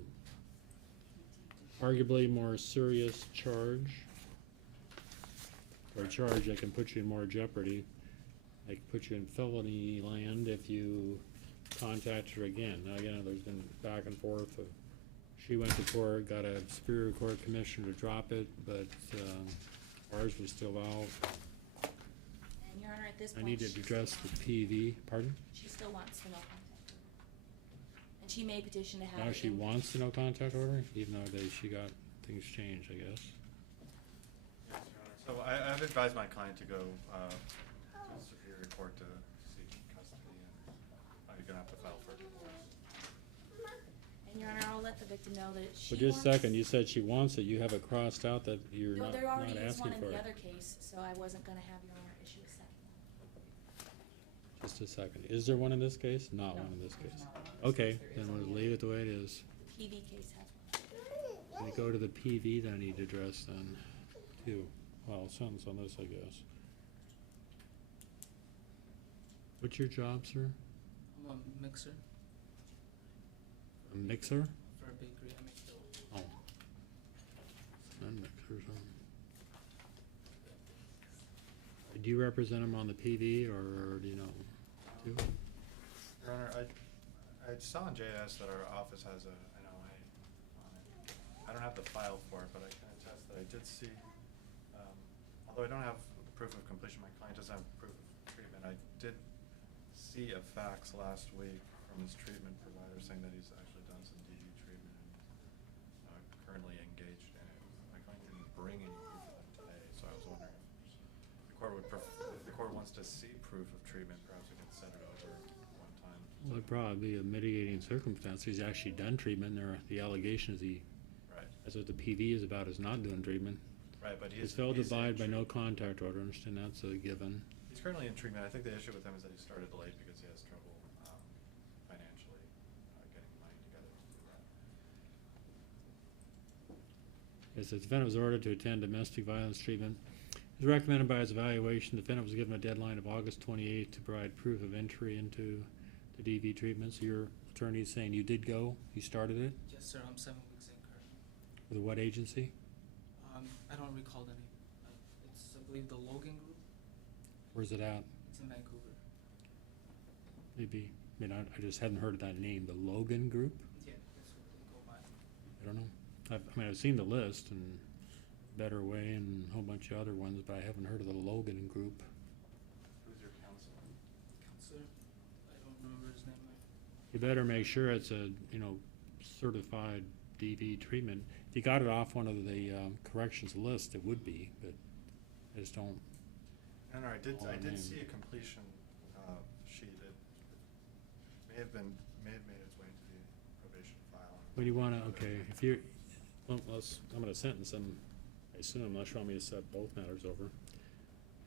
arguably more serious charge, or a charge that can put you in more jeopardy. They can put you in felony land if you contact her again. Now, again, there's been back and forth of, she went to court, got a Superior Court commissioner to drop it, but ours was still out. And Your Honor, at this I point, need to she address still the PV, pardon? She still wants the no contact order. And she may petition to have Now it she in- wants the no contact order, even though she got things change, I guess. Yes, Your Honor. So I've advised my client to go to Superior Court to seek custody, and I'm gonna have to file for divorce. And Your Honor, I'll let the victim know that she But just a wants. second, you said she wants it, you have it crossed out that you're No, not there already is asking one in for the it. other case, so I wasn't gonna have Your Honor issue a second one. Just a second, is there one in this case? Not No, one in this there's case. not one. Okay, There then is we'll only leave it the way it is. PV case has one. Let me go to the PV that I need to address then, too. Well, sentence on this, I guess. What's your job, sir? I'm a mixer A mixer? for a bakery. I make dough. Oh. And mixers, huh? Do you represent him on the PV, or do you know? Too? Your Honor, I saw in JS that our office has a NOA on it. I don't have the file for it, but I can attest that I did see, although I don't have proof of completion, my client doesn't have proof of treatment. I did see a fax last week from his treatment provider saying that he's actually done some DV treatment and currently engaged in it. My client didn't bring any proof of that today, so I was wondering if the court would, if the court wants to see proof of treatment, perhaps we could send it over one time. Well, it'd probably be a mitigating circumstance. He's actually done treatment. The allegation is Right. that's what the PV is about, is not doing treatment. Right, but He's failed to abide by no contact order, understand that's a given. He's currently in treatment. I think the issue with him is that he started late because he has trouble financially getting money together to do that. As the defendant was ordered to attend domestic violence treatment, as recommended by his evaluation, the defendant was given a deadline of August 28th to provide proof of entry into the DV treatment. So your attorney is saying you did go, you started it? Yes, sir. I'm 7 weeks in currently. With what agency? I don't recall the name. It's, I believe, the Logan Group. Where's it at? It's in Vancouver. Maybe, I just hadn't heard of that name, the Logan Group? Yeah, that's what they go by. I don't know. I've seen the list and Better Way and a whole bunch of other ones, but I haven't heard of the Logan Group. Who's your counsel? Counselor? I don't remember his name. You better make sure it's a, certified DV treatment. If you got it off one of the corrections list, it would be, but I just don't. No, I did Oh, man. see a completion sheet. It may have made its way into the probation file. What do you wanna, okay, if you're, I'm gonna sentence him, I assume, unless you want me to set both matters over.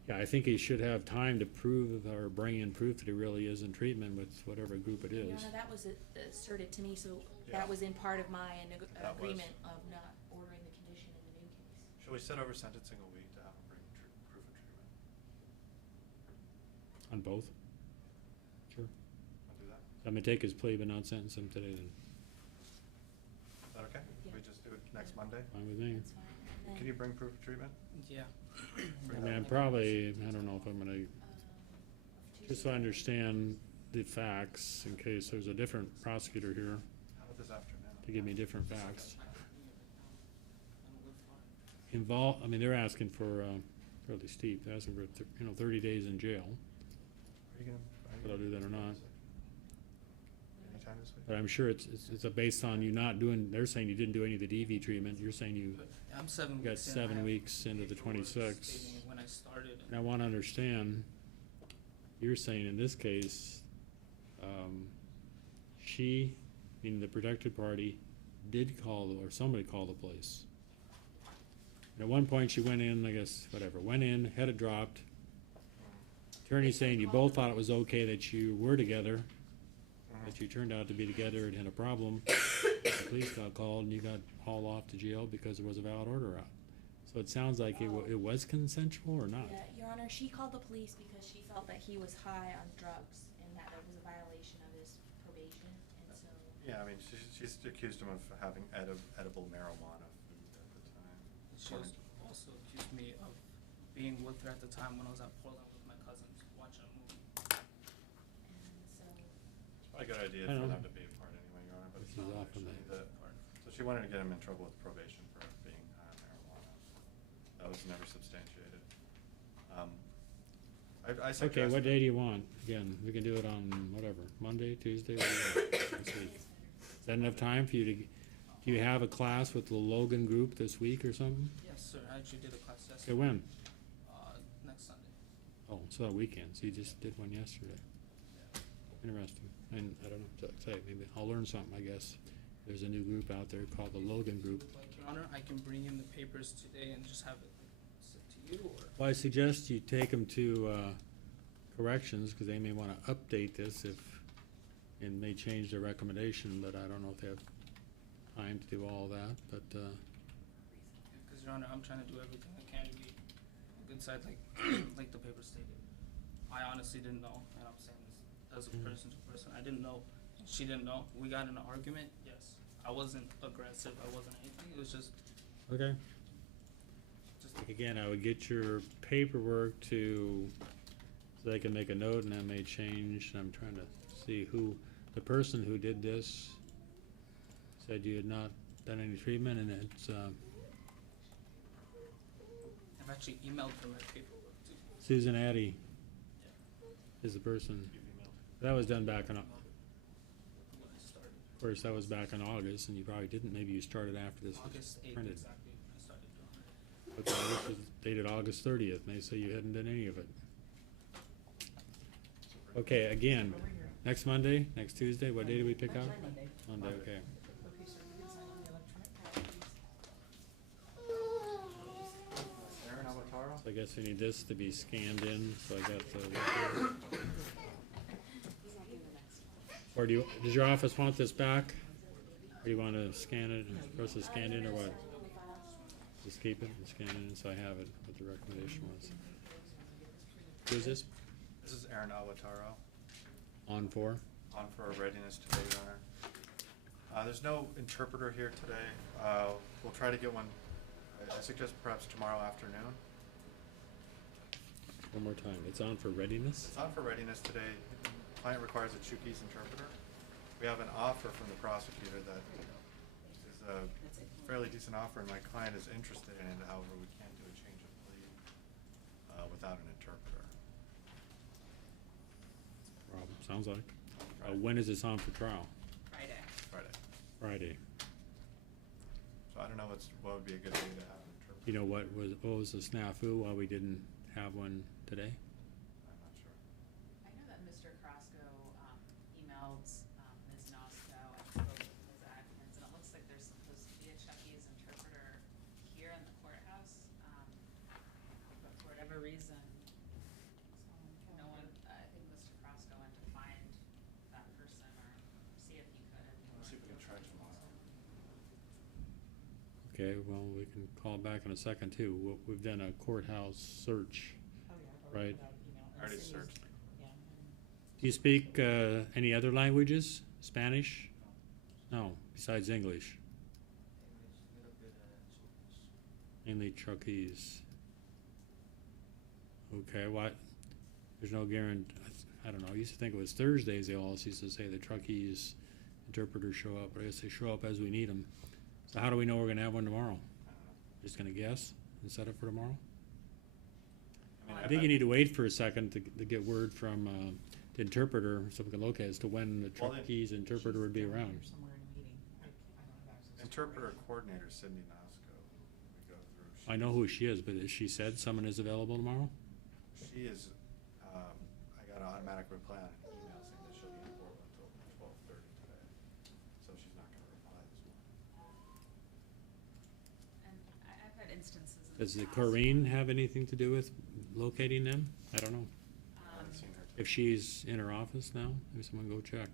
Yeah, I think he should have time to prove or bring in proof that he really is in treatment with whatever group it Your is. Honor, that was asserted to me, so Yeah. that was in part of my That was. agreement of not ordering the condition in the new case. Shall we set over sentencing a week to have him bring proof of treatment? On both? Sure. Wanna do that? I'm gonna take his plea but not sentence him today then. Is that okay? Yeah. We just do it next Monday? Fine with me. That's fine. And Can you bring proof of treatment? Yeah. I mean, I'm probably, I don't know if I'm gonna, just so I understand the facts, in case there's a different prosecutor here How about this afternoon? to give me different facts. I don't live far. They're asking for, fairly steep, they're asking for, 30 days in jail, Are you gonna? whether I'll do that or not. Anytime this week? But I'm sure it's based on you not doing, they're saying you didn't do any of the DV treatment, you're saying you I'm 7 weeks got in. 7 I have weeks into the paperwork 26. stating when I started. And I wanna understand, you're saying in this case, she, meaning the protected party, did call, or somebody called the police. And at one point she went in, I guess, went in, had it dropped. Attorney saying you both thought it was okay that you were together, that you turned out to be together and had a problem. The police got called and you got hauled off to jail because there was a valid order out. So it sounds like it was consensual or not? Yeah, Your Honor, she called the police because she felt that he was high on drugs and that it was a violation of his probation, and so. Yeah, I mean, she's accused him of having edible marijuana food at the time. She also accused me of being with her at the time when I was at Portland with my cousins watching a movie. And so, It's probably a good idea I for know. them to be apart anyway, Your Honor, but it's This is not off on actually so she wanted to get him in trouble with probation for being high on marijuana. That was never substantiated. I suggest. Okay, what day do you want? Again, we can do it on whatever, Monday, Tuesday, what do you want this week? Is that enough time for you to, do Do you have a class with the Logan group this week or something? Yes, sir, I actually did a class Okay, yesterday. when? Next Sunday. Oh, so that weekend, so you just did one yesterday. Interesting, and I don't know, what to say, maybe I'll learn something, I guess. There's a new group out there called the Logan Group. Like, Your Honor, I can bring in the papers today and just have it sent to you, or? Well, I suggest you take them to, corrections, cause they may wanna update this if, and may change their recommendation, but I don't know if they have time to do all that, but, Because, Your Honor, I'm trying to do everything I can to be on the good side, like, like the paper stated. I honestly didn't know, and I'm saying this as a person to person. I didn't know, she didn't know. We got in an argument, yes. I wasn't aggressive, I wasn't anything, it was just, okay. just Again, I would get your paperwork to, so they can make a note, and that may change. I'm trying to see who, the person who did this said you had not done any treatment, and it's, I've actually emailed her my paperwork too. Susan Addy is the person. That was done back in, When I started. of course, that was back in August, and you probably didn't, maybe you started after this was August 8th, printed. exactly, I started doing it. But this was dated August 30th, and they say you hadn't done any of it. Okay, again, next Monday, next Tuesday, what day do we pick out? Monday, okay. Aaron Avataro? So I guess we need this to be scanned in, so I got the. Or does your office want this back? Or do you want to scan it, for us to scan in, or what? Just keep it and scan it in, so I have it, what the recommendation was. Who's this? This is Aaron Avataro, On for? on for readiness today, Your Honor. There's no interpreter here today. We'll try to get one, I suggest perhaps tomorrow afternoon. One more time, it's on for readiness? It's on for readiness today. Client requires a Chukis interpreter. We have an offer from the prosecutor that is a fairly decent offer, and my client is interested in it. However, we can't do a change of plea without an interpreter. Problem, sounds like. When is this on for trial? Friday. Friday. So I don't know what would be a good day to have an interpreter. You know what was the snafu why we didn't have one today? I'm not sure. I know that Mr. Crosco, emailed, Ms. Nosco and spoke with Ms. Atkins, and it looks like there's supposed to be a Chucky's interpreter here in the courthouse, but for whatever reason, no one, I think Mr. Crosco went to find that person or see if he could. Let's see if we can try tomorrow. Okay, well, we can call back in a second too. We've done a courthouse search, right? I already searched. Do you speak any other languages? Spanish? No, besides English. Mainly Truckese. Okay, what? There's no guarantee. I don't know. I used to think it was Thursdays. They always used to say the Truckese interpreters show up, but I guess they show up as we need them. So how do we know we're gonna have one tomorrow? Just gonna guess and set it for tomorrow? I think you need to wait for a second to get word from the interpreter, so we can look as to when the Well, then- Truckese interpreter would be around. Interpreter coordinator Cindy Nosco, we go through. I know who she is, but has she said someone is available tomorrow? She is, I got an automatic reply on an email saying that she'll be in Portland until 12:30 today. So she's not gonna reply this morning. And I've had instances in the Does the past Corrine have anything to do with locating them? I don't know. I haven't seen her. If she's in her office now, maybe someone go check.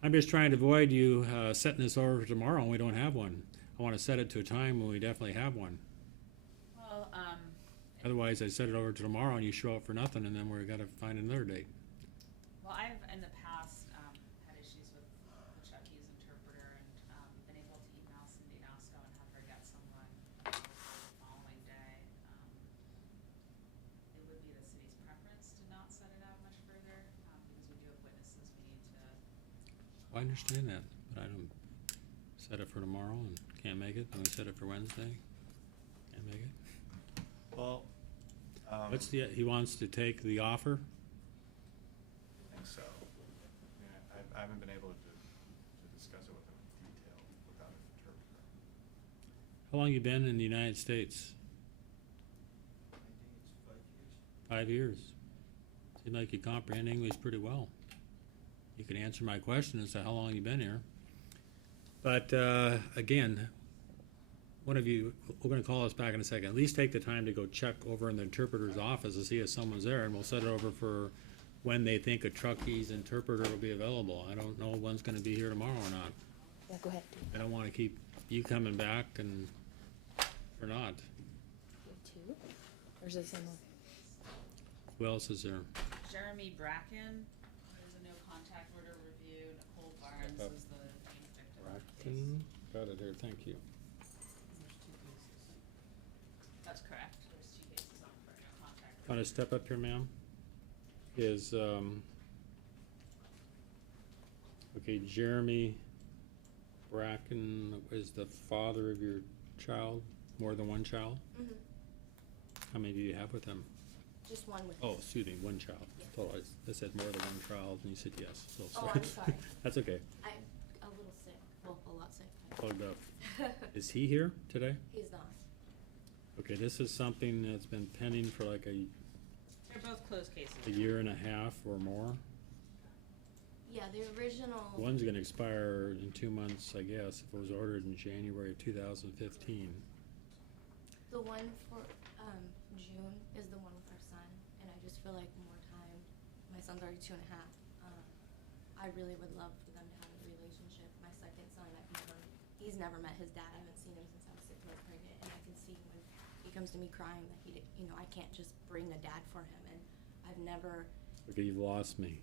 I'm just trying to avoid you setting this over for tomorrow and we don't have one. I wanna set it to a time when we definitely have one. Well, Otherwise, I set it over to tomorrow and you show up for nothing and then we're gotta find another date. well, I've in the past, had issues with the Chucky's interpreter and, been able to email Cindy Nosco and have her get someone the following day. It would be the city's preference to not set it out much further, because we do have witnesses we need to. I understand that, but I don't set it for tomorrow and can't make it, then we set it for Wednesday. Can't make it. Well, What's he wants to take the offer? I think so. Yeah, I haven't been able to discuss it with him in detail without an How long you been in the United States? 5 years. Seems like you comprehend English pretty well. You can answer my question as to how long you've been here. But again, one of you, we're going to call us back in a second. At least take the time to go check over in the interpreter's office to see if someone's there, and we'll set it over for when they think a Truckee's interpreter will be available. I don't know if one's going to be here tomorrow or not. Yeah, go ahead. I don't want to keep you coming back and or not. Two? Or is it someone? Who else is there? Jeremy Bracken, there's a no contact order review. Nicole Barnes up. is the named victim. Bracken. Got it here, thank you. That's correct. There's 2 cases on for no contact. Want to step up here, ma'am? Is, okay, Jeremy Bracken is the father of your child, more than one child? Mm-hmm. How many do you have with him? Just one with. Oh, excuse me, one child. Yeah. Thought I said more than one child, and you said yes, so Oh, I'm sorry. That's okay. I'm a little sick. Well, a lot sick. Plugged up. Is he here today? He's not. Okay, this is something that's been pending for like They're both closed cases. a year and a half or more. Yeah, the original. One's gonna expire in 2 months, I guess, if it was ordered in January of 2015. The one for June is the one with our son, and I just feel like more time. My son's already 2.5. I really would love for them to have a relationship. My second son, he's never met his dad. I haven't seen him since I was 6 months pregnant, and I can see when he comes to me crying that I can't just bring a dad for him, and I've never. Okay, you've lost me.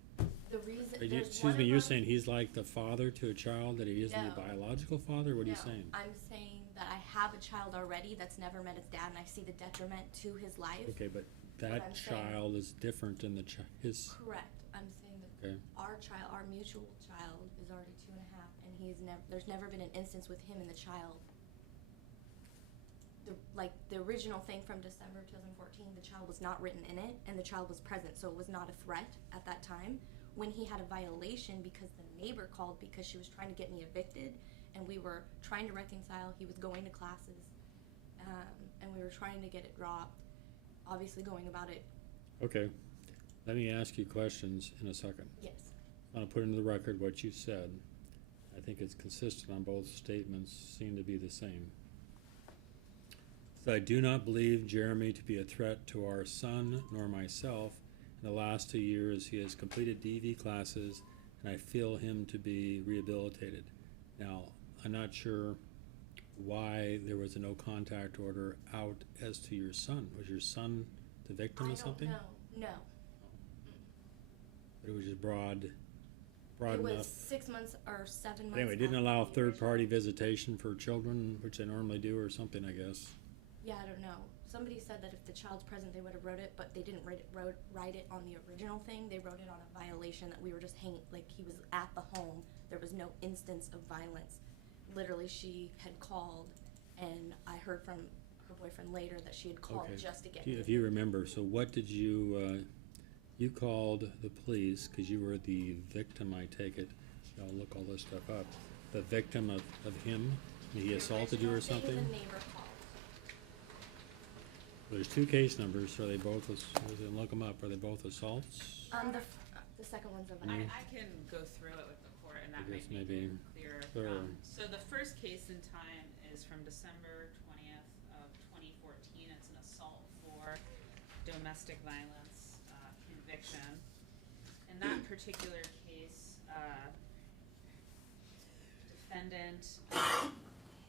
The reason. Excuse me, you're saying he's like the father to a child, that he isn't a No. biological father? What are you No, saying? I'm saying that I have a child already that's never met his dad, and I see the detriment to his life. Okay, but I'm that saying- child is different than his. Correct. I'm saying that Okay. our child, our mutual child, is already 2.5, and there's never been an instance with him and the child. The original thing from December 2014, the child was not written in it, and the child was present, so it was not a threat at that time. When he had a violation because the neighbor called because she was trying to get me evicted, and we were trying to reconcile, he was going to classes, and we were trying to get it dropped, obviously going about it. Okay, let me ask you questions in a second. Yes. I want to put into the record what you said. I think it's consistent on both statements, seem to be the same. So I do not believe Jeremy to be a threat to our son nor myself. In the last 2 years, he has completed DV classes, and I feel him to be rehabilitated. Now, I'm not sure why there was a no contact order out as to your son. Was your son the victim of something? I don't know. No. But it was just broad It enough. was 6 months or 7 months. Anyway, didn't after allow the third-party visitation for children, which they normally do, or something, I guess. Yeah, I don't know. Somebody said that if the child's present, they would have wrote it, but they didn't write it on the original thing. They wrote it on a violation that we were just hanging, like he was at the home. There was no instance of violence. Literally, she had called, and I heard from her boyfriend later that she had called Okay. just to get If you remember, so what did you, you called the police, because you were the victim, I take it. I'll look all this stuff up. The victim of him? He assaulted you or something? The neighbor called. There's 2 case numbers, so are they both, look them up, are they both assaults? The second one's a Mm. I can go through it with the court, and that I guess might make maybe it clearer. clearer. So the first case in time is from December 20th of 2014. It's an assault for domestic violence conviction. In that particular case, defendant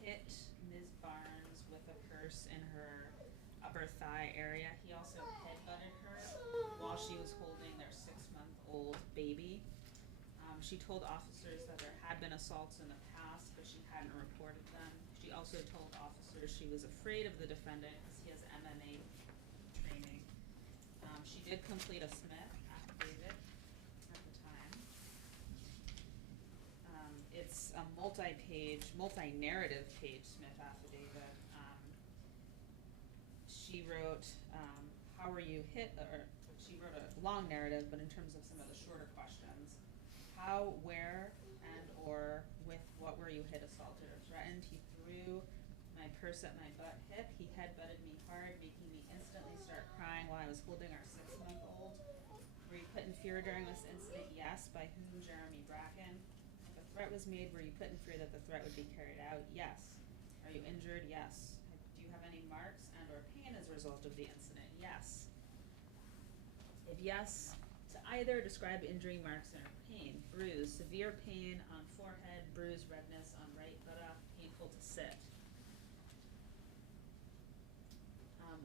hit Ms. Barnes with a purse in her upper thigh area. He also headbutted her while she was holding their 6-month-old baby. She told officers that there had been assaults in the past, but she hadn't reported them. She also told officers she was afraid of the defendant because he has MMA training. She did complete a Smith affidavit at the time. It's a multi-narrative page Smith affidavit. She wrote, how were you hit, or she wrote a long narrative, but in terms of some of the shorter questions, how, where, and or with what were you hit, assaulted, or threatened? He threw my purse at my butt hip. He headbutted me hard, making me instantly start crying while I was holding our 6-month-old. Were you put in fear during this incident? Yes. By whom? Jeremy Bracken. If a threat was made, were you put in fear that the threat would be carried out? Yes. Are you injured? Yes. Do you have any marks and or pain as a result of the incident? Yes. If yes, to either describe injury, marks, and or pain. Bruise, severe pain on forehead, bruise, redness on right buttock, painful to sit.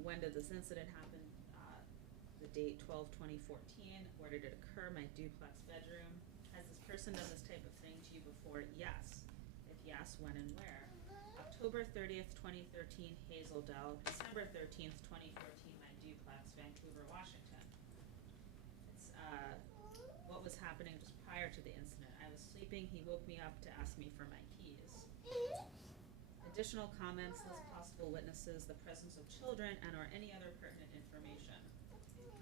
When did this incident happen? The date 12/20/14. Where did it occur? My duplex bedroom. Has this person done this type of thing to you before? Yes. If yes, when and where? October 30th, 2013, Hazeldale. December 13th, 2014, my duplex, Vancouver, Washington. It's what was happening just prior to the incident. I was sleeping. He woke me up to ask me for my keys. Additional comments, list possible witnesses, the presence of children, and or any other pertinent information.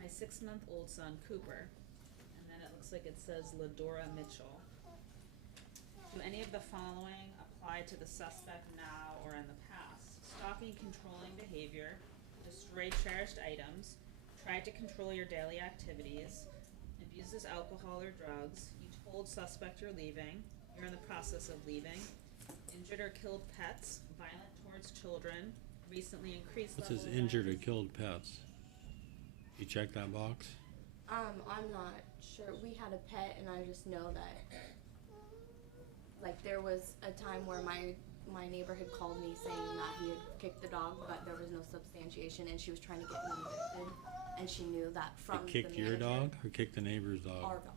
My 6-month-old son, Cooper, and then it looks like it says Ladora Mitchell. Do any of the following apply to the suspect now or in the past? Stopping controlling behavior, destroy cherished items, tried to control your daily activities, abuses alcohol or drugs, you told suspect you're leaving, you're in the process of leaving, injured or killed pets, violent towards children, recently increased What's level his of injured or violence. killed pets? You check that box? I'm not sure. We had a pet, and I just know that, like, there was a time where my neighbor had called me saying that he had kicked the dog, but there was no substantiation, and she was trying to get me evicted, and she knew that from They the kicked your manager, dog or kicked the neighbor's dog? our dog,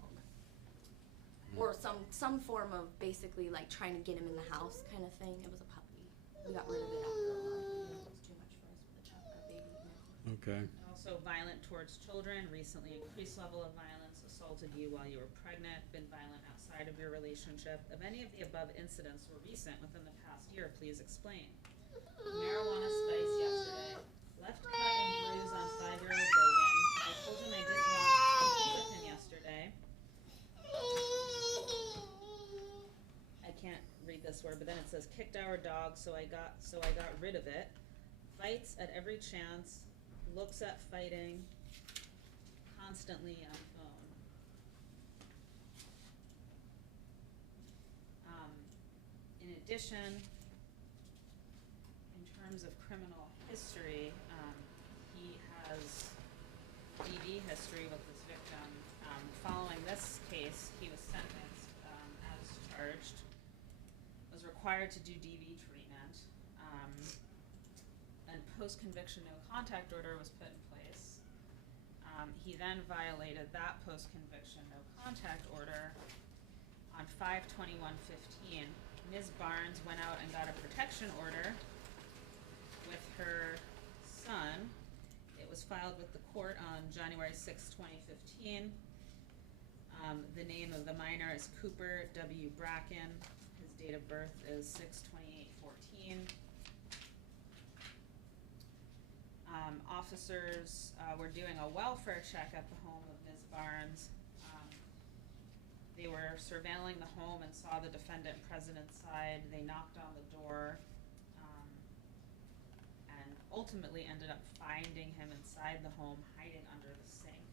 or some form of basically like trying to get him in the house kind of thing. It was a puppy. We got rid of it after a while. It was too much for us with a baby. Okay. Also violent towards children, recently increased level of violence, assaulted you while you were pregnant, been violent outside of your relationship. If any of the above incidents were recent within the past year, please explain. Marijuana spice yesterday. Left cut and bruise on 5-year-old Logan. I told him I didn't want to be with him yesterday. I can't read this word, but then it says kicked our dog, so I got rid of it. Fights at every chance. Looks at fighting, constantly on phone. In addition, in terms of criminal history, he has DV history with this victim. Following this case, he was sentenced as charged, was required to do DV treatment. And post-conviction no contact order was put in place. He then violated that post-conviction no contact order on 5/21/15. Ms. Barnes went out and got a protection order with her son. It was filed with the court on January 6, 2015. The name of the minor is Cooper W. Bracken. His date of birth is 6/28/14. Officers were doing a welfare check at the home of Ms. Barnes. They were surveilling the home and saw the defendant present inside. They knocked on the door and ultimately ended up finding him inside the home, hiding under the sink.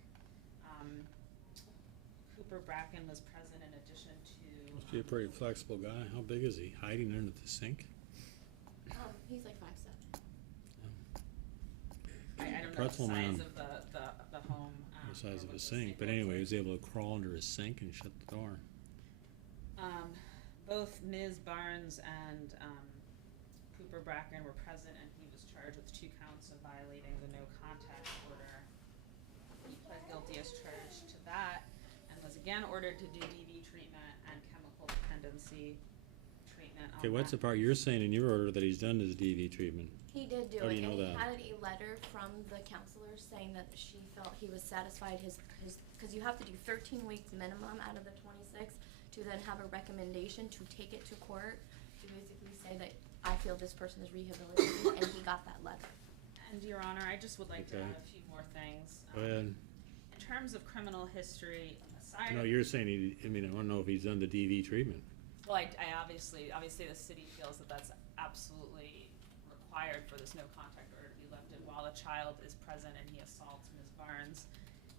Cooper Bracken was present in addition to... Must be a pretty flexible guy. How big is he? Hiding under the sink? He's like 5'7". I don't know the Pretzel size man. of the home. The size of a sink, but anyway, he was able to crawl under his sink and shut the door. Both Ms. Barnes and Cooper Bracken were present, and he was charged with 2 counts of violating the no contact order. He pled guilty as charged to that, and was again ordered to do DV treatment and chemical dependency treatment. Okay, what's the part you're saying in your order that he's done his DV treatment? He did do How do it, you know and he that? had a letter from the counselor saying that she felt he was satisfied his, because you have to do 13 weeks minimum out of the 26 to then have a recommendation to take it to court to basically say that I feel this person is rehabilitated, and he got that letter. And Your Honor, I just would like to Okay. add a few more things. Go ahead. In terms of criminal history, aside No, of- you're saying I don't know if he's done the DV treatment. Well, I obviously the city feels that that's absolutely required for this no contact order to be lifted while a child is present and he assaults Ms. Barnes.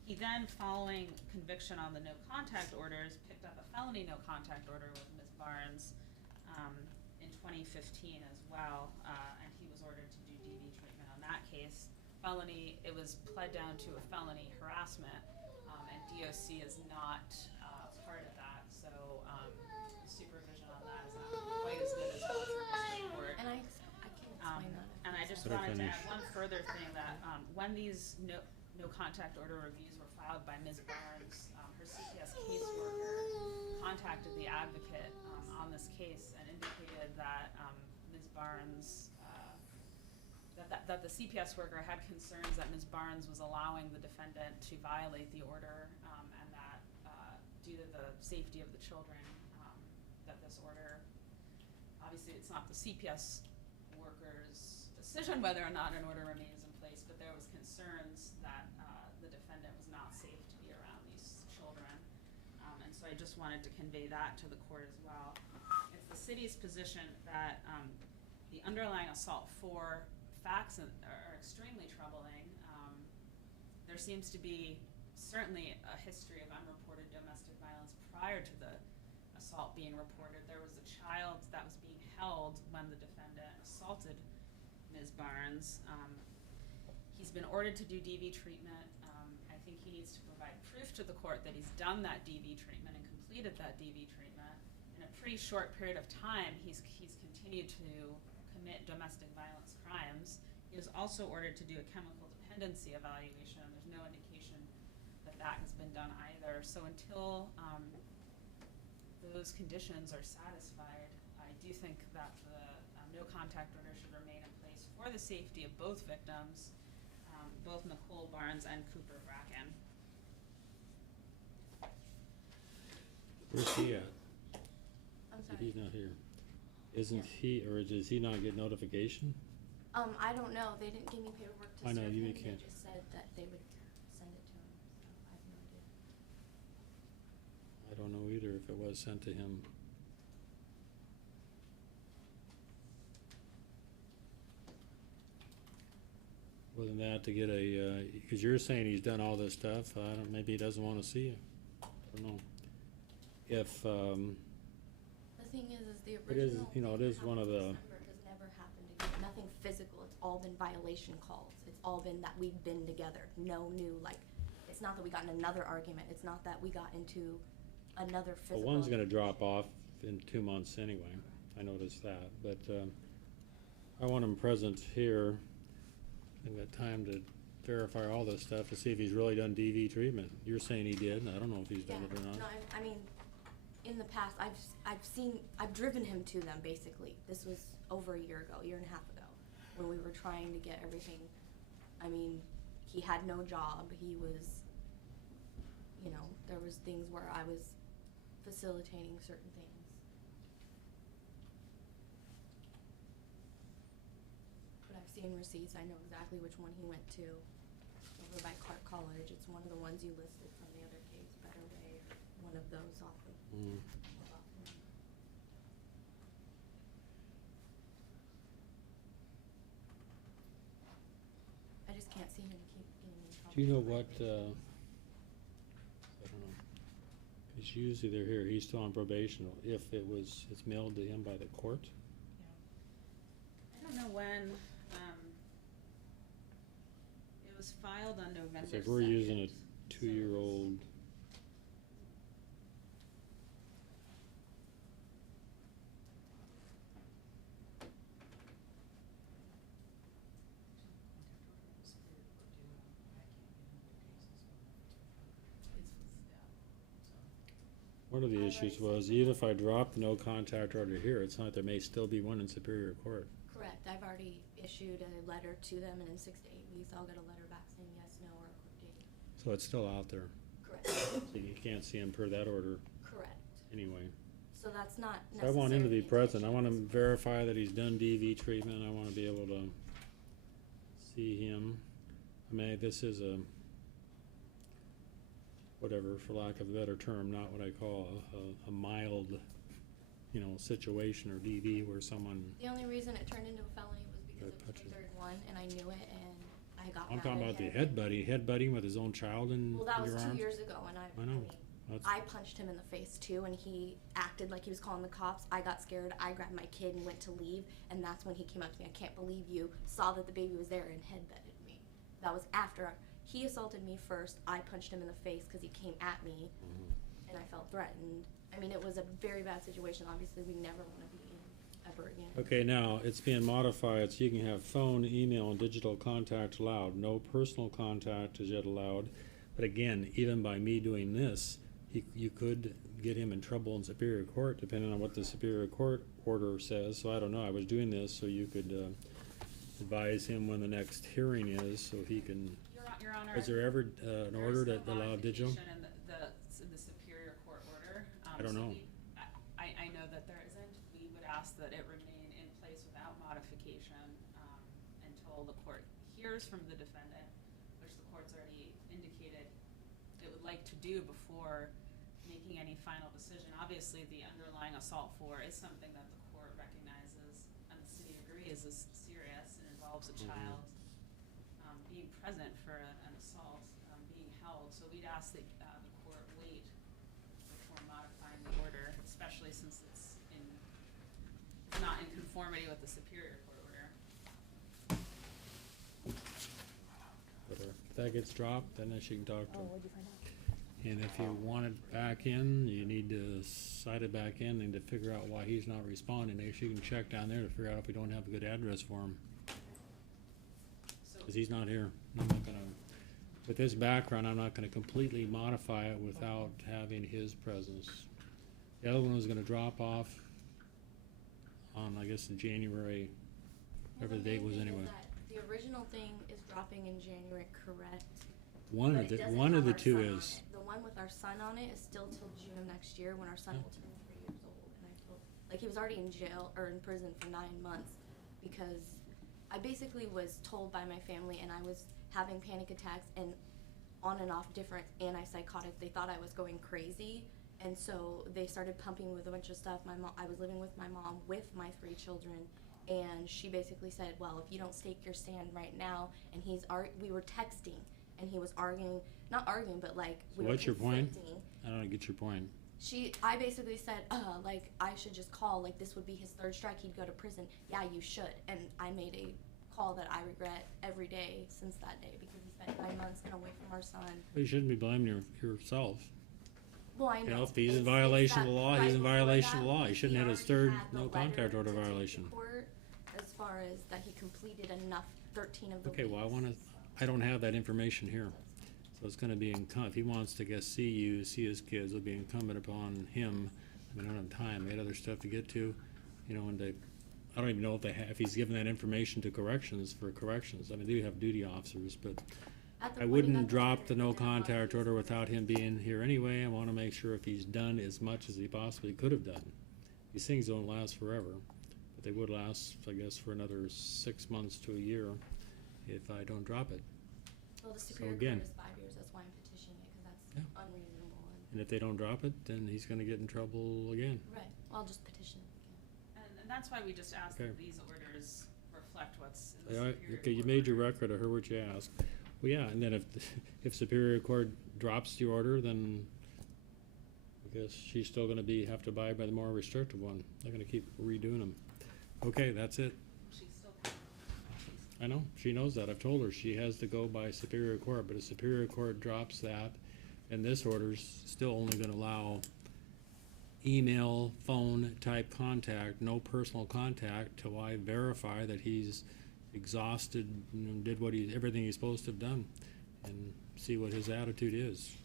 He then, following conviction on the no contact orders, picked up a felony no contact order with Ms. Barnes in 2015 as well, and he was ordered to do DV treatment on that case. Felony, it was pled down to a felony harassment, and DOC is not part of that, so supervision on that is not quite as good as what the court. And I can explain that. And I just Better wanted to finish. add one further thing, that when these no contact order reviews were filed by Ms. Barnes, her CPS caseworker contacted the advocate on this case and indicated that Ms. Barnes, that the CPS worker had concerns that Ms. Barnes was allowing the defendant to violate the order, and that due to the safety of the children, that this order, obviously it's not the CPS worker's decision whether or not an order remains in place, but there was concerns that the defendant was not safe to be around these children. And so I just wanted to convey that to the court as well. It's the city's position that the underlying assault 4 facts are extremely troubling. There seems to be certainly a history of unreported domestic violence prior to the assault being reported. There was a child that was being held when the defendant assaulted Ms. Barnes. He's been ordered to do DV treatment. I think he needs to provide proof to the court that he's done that DV treatment and completed that DV treatment. In a pretty short period of time, he's continued to commit domestic violence crimes. He was also ordered to do a chemical dependency evaluation. There's no indication that that has been done either. So until those conditions are satisfied, I do think that the no contact order should remain in place for the safety of both victims, both Nicole Barnes and Cooper Bracken. Where's he at? I'm If sorry. he's not here. Isn't he, or does he not get notification? I don't know. They didn't give me paperwork to I know, serve you him. can't. They just said that they would send it to him, so I have no idea. I don't know either if it was sent to him. Wasn't that to get a, because you're saying he's done all this stuff, I don't, maybe he doesn't wanna see you. I don't know. If, The thing is the It is, original you know, it thing is that one of happened in the- December has never happened again. Nothing physical. It's all been violation calls. It's all been that we've been together. No new, like, it's not that we got in another argument. It's not that we got into another well, physical. one's gonna drop off in 2 months anyway, I noticed that, but, I want him present here. I've got time to verify all this stuff to see if he's really done DV treatment. You're saying he did, and I don't know if he's Yeah, done it or not. no, I mean, in the past, I've driven him to them, basically. This was over a year ago, year and a half ago, when we were trying to get everything. I mean, he had no job. He was, you know, there was things where I was facilitating certain things. But I've seen receipts. I know exactly which one he went to over by Clark College. It's one of the ones you listed from the other case, Better Way, or one of those off of. Mm. I just can't see him keep getting in trouble. Do you know what, I don't know, because usually they're here, he's still on probation, if it's mailed to him by the court? I don't know when, it was filed on November 2nd. If we're using a 2-year-old, one of the issues was, even if I drop the no contact order here, it's not, there may still be one in Superior Court. Correct. I've already issued a letter to them, and in 6 to 8 weeks, I'll get a letter back saying yes, no, or a court date. So it's still out there. Correct. So you can't see him per that order Correct. anyway. So that's not So I want him to be necessarily present. I want to verify that he's done DV treatment. I want to be able to see him. I mean, this is a, whatever, for lack of a better term, not what I call a mild, you know, situation or DV where someone, The only reason it turned into a felony was because it was the third one, and I knew it, and I got I'm mad talking at about the him. headbutting with his own child in Well, that your was arms. 2 years ago, and I know. That's- I punched him in the face too, and he acted like he was calling the cops. I got scared. I grabbed my kid and went to leave, and that's when he came up to me. I can't believe you saw that the baby was there and headbutted me. That was after he assaulted me first. I punched him in the face because he came at me, and I felt threatened. I mean, it was a very bad situation. Obviously, we never want to be in ever again. Okay, now, it's being modified, so you can have phone, email, and digital contact allowed. No personal contact is yet allowed. But again, even by me doing this, you could get him in trouble in Superior Court, depending on what the Superior Court order says. So I don't know, I was doing this so you could advise him when the next hearing is, so he can. Your Honor. Is there ever an order that allowed digital? There's no modification in the Superior Court order. I don't so know. I know that there isn't. We would ask that it remain in place without modification, until the court hears from the defendant, which the court's already indicated it would like to do before making any final decision. Obviously, the underlying assault is something that the court recognizes and the city agrees is serious and involves a child being present for an assault, being held. So we'd ask that the court wait before modifying the order, especially since it's not in conformity with the Superior Court order. But if that gets dropped, then she can talk to him. what'd you find out? And if you want it back in, you need to cite it back in and to figure out why he's not responding. Maybe she can check down there to figure out if we don't have a good address for him. Cause he's not here. I'm not gonna, with his background, I'm not gonna completely modify it without having his presence. The other one was gonna drop off on, I guess, in January, whatever the date was main thing anyway. is that the original thing is dropping in January, correct? One But of it the, doesn't one have of the our two son on is. it. The one with our son on it is still till June of next year, when our son will turn 3 years old. And I feel like he was already in jail or in prison for 9 months because I basically was told by my family, and I was having panic attacks and on and off different antipsychotics. They thought I was going crazy, and so they started pumping me with a bunch of stuff. I was living with my mom with my 3 children, and she basically said, well, if you don't stake your stand right now, and we were texting, and he was arguing, not arguing, but like, So we were what's your point? conflicting. I don't get your point. I basically said, like, I should just call, like, this would be his 3rd strike, he'd go to prison. Yeah, you should. And I made a call that I regret every day since that day, because he spent 9 months and away from our son. Well, you shouldn't be blaming yourself. Well, I know. You know, if he's in It's violation of that the law, right he's in before violation of the that, law. He shouldn't have his already 3rd had the no letter contact order to take to violation. court, as far as that he completed enough 13 of the Okay, well, weeks. I don't have that information here. So it's gonna be if he wants to see you, see his kids, it'll be incumbent upon him. I mean, I don't have time, I had other stuff to get to, you know, and I don't even know if he's given that information to corrections for corrections. I mean, they do have duty officers, but At the I point he wouldn't got the drop letter, the he no didn't want contact to order use without him being here anyway. I wanna make sure if he's done as much as he possibly could have done. These things don't last forever, but they would last, I guess, for another 6 months to a year if I don't drop it. Well, the So Superior again- Court is 5 years, that's why I'm petitioning it, because that's unreasonable. And if they don't drop it, then he's gonna get in trouble again. Right, well, I'll just petition it again. And that's why we just ask Okay. that these orders reflect what's in the Yeah, Superior okay, you Court made your order. record, I heard what you asked. Well, yeah, and then if Superior Court drops the order, then I guess she's still gonna have to abide by the more restrictive one. They're gonna keep redoing them. Okay, that's it. She's still. I know, she knows that. I've told her she has to go by Superior Court, but if Superior Court drops that, and this order's still only gonna allow email, phone type contact, no personal contact, till I verify that he's exhausted and did everything he's supposed to have done, and see what his attitude is.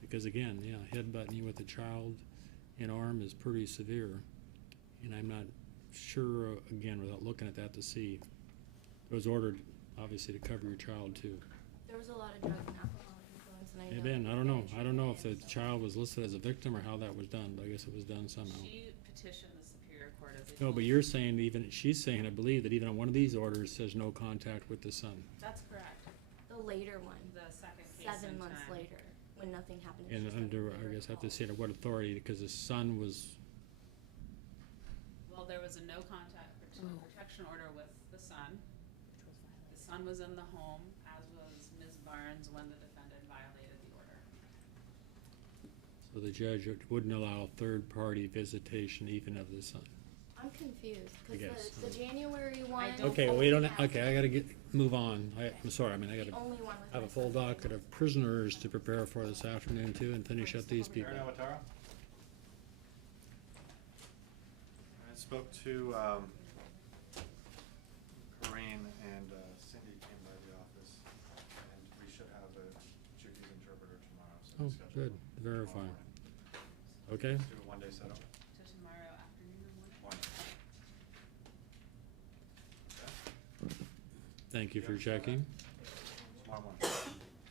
Because again, yeah, headbutting you with a child in arm is pretty severe, and I'm not sure, again, without looking at that, to see. It was ordered, obviously, to cover your child too. There was a lot of drug and alcohol influence, and I know. Hey Ben, I don't know if the child was listed as a victim or how that was done, but I guess it was done somehow. She petitioned the Superior Court as a. No, but you're saying she's saying, I believe, that even on one of these orders says no contact with the son. That's correct. The later one. The second case 7 in months time. later, when nothing happened. And it's just under, that they I were guess I have to called. say under what authority, because the son was, Well, there was a no contact petition a protection order with the son. The son was in the home, as was Ms. Barnes when the defendant violated the order. So the judge wouldn't allow third-party visitation even of the son. I'm confused, I guess. cause the January one. Okay, we don't, okay, I gotta move on. I'm sorry, I mean, I The gotta only one with have my a full son's docket of prisoners to prepare for this afternoon too and finish up these people. Mayor Nawatara? I spoke to, Corinne and Cindy came by the office, and we should have a Portuguese interpreter tomorrow, so Oh, we scheduled good, it verify. tomorrow morning. Okay, Let's do a one-day setup. So tomorrow afternoon or morning? One. thank you for checking. Tomorrow morning.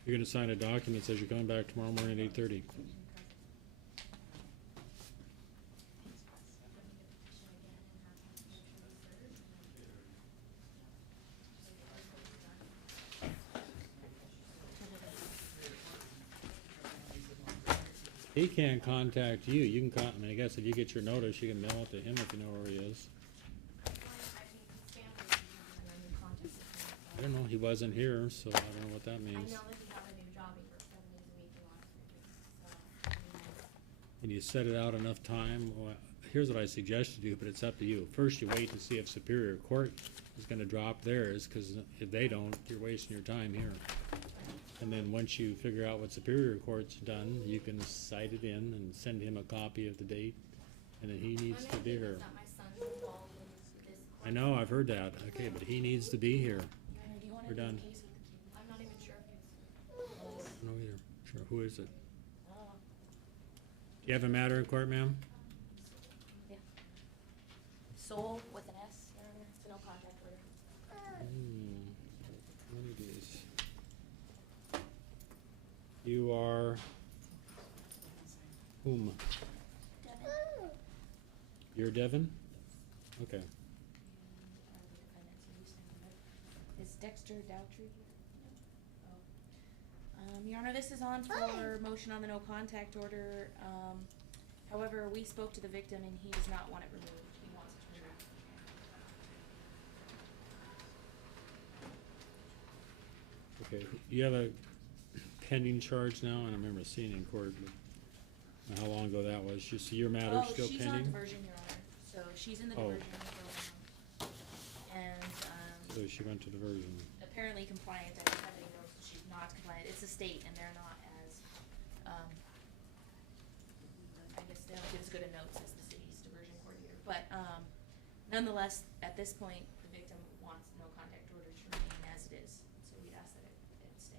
You're gonna sign a document that says you're coming back tomorrow morning at 8:30. He can't contact you, you can I mean, I guess if you get your notice, you can mail it to him if you know where he is. I don't know, he wasn't here, so I don't know what that I means. know that he got a new job, he works 7 days a week, he wants to do, so. And you set it out enough time, well, here's what I suggest you do, but it's up to you. First, you wait and see if Superior Court is gonna drop theirs, cause if they don't, you're wasting your time here. And then once you figure out what Superior Court's done, you can cite it in and send him a copy of the date, and then he needs to be here. That my son's involved in this. I know, I've heard that, okay, but he needs to be here. Do you wanna We're do a done. case with, I'm not even sure if he's. I don't know either, sure, who is it? Oh. Do you have a matter in court, ma'am? Yeah. Soul with an S, Your Honor, it's a no contact order. One of these. You are whom? Devin. You're Devin? Okay. Is Dexter Dowtry here? Oh. Your Honor, this is on for motion on the no contact order. However, we spoke to the victim and he does not want it removed. He wants it removed. Okay, you have a pending charge now, and I remember seeing it in court, but how long ago that was. You see your matter still She's pending? on diversion, Your Honor. So she's in the Oh. diversion program. And, So she went to diversion. apparently compliant. I don't have any notes that she's not compliant. It's a state and they're not as, I guess they don't give as good a notes as the city's diversion coordinator. But, nonetheless, at this point, the victim wants no contact order to remain as it is. So we'd ask that it stay.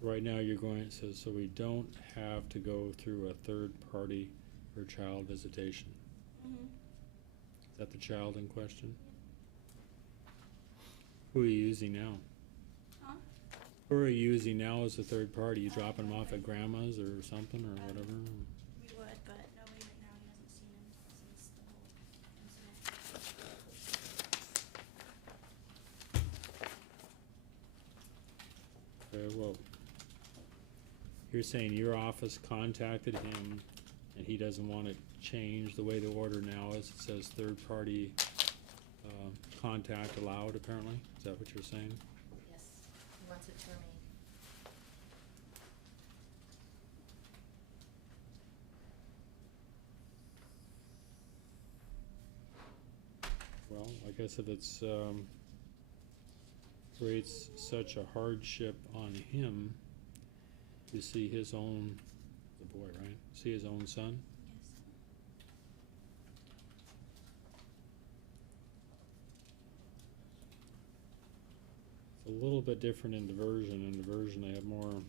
So right now you're going, it says, so we don't have to go through a third party for child visitation. Mm-hmm. Is that the child in question? Who are you using now? Huh? Who are you using now as a third party? You dropping them off at grandma's or something or whatever? We would, but nobody right now, he hasn't seen him since the whole incident. Okay, well, you're saying your office contacted him and he doesn't want it changed the way the order now is. It says third party, contact allowed apparently. Is that what you're saying? Yes, he wants it to remain. Well, I guess if it's, creates such a hardship on him to see his own, the boy, right? See his own son? Yes. It's a little bit different in diversion. In diversion, they have more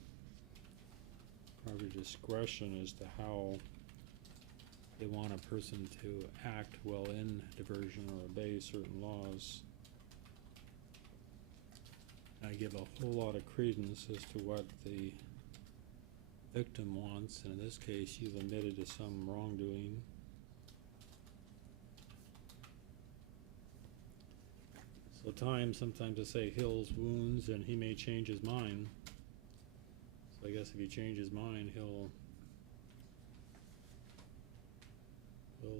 probably discretion as to how they want a person to act while in diversion or obey certain laws. I give a whole lot of credence as to what the victim wants, and in this case, you've admitted to some wrongdoing. So time sometimes to say heals wounds, and he may change his mind. So I guess if he changes his mind, he'll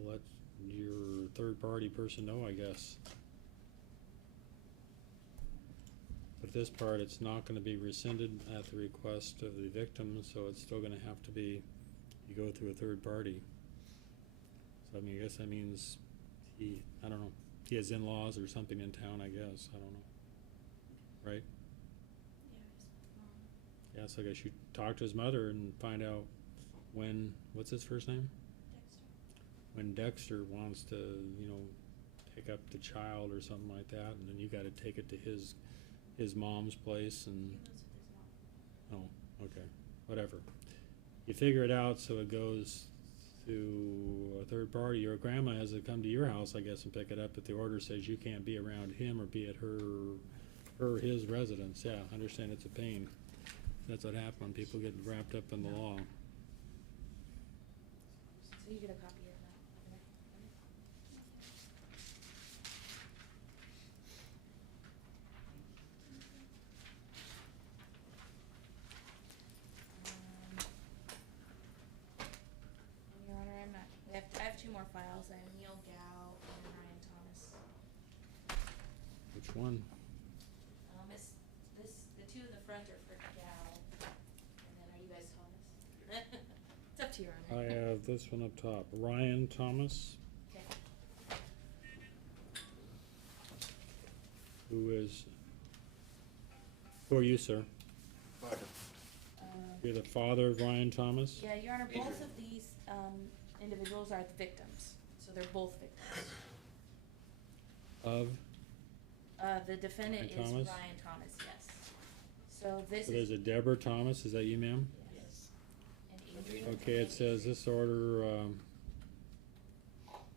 let your third-party person know, I guess. But this part, it's not gonna be rescinded at the request of the victim, so it's still gonna have to be, you go through a third party. So I mean, I guess that means he, I don't know, he has in-laws or something in town, I guess, I don't know. Right? Yeah, so I guess you talk to his mother and find out when, what's his first name? When Dexter wants to, you know, pick up the child or something like that, and then you gotta take it to his mom's place and. Oh, okay, whatever. You figure it out so it goes to a third party. Your grandma has to come to your house, I guess, and pick it up, but the order says you can't be around him or be at his residence. Yeah, I understand it's a pain. That's what happens when people get wrapped up in the law. So you get a copy of that. Your Honor, I'm not, I have two more files. I have Neil Gow and Ryan Thomas. Which one? The two in the front are for Gow, and then are you guys Thomas? It's up to your Honor. I have this one up top, Ryan Thomas. Okay. Who are you, sir? Father. You're the father of Ryan Thomas? Yeah, Your Honor, both of these individuals are the victims, so they're both victims. Of? The defendant Ryan is Thomas? Ryan Thomas, yes. So this So is. there's a Deborah Thomas, is that you, ma'am? Yes. And Adrian. Okay, it says this order,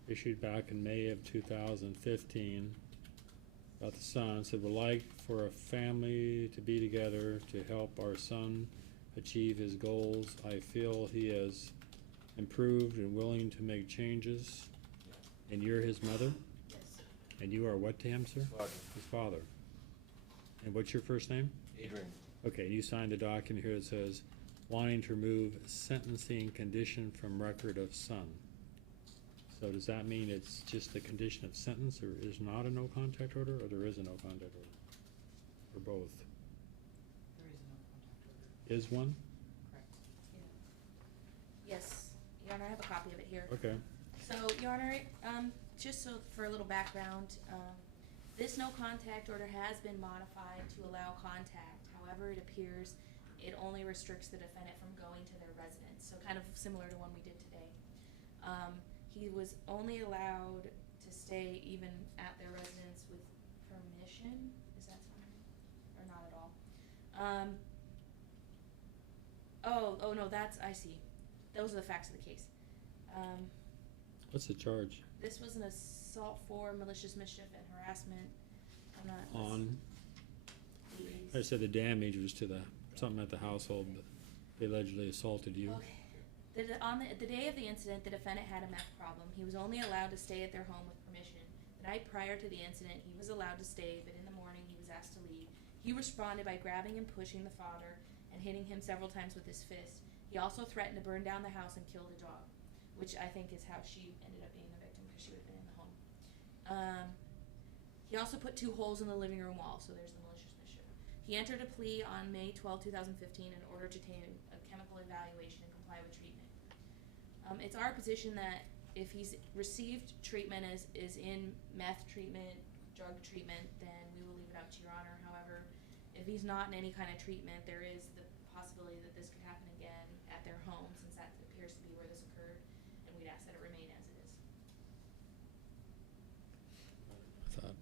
issued back in May of 2015 about the son, said would like for a family to be together to help our son achieve his goals. I feel he has improved and willing to make changes. And you're his mother? Yes. And you are what to him, sir? Father. His father. And what's your first name? Adrian. Okay, and you signed the document here that says wanting to remove sentencing condition from record of son. So does that mean it's just a condition of sentence, or is not a no contact order, or there is a no contact order? Or both? There is a no contact order. Is one? Correct. Yes, Your Honor, I have a copy of it here. Okay. So, Your Honor, just so for a little background, this no contact order has been modified to allow contact. However, it appears it only restricts the defendant from going to their residence, so kind of similar to one we did today. He was only allowed to stay even at their residence with permission, is that something, or not at all? Oh no, I see. Those are the facts of the case. What's the charge? This was an assault for malicious mischief and harassment. I'm not. On? I said the damage was to something at the household, but they allegedly assaulted you. Okay. On the day of the incident, the defendant had a meth problem. He was only allowed to stay at their home with permission. The night prior to the incident, he was allowed to stay, but in the morning he was asked to leave. He responded by grabbing and pushing the father and hitting him several times with his fist. He also threatened to burn down the house and kill the dog, which I think is how she ended up being the victim, because she would have been in the home. He also put 2 holes in the living room wall, so there's the malicious mischief. He entered a plea on May 12, 2015 in order to obtain a chemical evaluation and comply with treatment. It's our position that if he's received treatment is in meth treatment, drug treatment, then we will leave it up to Your Honor. However, if he's not in any kind of treatment, there is the possibility that this could happen again at their home, since that appears to be where this occurred, and we'd ask that it remain as it is. I thought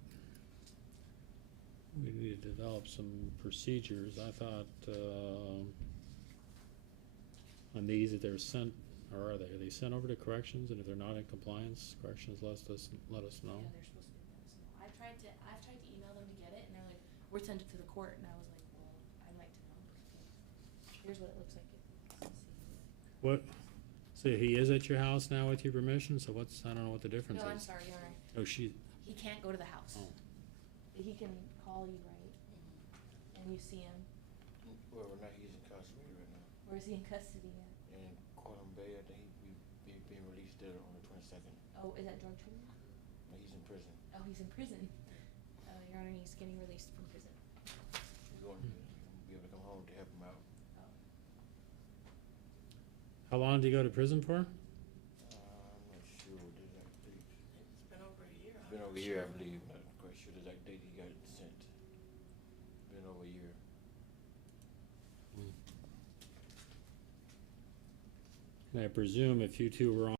we need to develop some procedures. I thought, on these, that they're sent, or are they sent over to corrections, and if they're not in compliance, corrections let us know? Yeah, they're supposed to let us know. I've tried to email them to get it, and they're like, we're sent it to the court, and I was like, well, I'd like to know. Here's what it looks like. What, so he is at your house now with your permission, so I don't know what the difference is. No, I'm sorry, Your Honor. Oh, she, He can't go to the house. oh, He can call you, right? And you see him. Well, right now he's in custody right now. Where is he in custody at? In Quantum Bay, I think he's being released there on the 22nd. Oh, is that drug treatment? he's in prison. Oh, he's in prison. Your Honor, he's getting released from prison. He's going to be able to come home to help him out. How long did he go to prison for? I'm not sure the exact date. It's been over a year. It's been over a year, I believe. Not quite sure the exact date he got sent. Been over a year. And I presume if you two were on